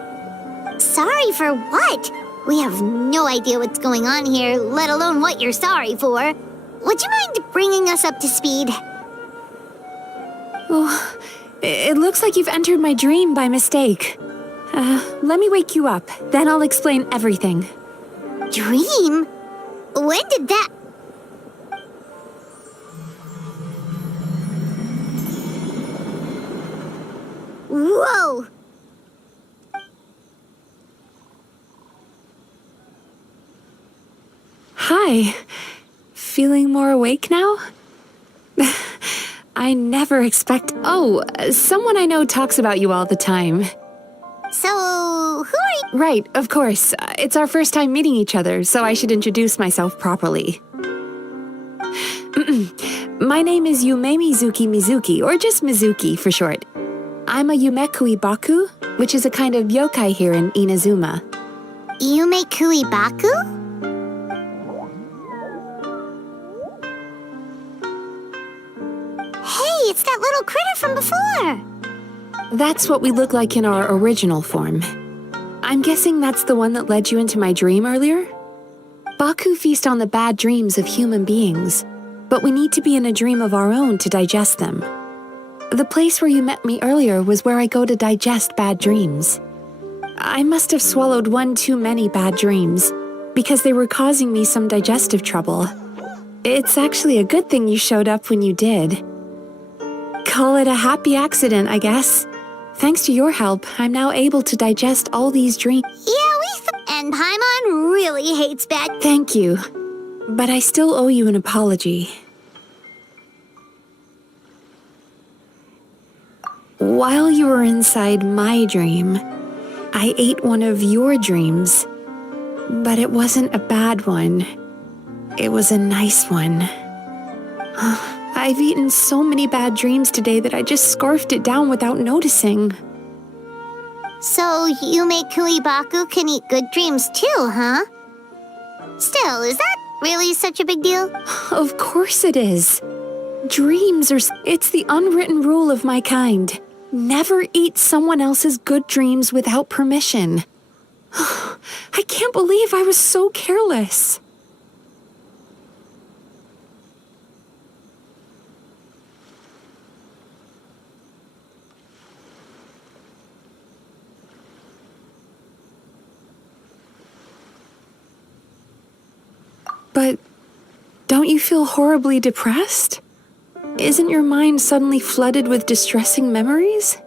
Sorry for what? We have no idea what's going on here, let alone what you're sorry for. Would you mind bringing us up to speed? Oh, it looks like you've entered my dream by mistake. Let me wake you up, then I'll explain everything. Dream? When did that... Whoa! Hi. Feeling more awake now? I never expect... Oh, someone I know talks about you all the time. So, who are you? Right, of course. It's our first time meeting each other, so I should introduce myself properly. My name is Yume Mizuki, or just Mizuki for short. I'm a Yumekui Baku, which is a kind of yokai here in Inazuma. Yumekui Baku? Hey, it's that little critter from before! That's what we look like in our original form. I'm guessing that's the one that led you into my dream earlier? Baku feast on the bad dreams of human beings, but we need to be in a dream of our own to digest them. The place where you met me earlier was where I go to digest bad dreams. I must have swallowed one too many bad dreams, because they were causing me some digestive trouble. It's actually a good thing you showed up when you did. Call it a happy accident, I guess. Thanks to your help, I'm now able to digest all these dreams. And Paimon really hates bad... Thank you, but I still owe you an apology. While you were inside my dream, I ate one of your dreams, but it wasn't a bad one. It was a nice one. I've eaten so many bad dreams today that I just scarfed it down without noticing. So, Yumekui Baku can eat good dreams too, huh? Still, is that really such a big deal? Of course it is. Dreams are... It's the unwritten rule of my kind. Never eat someone else's good dreams without permission. I can't believe I was so careless. But don't you feel horribly depressed? Isn't your mind suddenly flooded with distressing memories?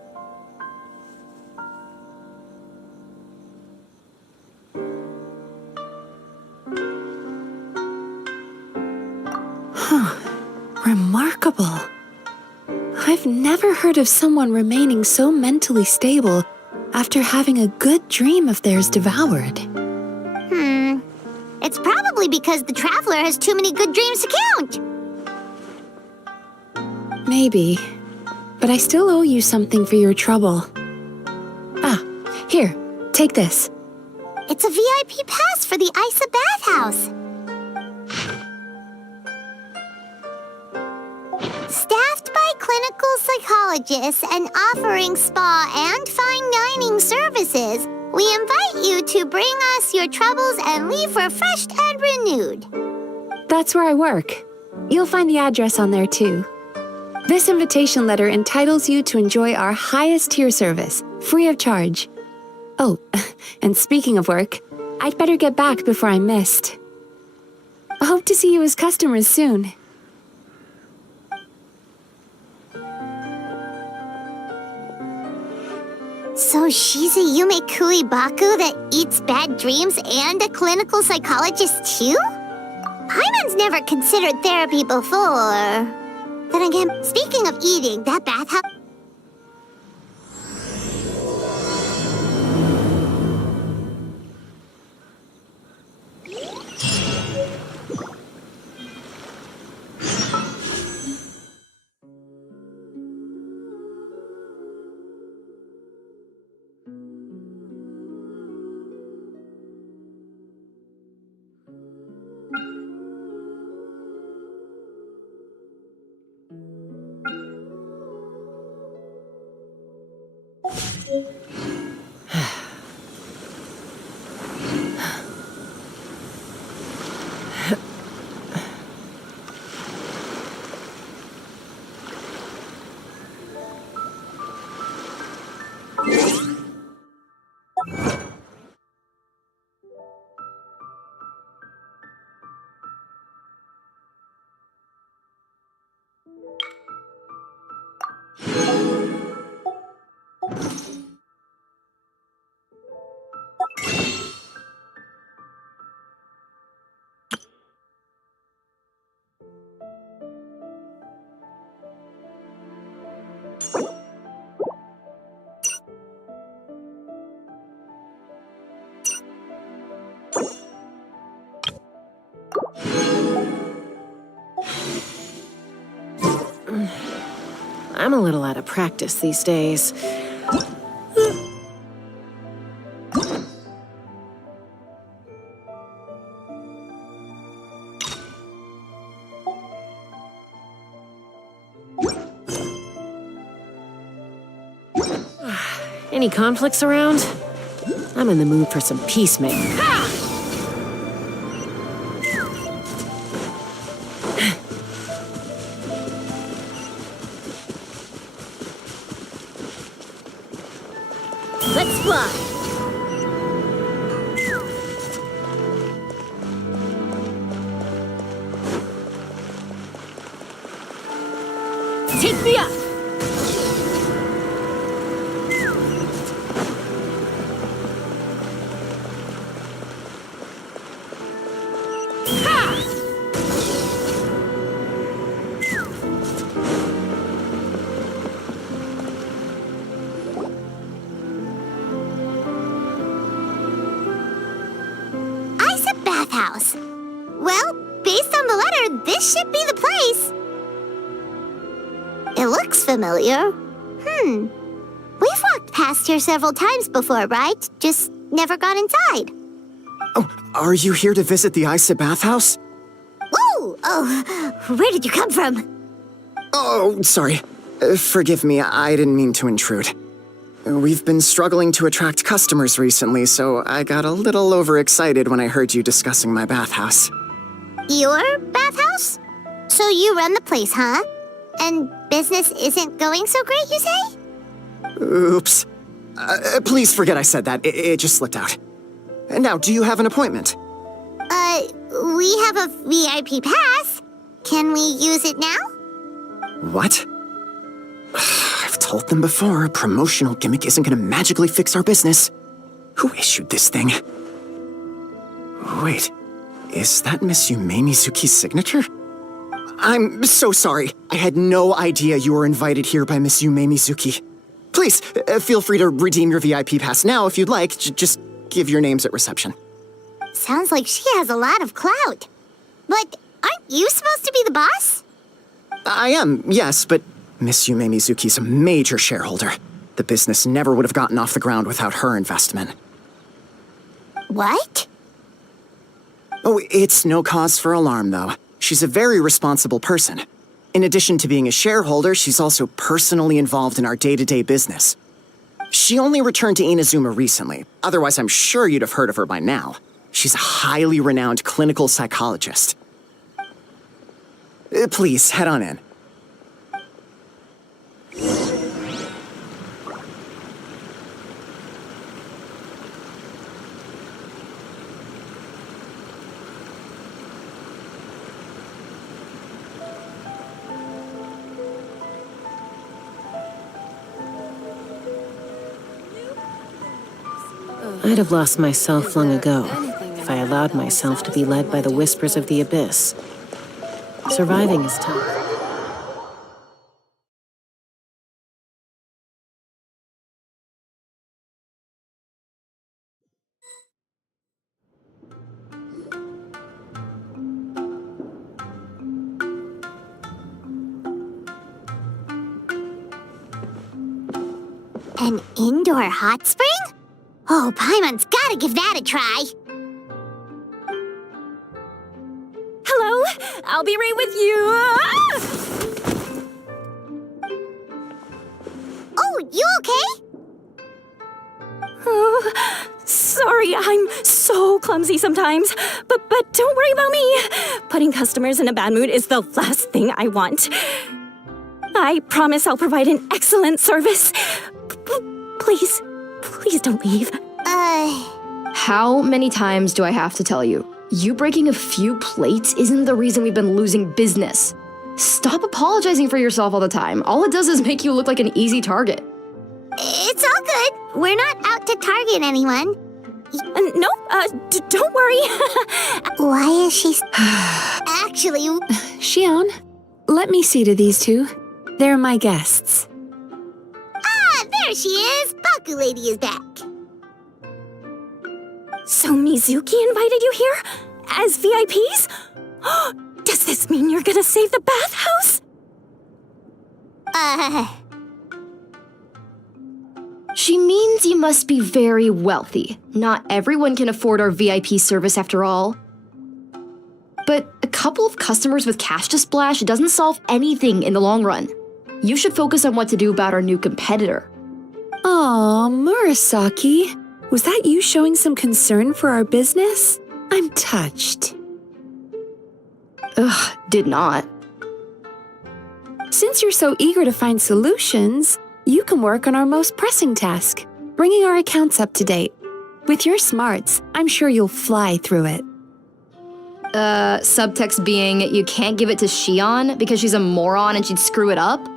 Remarkable. I've never heard of someone remaining so mentally stable after having a good dream of theirs devoured. It's probably because the traveler has too many good dreams to count. Maybe, but I still owe you something for your trouble. Here, take this. It's a VIP pass for the Isa bathhouse. Staffed by clinical psychologists and offering spa and fine dining services, we invite you to bring us your troubles and leave refreshed and renewed. That's where I work. You'll find the address on there too. This invitation letter entitles you to enjoy our highest tier service, free of charge. Oh, and speaking of work, I'd better get back before I'm missed. I hope to see you as customers soon. So she's a Yumekui Baku that eats bad dreams and a clinical psychologist too? Paimon's never considered therapy before. Then again, speaking of eating, that bathhouse... I'm a little out of practice these days. Any conflicts around? I'm in the mood for some peacemaking. Let's fly. Take me up. Bathhouse. Well, based on the letter, this should be the place. It looks familiar. We've walked past here several times before, right? Just never got inside. Oh, are you here to visit the Isa Bathhouse? Ooh! Oh, where did you come from? Oh, sorry. Forgive me, I didn't mean to intrude. We've been struggling to attract customers recently, so I got a little overexcited when I heard you discussing my bathhouse. Your bathhouse? So you run the place, huh? And business isn't going so great, you say? Oops. Please forget I said that. It just slipped out. Now, do you have an appointment? We have a VIP pass. Can we use it now? What? I've told them before, a promotional gimmick isn't gonna magically fix our business. Who issued this thing? Wait, is that Miss Yume Mizuki's signature? I'm so sorry. I had no idea you were invited here by Miss Yume Mizuki. Please, feel free to redeem your VIP pass now if you'd like. Just give your names at reception. Sounds like she has a lot of clout. But aren't you supposed to be the boss? I am, yes, but Miss Yume Mizuki's a major shareholder. The business never would have gotten off the ground without her investment. What? Oh, it's no cause for alarm, though. She's a very responsible person. In addition to being a shareholder, she's also personally involved in our day-to-day business. She only returned to Inazuma recently. Otherwise, I'm sure you'd have heard of her by now. She's a highly renowned clinical psychologist. Please, head on in. I'd have lost myself long ago if I allowed myself to be led by the whispers of the abyss. Surviving is tough. An indoor hot spring? Oh, Paimon's gotta give that a try. Hello, I'll be right with you. Ah! Oh, you okay? sorry. I'm so clumsy sometimes. But don't worry about me. Putting customers in a bad mood is the last thing I want. I promise I'll provide an excellent service. Please don't leave. How many times do I have to tell you? You breaking a few plates isn't the reason we've been losing business. Stop apologizing for yourself all the time. All it does is make you look like an easy target. It's all good. We're not out to target anyone. No, don't worry. Why is she... Actually... Xion, let me see to these two. They're my guests. Ah, there she is. Baku Lady is back. So Mizuki invited you here? As VIPs? Does this mean you're gonna save the bathhouse? She means you must be very wealthy. Not everyone can afford our VIP service after all. But a couple of customers with cash to splash doesn't solve anything in the long run. You should focus on what to do about our new competitor. Aw, Murasaki. Was that you showing some concern for our business? I'm touched. Ugh, did not. Since you're so eager to find solutions, you can work on our most pressing task, bringing our accounts up to date. With your smarts, I'm sure you'll fly through it. Subtext being, you can't give it to Xion because she's a moron and she'd screw it up?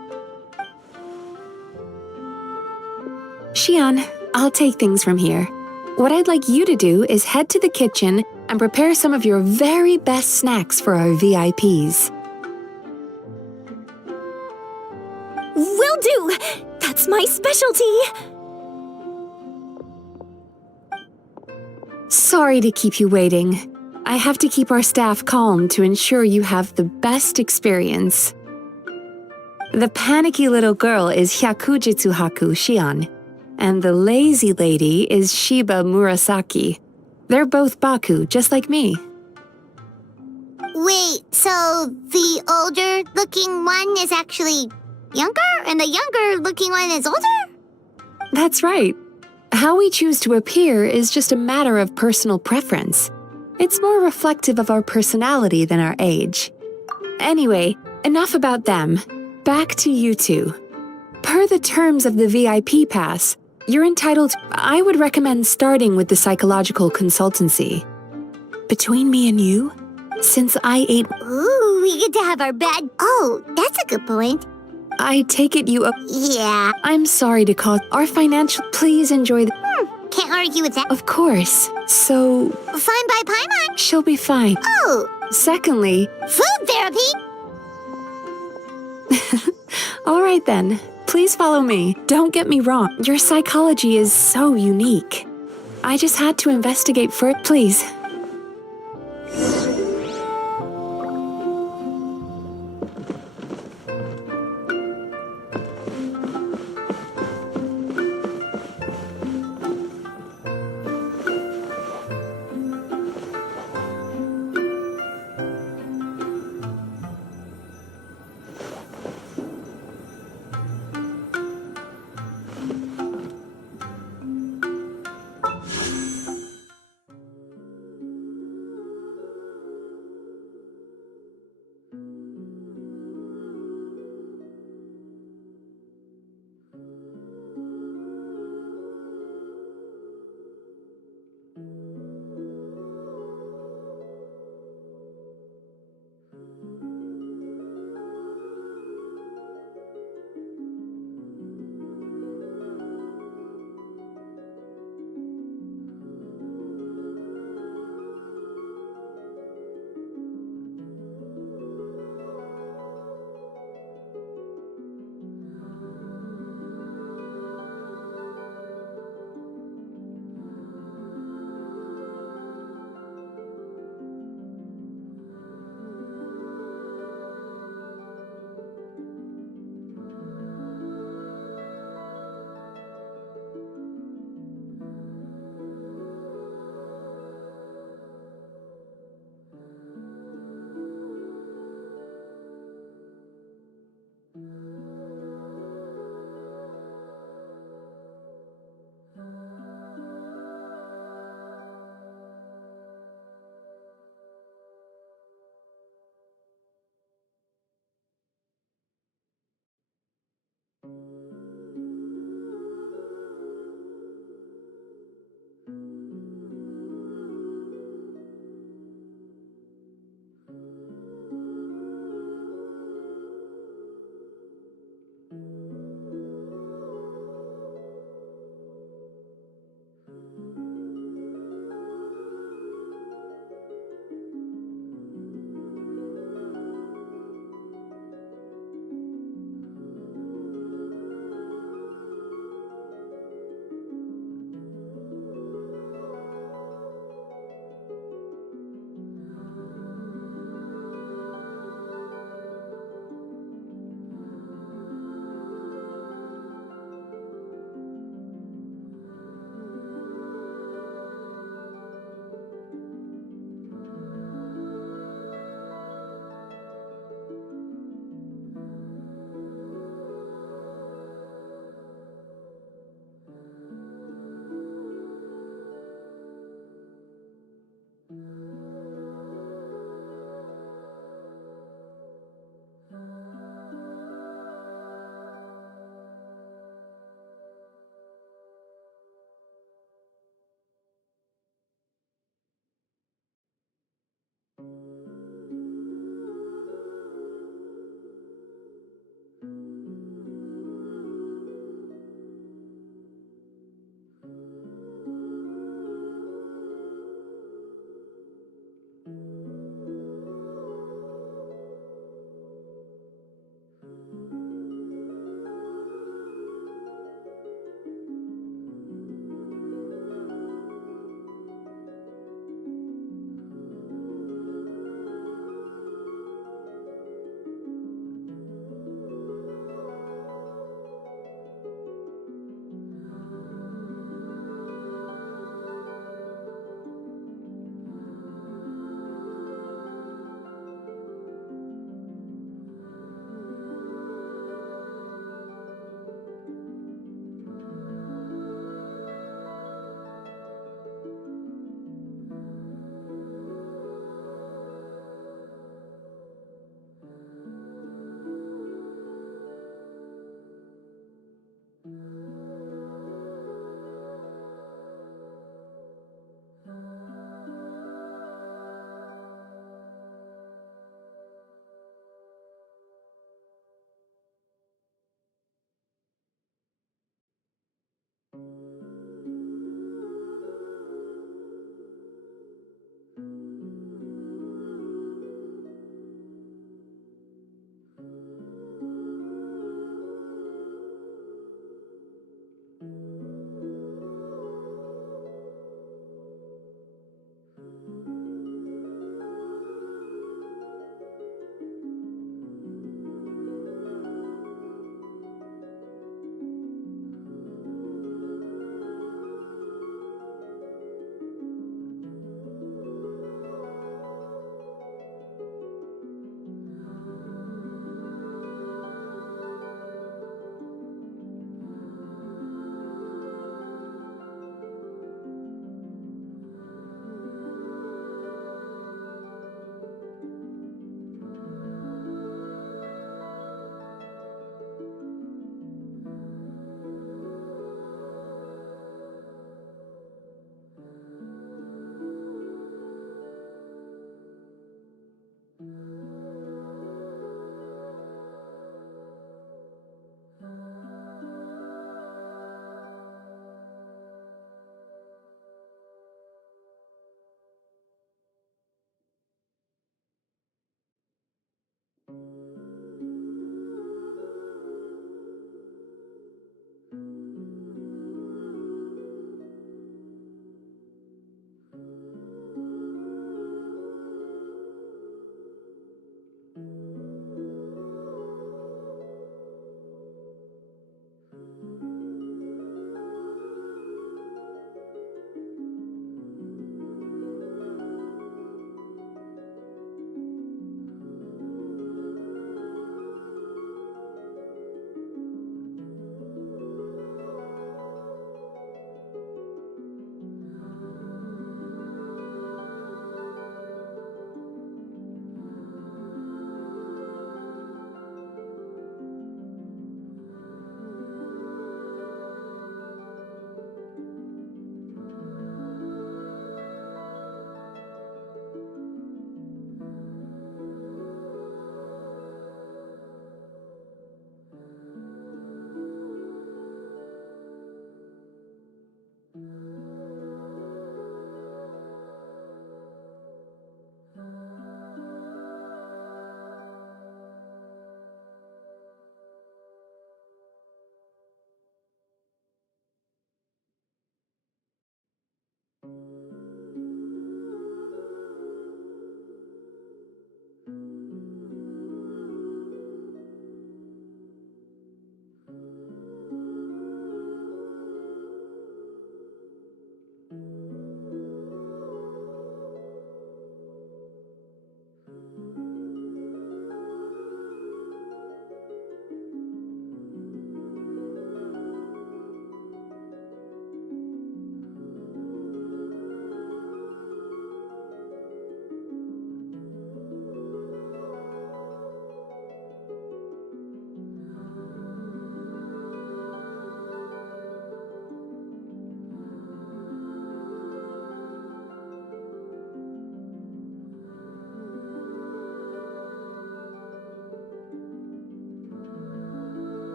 Xion, I'll take things from here. What I'd like you to do is head to the kitchen and prepare some of your very best snacks for our VIPs. Will do! That's my specialty! Sorry to keep you waiting. I have to keep our staff calm to ensure you have the best experience. The panicky little girl is Hyakujitsu Haku Xion, and the lazy lady is Shiba Murasaki. They're both Baku, just like me. Wait, so the older-looking one is actually younger, and the younger-looking one is older? That's right. How we choose to appear is just a matter of personal preference. It's more reflective of our personality than our age. Anyway, enough about them. Back to you two. Per the terms of the VIP pass, you're entitled to... I would recommend starting with the psychological consultancy. Between me and you, since I ate... Ooh, we get to have our bad... Oh, that's a good point. I take it you... Yeah. I'm sorry to cause... Our financial... Please enjoy the... Can't argue with that. Of course. So... Fine by Paimon. She'll be fine. Oh. Secondly... Food therapy? All right then. Please follow me. Don't get me wrong. Your psychology is so unique. I just had to investigate for it. Please.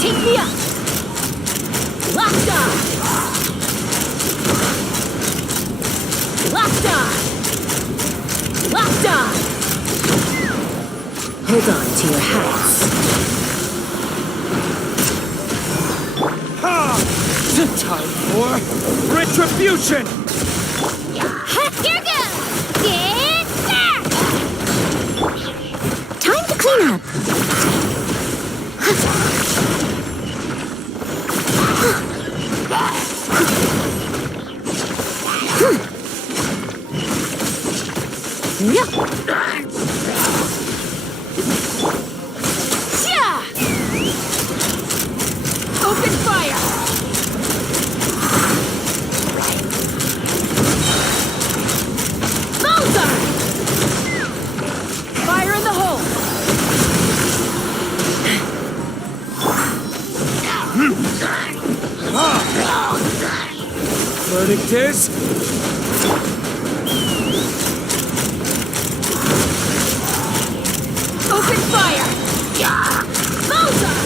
Take me up! Locked on! Locked on! Locked on! Hold on to your hats. Time for retribution! Here goes! Get back! Time to clean up. Open fire! Bullseye! Fire in the hole! Verdict is... Open fire! Bullseye!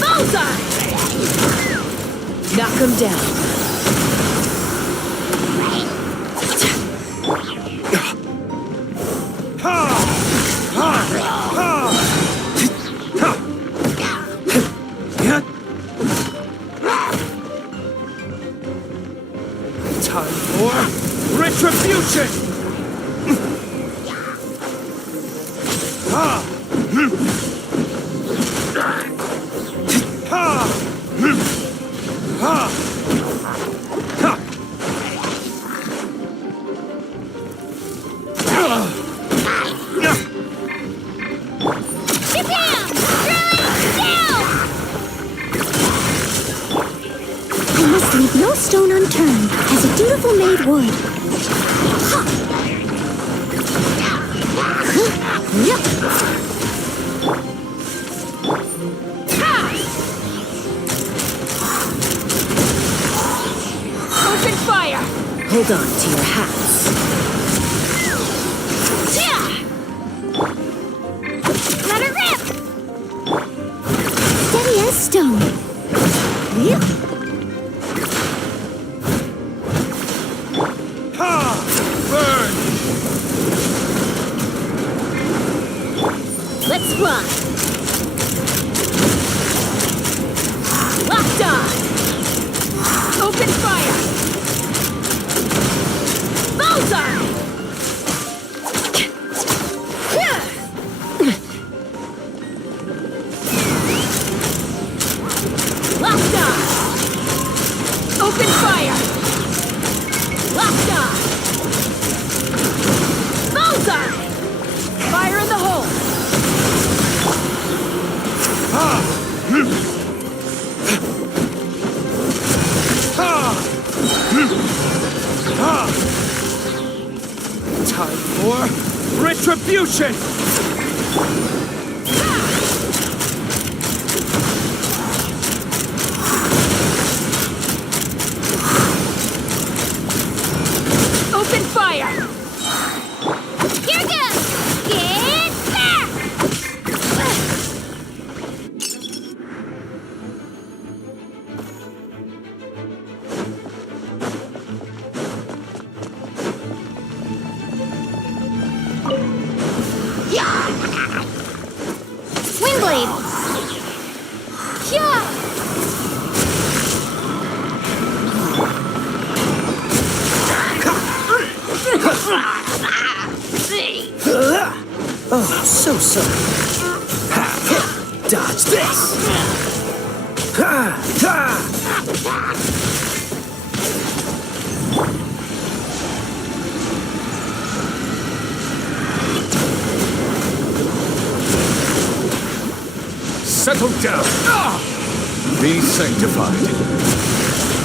Bullseye! Knock him down. Time for retribution! I must leave no stone unturned, as a dutiful maid would. Open fire! Hold on to your hats. Let her rip! Steady as stone. Burn! Let's fly! Locked on! Open fire! Bullseye! Locked on! Open fire! Locked on! Bullseye! Fire in the hole! Time for retribution! Open fire! Here goes! Get back! so sorry. Dodge this! Settle down! Be sanctified.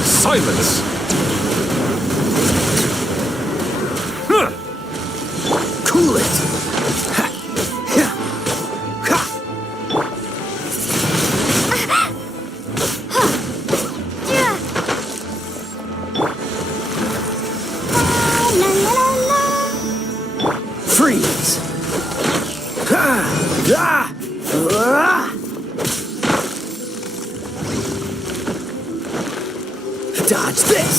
Silence! Cool it! Freeze! Dodge this!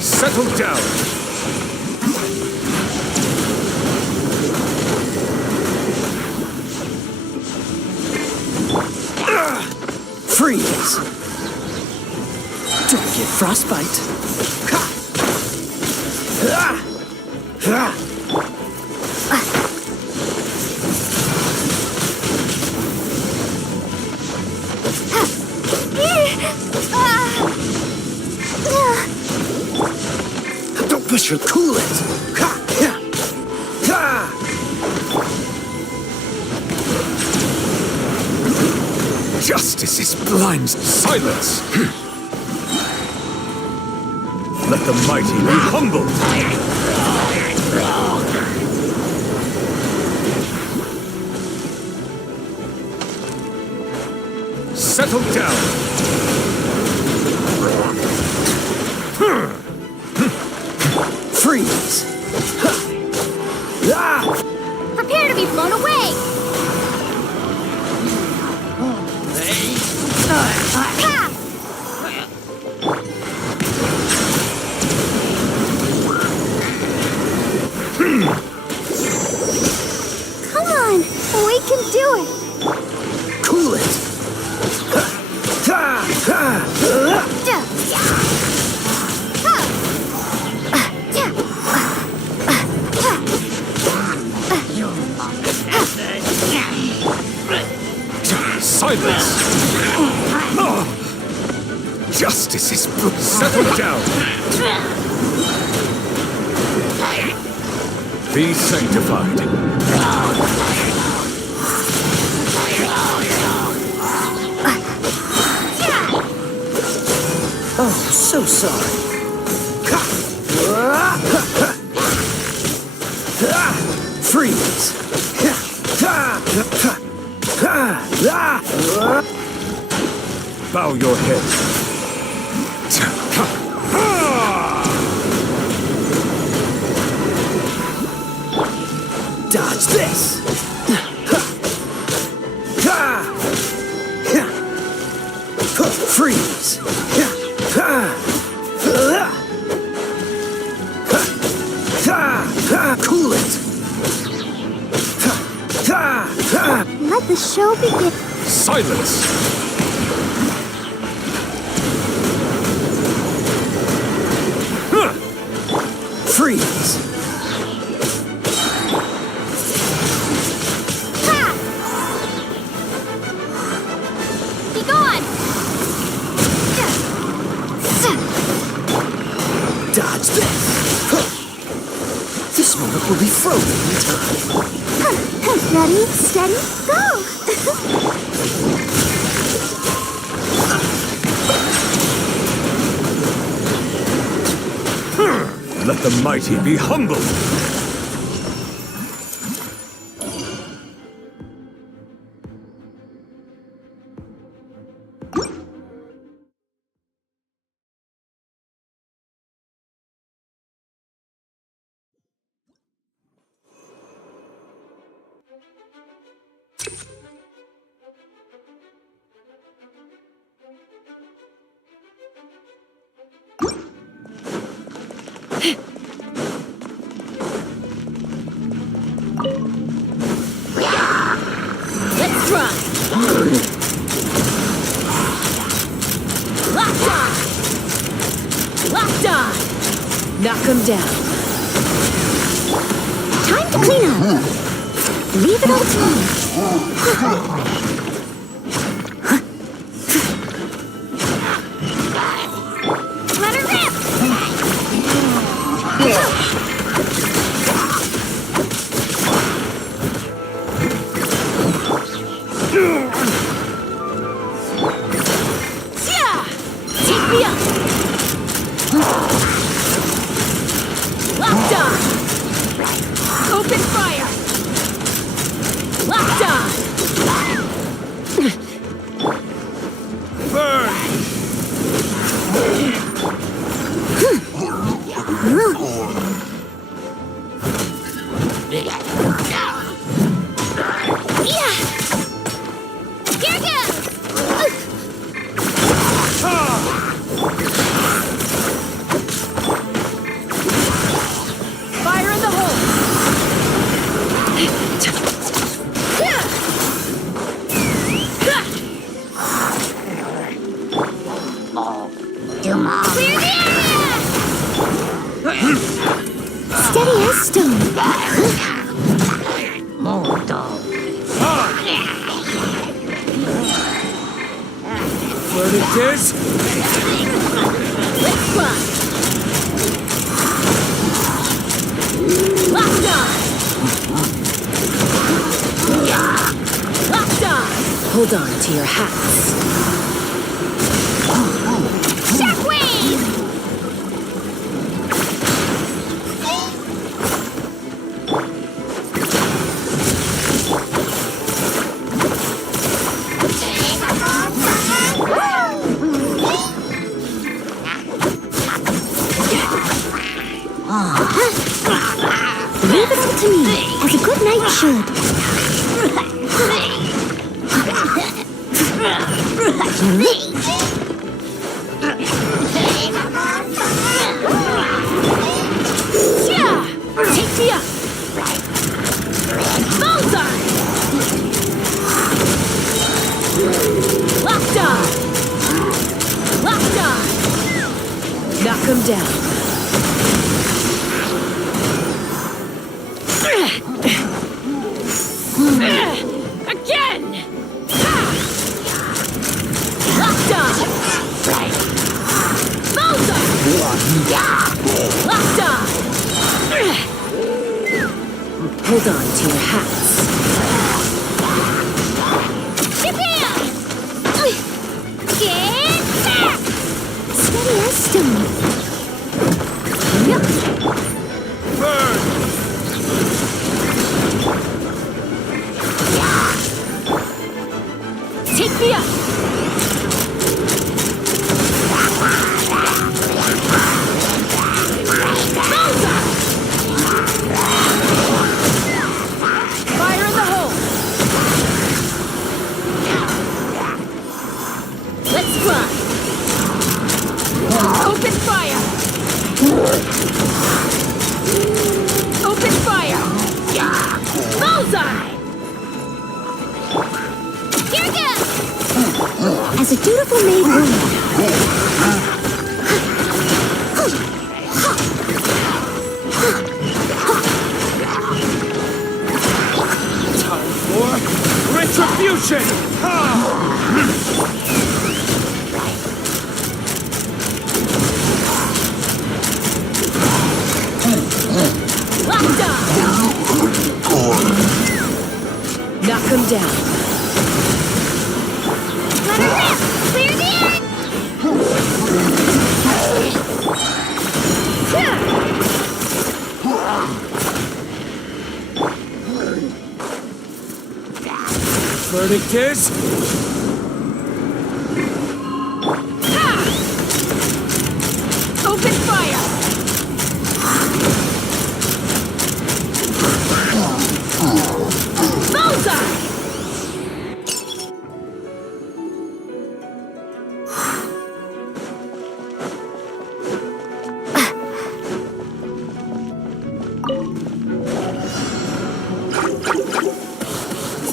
Settle down! Freeze! Don't get frostbite. Don't push her, cool it. Justice is blind. Silence! Let the mighty be humbled! Settle down! Freeze! Prepare to be blown away! Come on! We can do it! Cool it! Silence! Justice is settle down! Be sanctified. Oh, so sorry. Freeze! Bow your head. Dodge this! Freeze! Cool it! Let the show begin. Silence! Freeze! Be gone! Dodge this! This moment will be frozen in time. Ready, steady, go! Let the mighty be humbled! Let's try. Locked on. Knock him down. Clean up. Leave it all to me. Let her rip! Yeah! Take me up! Locked on! Open fire! Locked on! Burn! Yeah! Here goes! Fire in the hole! Clear the area! Steady as stone. Furnaces? Let's fly! Locked on! Locked on! Hold on to your hats. Shockwave! Leave it all to me, as a good knight should. Yeah! Take me up! Bullseye! Locked on! Locked on! Knock him down. Again! Locked on! Bullseye! Locked on! Hold on to your hats. Japan! Get back! Steady as stone. Burn! Take me up! Bullseye! Fire in the hole! Let's fly! Open fire! Open fire! Bullseye! Here goes! As a dutiful maid would. Time for retribution! Locked on! Knock him down. Let her rip! Clear the Verdict is... Open fire! Bullseye!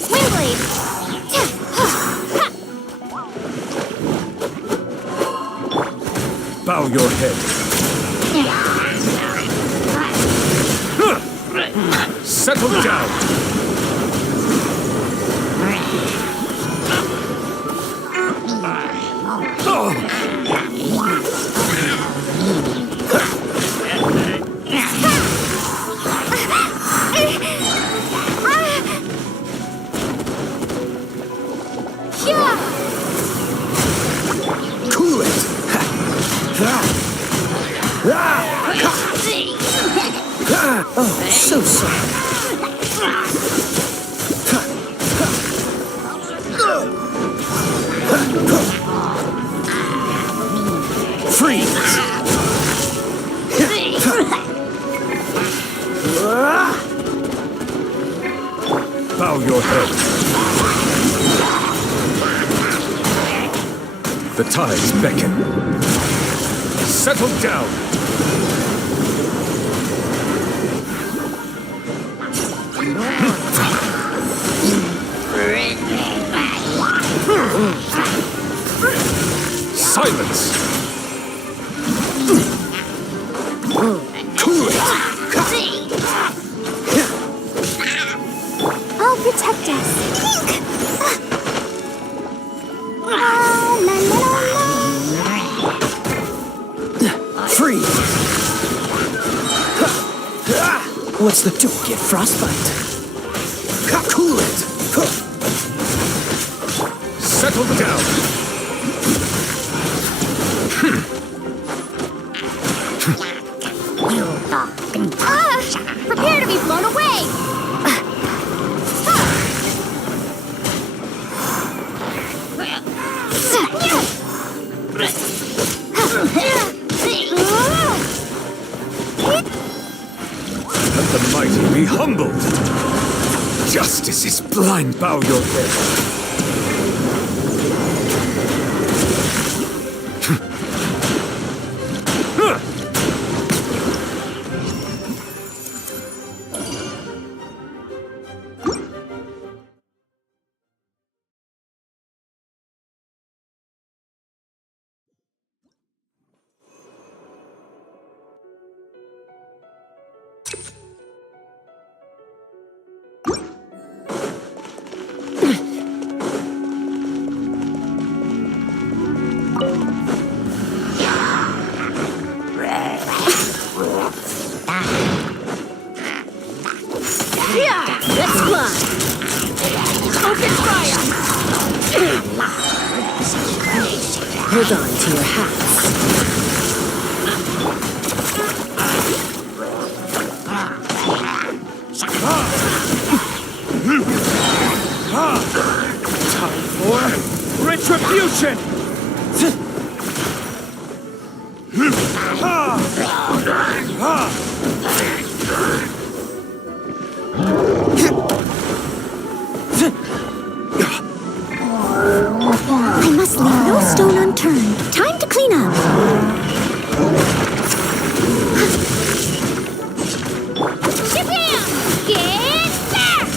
Windblade! Bow your head. Settle down! Cool it! Oh, so sorry. Freeze! Bow your head. The tides beckon. Settle down! Silence! Cool it! I'll protect us. Freeze! What's the don't get frostbite? Cool it! Settle down! Prepare to be blown away! Let the mighty be humbled! Justice is blind. Bow your head. Let's fly! Open fire! Hold on to your hats. Time for retribution! I must leave no stone unturned. Time to clean up. Shabam! Get back!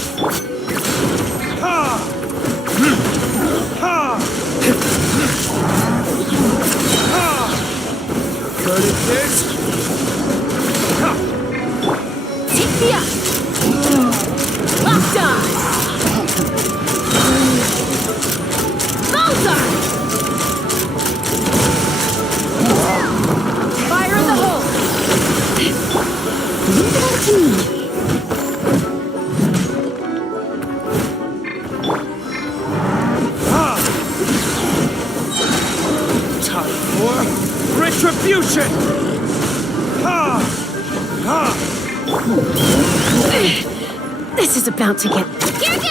Good at this. Teyvat! Locked on! Balzar! Fire in the hole! Leave it up to me. Time for retribution! This is about to get... Here goes!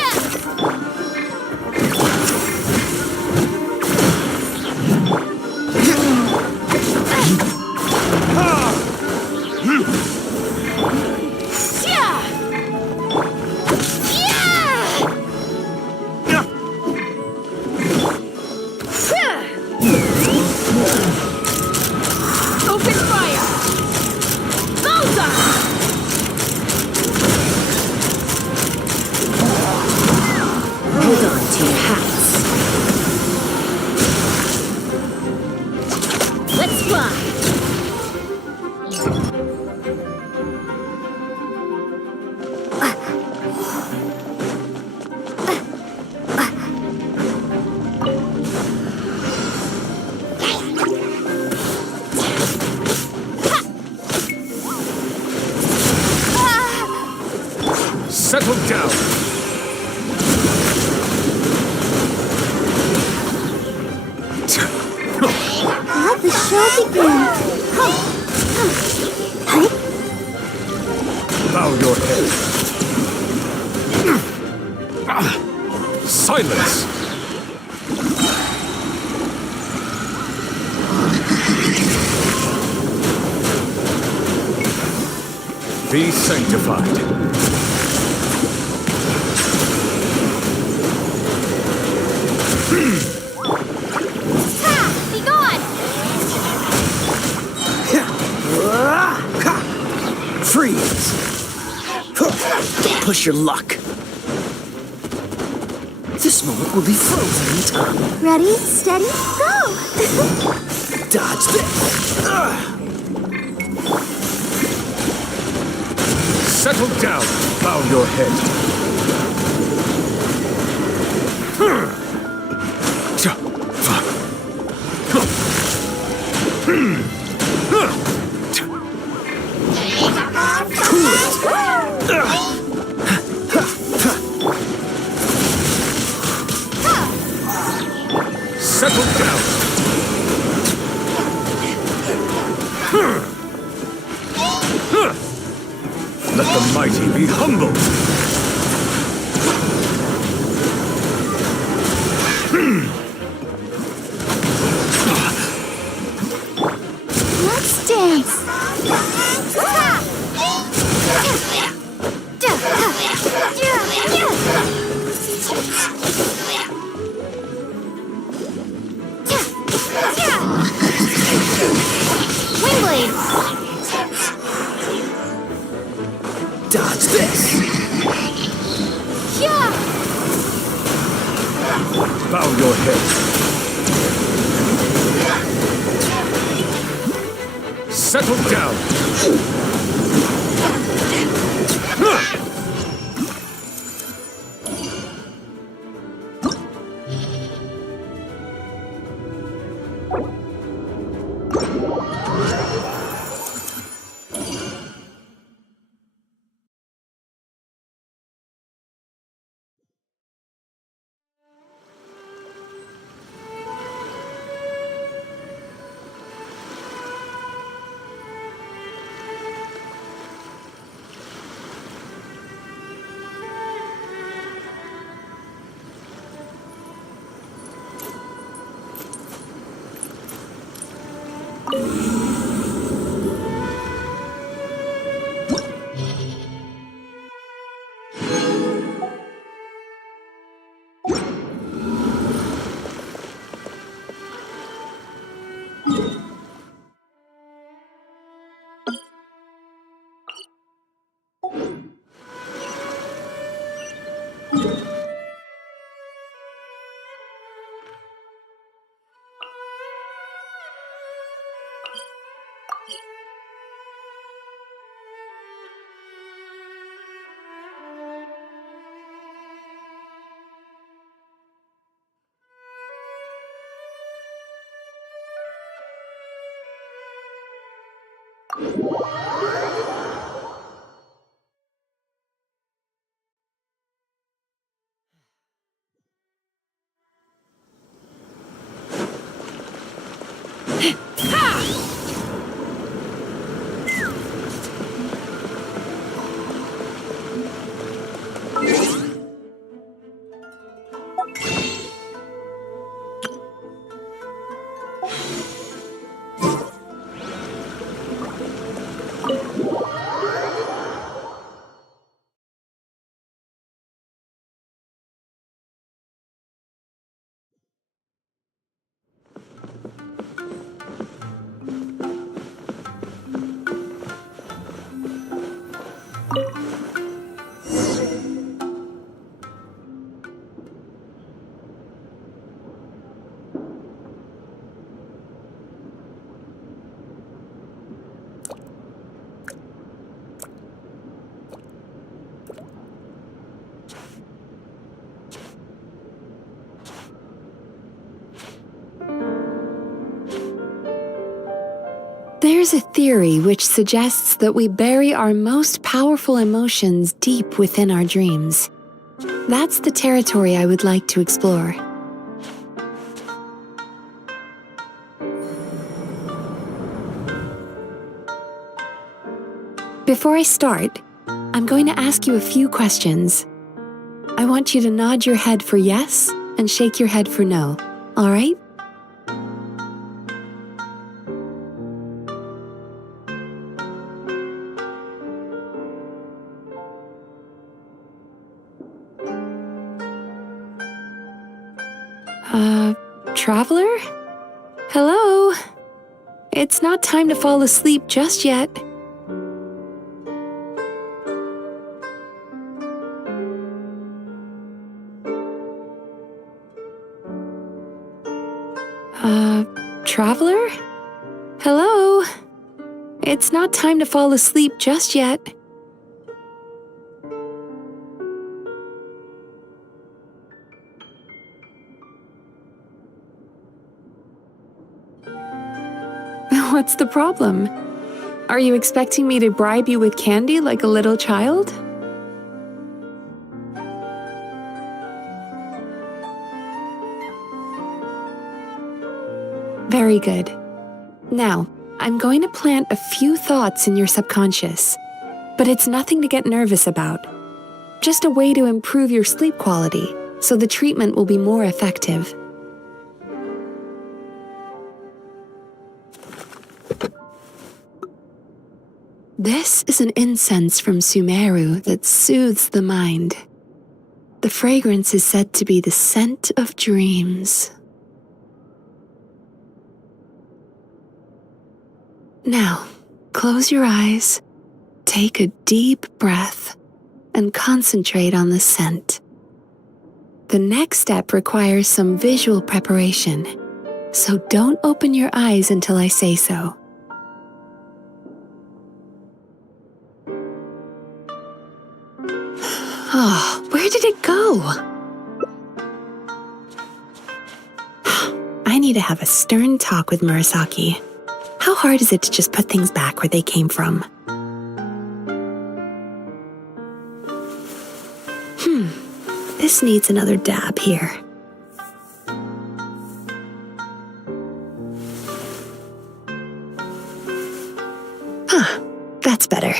Open fire! Balzar! will begin. Bow your head. Silence! Be sanctified. Be gone! Freeze! Push your luck. This moment will be frozen in time. Ready, steady, go! Dodge this. Settle down. Bow your head. Settle down. Let the mighty be humble. Let's dance! Wingblade! Dodge this. Bow your head. Settle down. There's a theory which suggests that we bury our most powerful emotions deep within our dreams. That's the territory I would like to explore. Before I start, I'm going to ask you a few questions. I want you to nod your head for yes and shake your head for no, all right? Traveler? Hello? It's not time to fall asleep just yet. Traveler? Hello? It's not time to fall asleep just yet. What's the problem? Are you expecting me to bribe you with candy like a little child? Very good. Now, I'm going to plant a few thoughts in your subconscious, but it's nothing to get nervous about. Just a way to improve your sleep quality, so the treatment will be more effective. This is an incense from Sumeru that soothes the mind. The fragrance is said to be the scent of dreams. Now, close your eyes, take a deep breath, and concentrate on the scent. The next step requires some visual preparation, so don't open your eyes until I say so. Oh, where did it go? I need to have a stern talk with Murasaki. How hard is it to just put things back where they came from? This needs another dab here. That's better.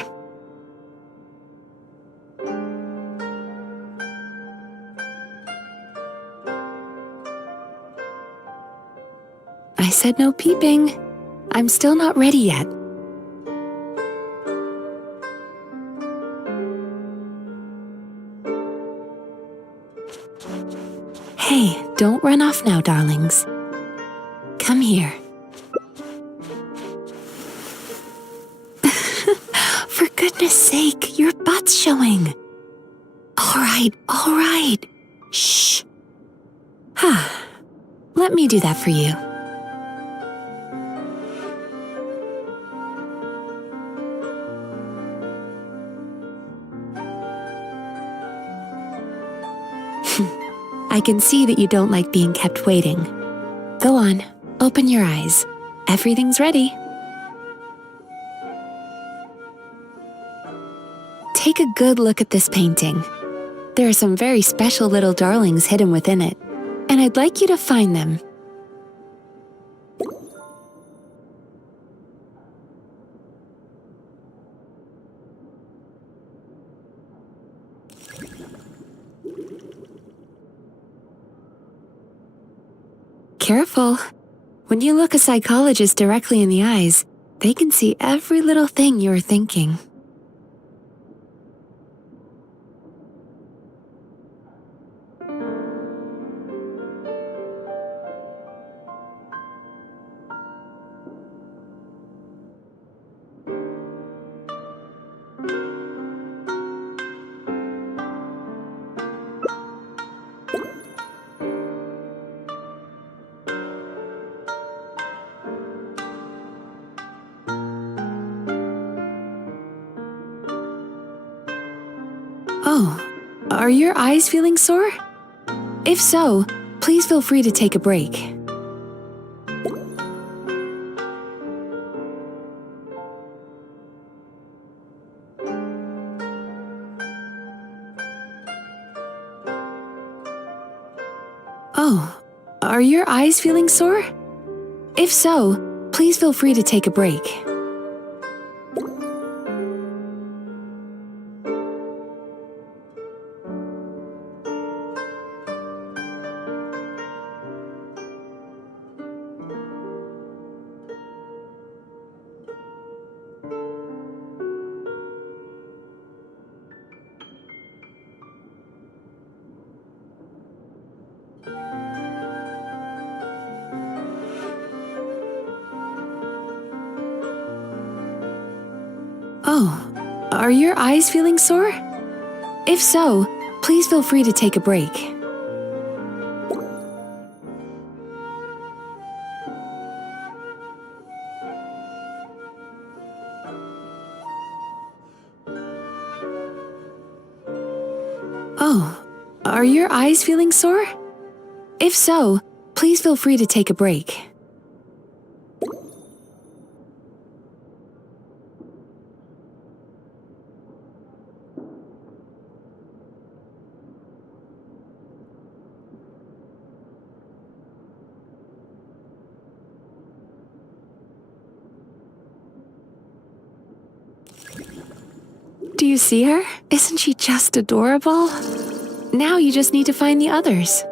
I said no peeping. I'm still not ready yet. Hey, don't run off now, darlings. Come here. For goodness sake, your butt's showing. All right. Shh. Let me do that for you. I can see that you don't like being kept waiting. Go on, open your eyes. Everything's ready. Take a good look at this painting. There are some very special little darlings hidden within it, and I'd like you to find them. Careful. When you look a psychologist directly in the eyes, they can see every little thing you're thinking. Oh, are your eyes feeling sore? If so, please feel free to take a break. Oh, are your eyes feeling sore? If so, please feel free to take a break. Oh, are your eyes feeling sore? If so, please feel free to take a break. Oh, are your eyes feeling sore? If so, please feel free to take a break. Do you see her? Isn't she just adorable? Now you just need to find the others.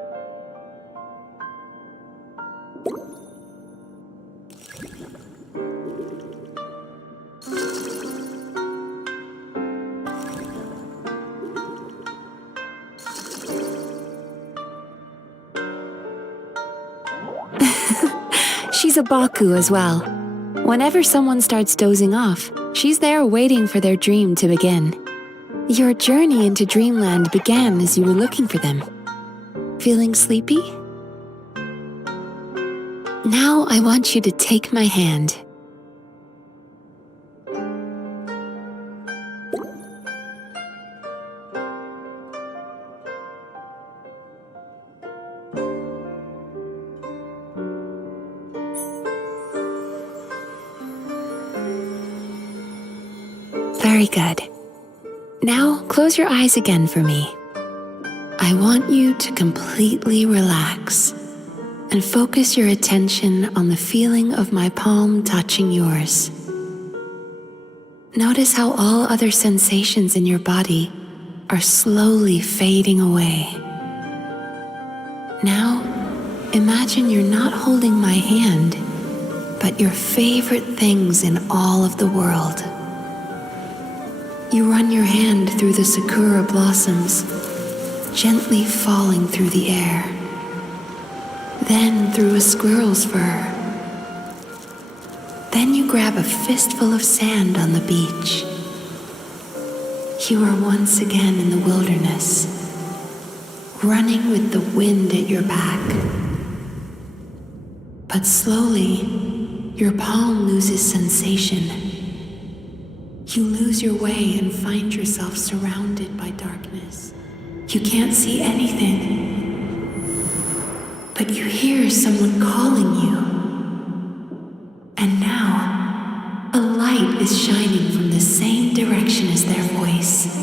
She's a Baku as well. Whenever someone starts dozing off, she's there waiting for their dream to begin. Your journey into Dreamland began as you were looking for them. Feeling sleepy? Now I want you to take my hand. Very good. Now close your eyes again for me. I want you to completely relax and focus your attention on the feeling of my palm touching yours. Notice how all other sensations in your body are slowly fading away. Now, imagine you're not holding my hand, but your favorite things in all of the world. You run your hand through the sakura blossoms, gently falling through the air. Then through a squirrel's fur. Then you grab a fistful of sand on the beach. You are once again in the wilderness, running with the wind at your back. But slowly, your palm loses sensation. You lose your way and find yourself surrounded by darkness. You can't see anything, but you hear someone calling you. And now, a light is shining from the same direction as their voice.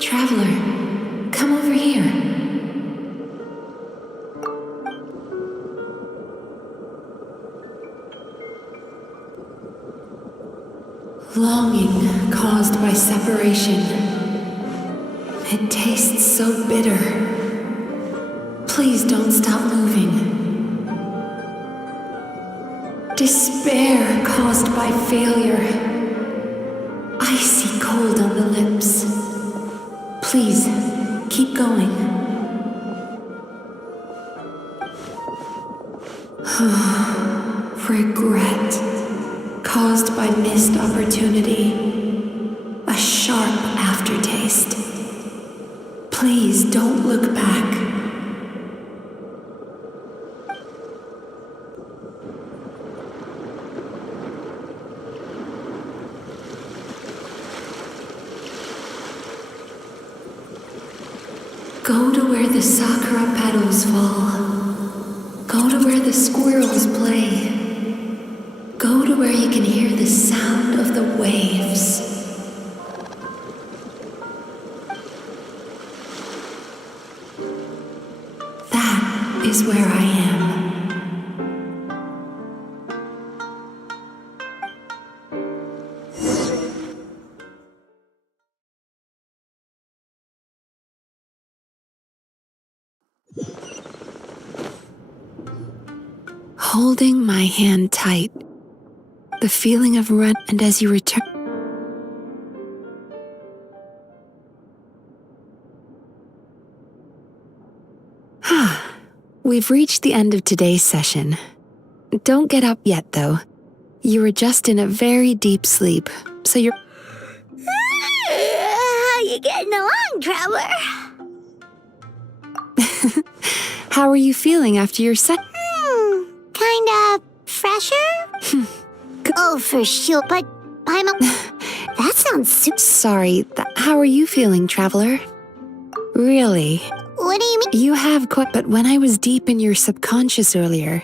Traveler, come over here. Longing caused by separation. It tastes so bitter. Please don't stop moving. Despair caused by failure. Icy cold on the lips. Please, going. Regret caused by missed opportunity. A sharp aftertaste. Please don't look back. Go to where the sakura petals fall. Go to where the squirrels play. Go to where you can hear the sound of the waves. That is where I am. Holding my hand tight, the feeling of run, and as you return. We've reached the end of today's session. Don't get up yet, though. You were just in a very deep sleep, so you're. How you getting along, Traveler? How are you feeling after your Kinda fresher? Oh, for sure, but I'm that sounds Sorry, how are you feeling, Traveler? Really? What do you mean? You have quite, but when I was deep in your subconscious earlier,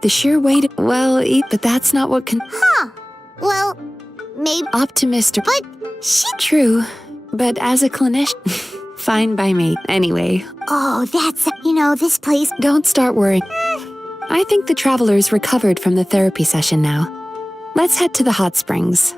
the sheer weight, but that's not what can. Huh. Well, maybe. Optimist, but True, but as a clinician, fine by me. Anyway. Oh, that's, this place. Don't start worrying. I think the Traveler's recovered from the therapy session now. Let's head to the hot springs.